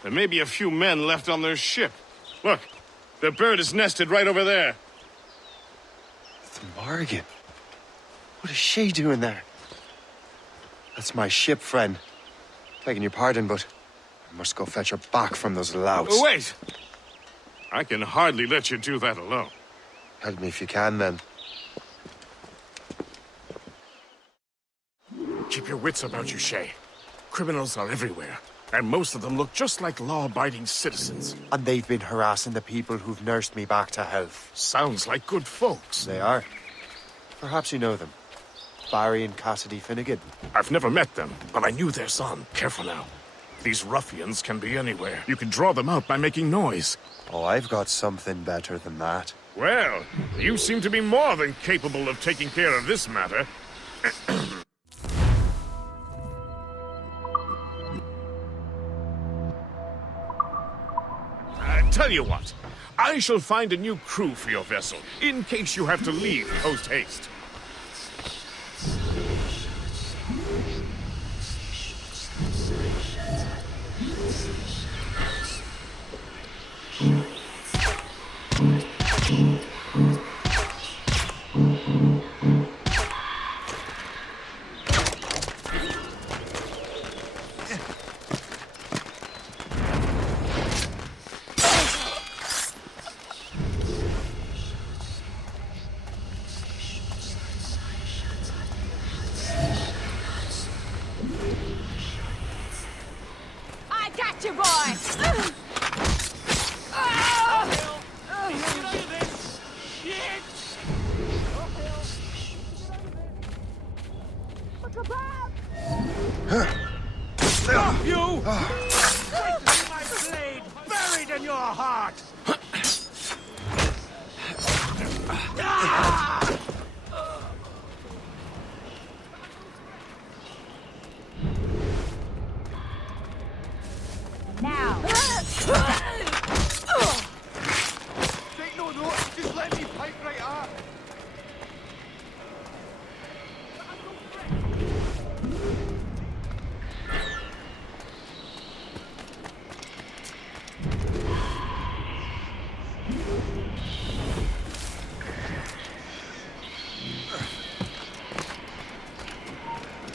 There may be a few men left on their ship. Look, the bird is nested right over there. The Morgan. What is she doing there? That's my ship, friend. Begging your pardon, but I must go fetch her back from those louts. Oh, wait! I can hardly let you do that alone. Help me if you can, then. Keep your wits about you, Shay. Criminals are everywhere, and most of them look just like law-abiding citizens. And they've been harassing the people who've nursed me back to health. Sounds like good folks. They are. Perhaps you know them. Barry and Cassidy Finnegan. I've never met them, but I knew their son. Careful now. These ruffians can be anywhere. You can draw them out by making noise. Oh, I've got something better than that. Well, you seem to be more than capable of taking care of this matter. Tell you what, I shall find a new crew for your vessel, in case you have to leave post-haste. You! My blade buried in your heart! Now. Take no note. Just let me pipe right up.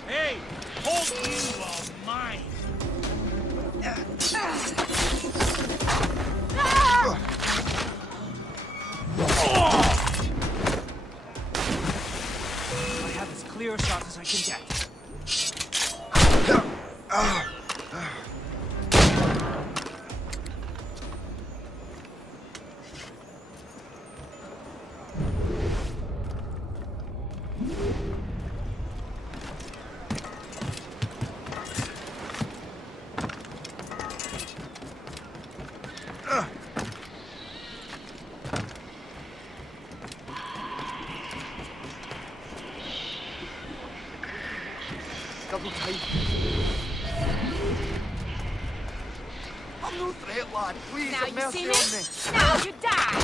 Hey, hold you of mine. sure shot as I can get. Double tight. I'm no threat, lad. Please, Now have you mercy see on me? me. Now you die!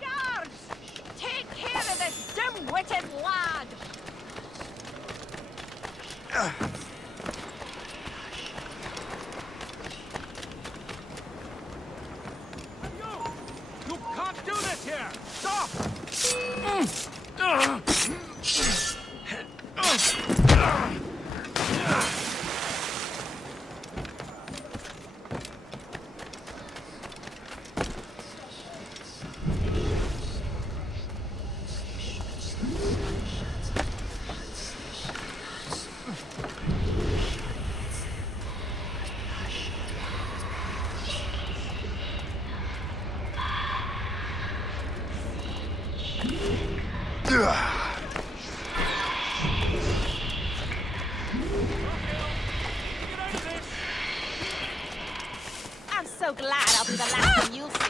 Guards! Take care of this dim-witted lad! You can't do this here! Stop! I'm so glad I'll be the last one you'll see.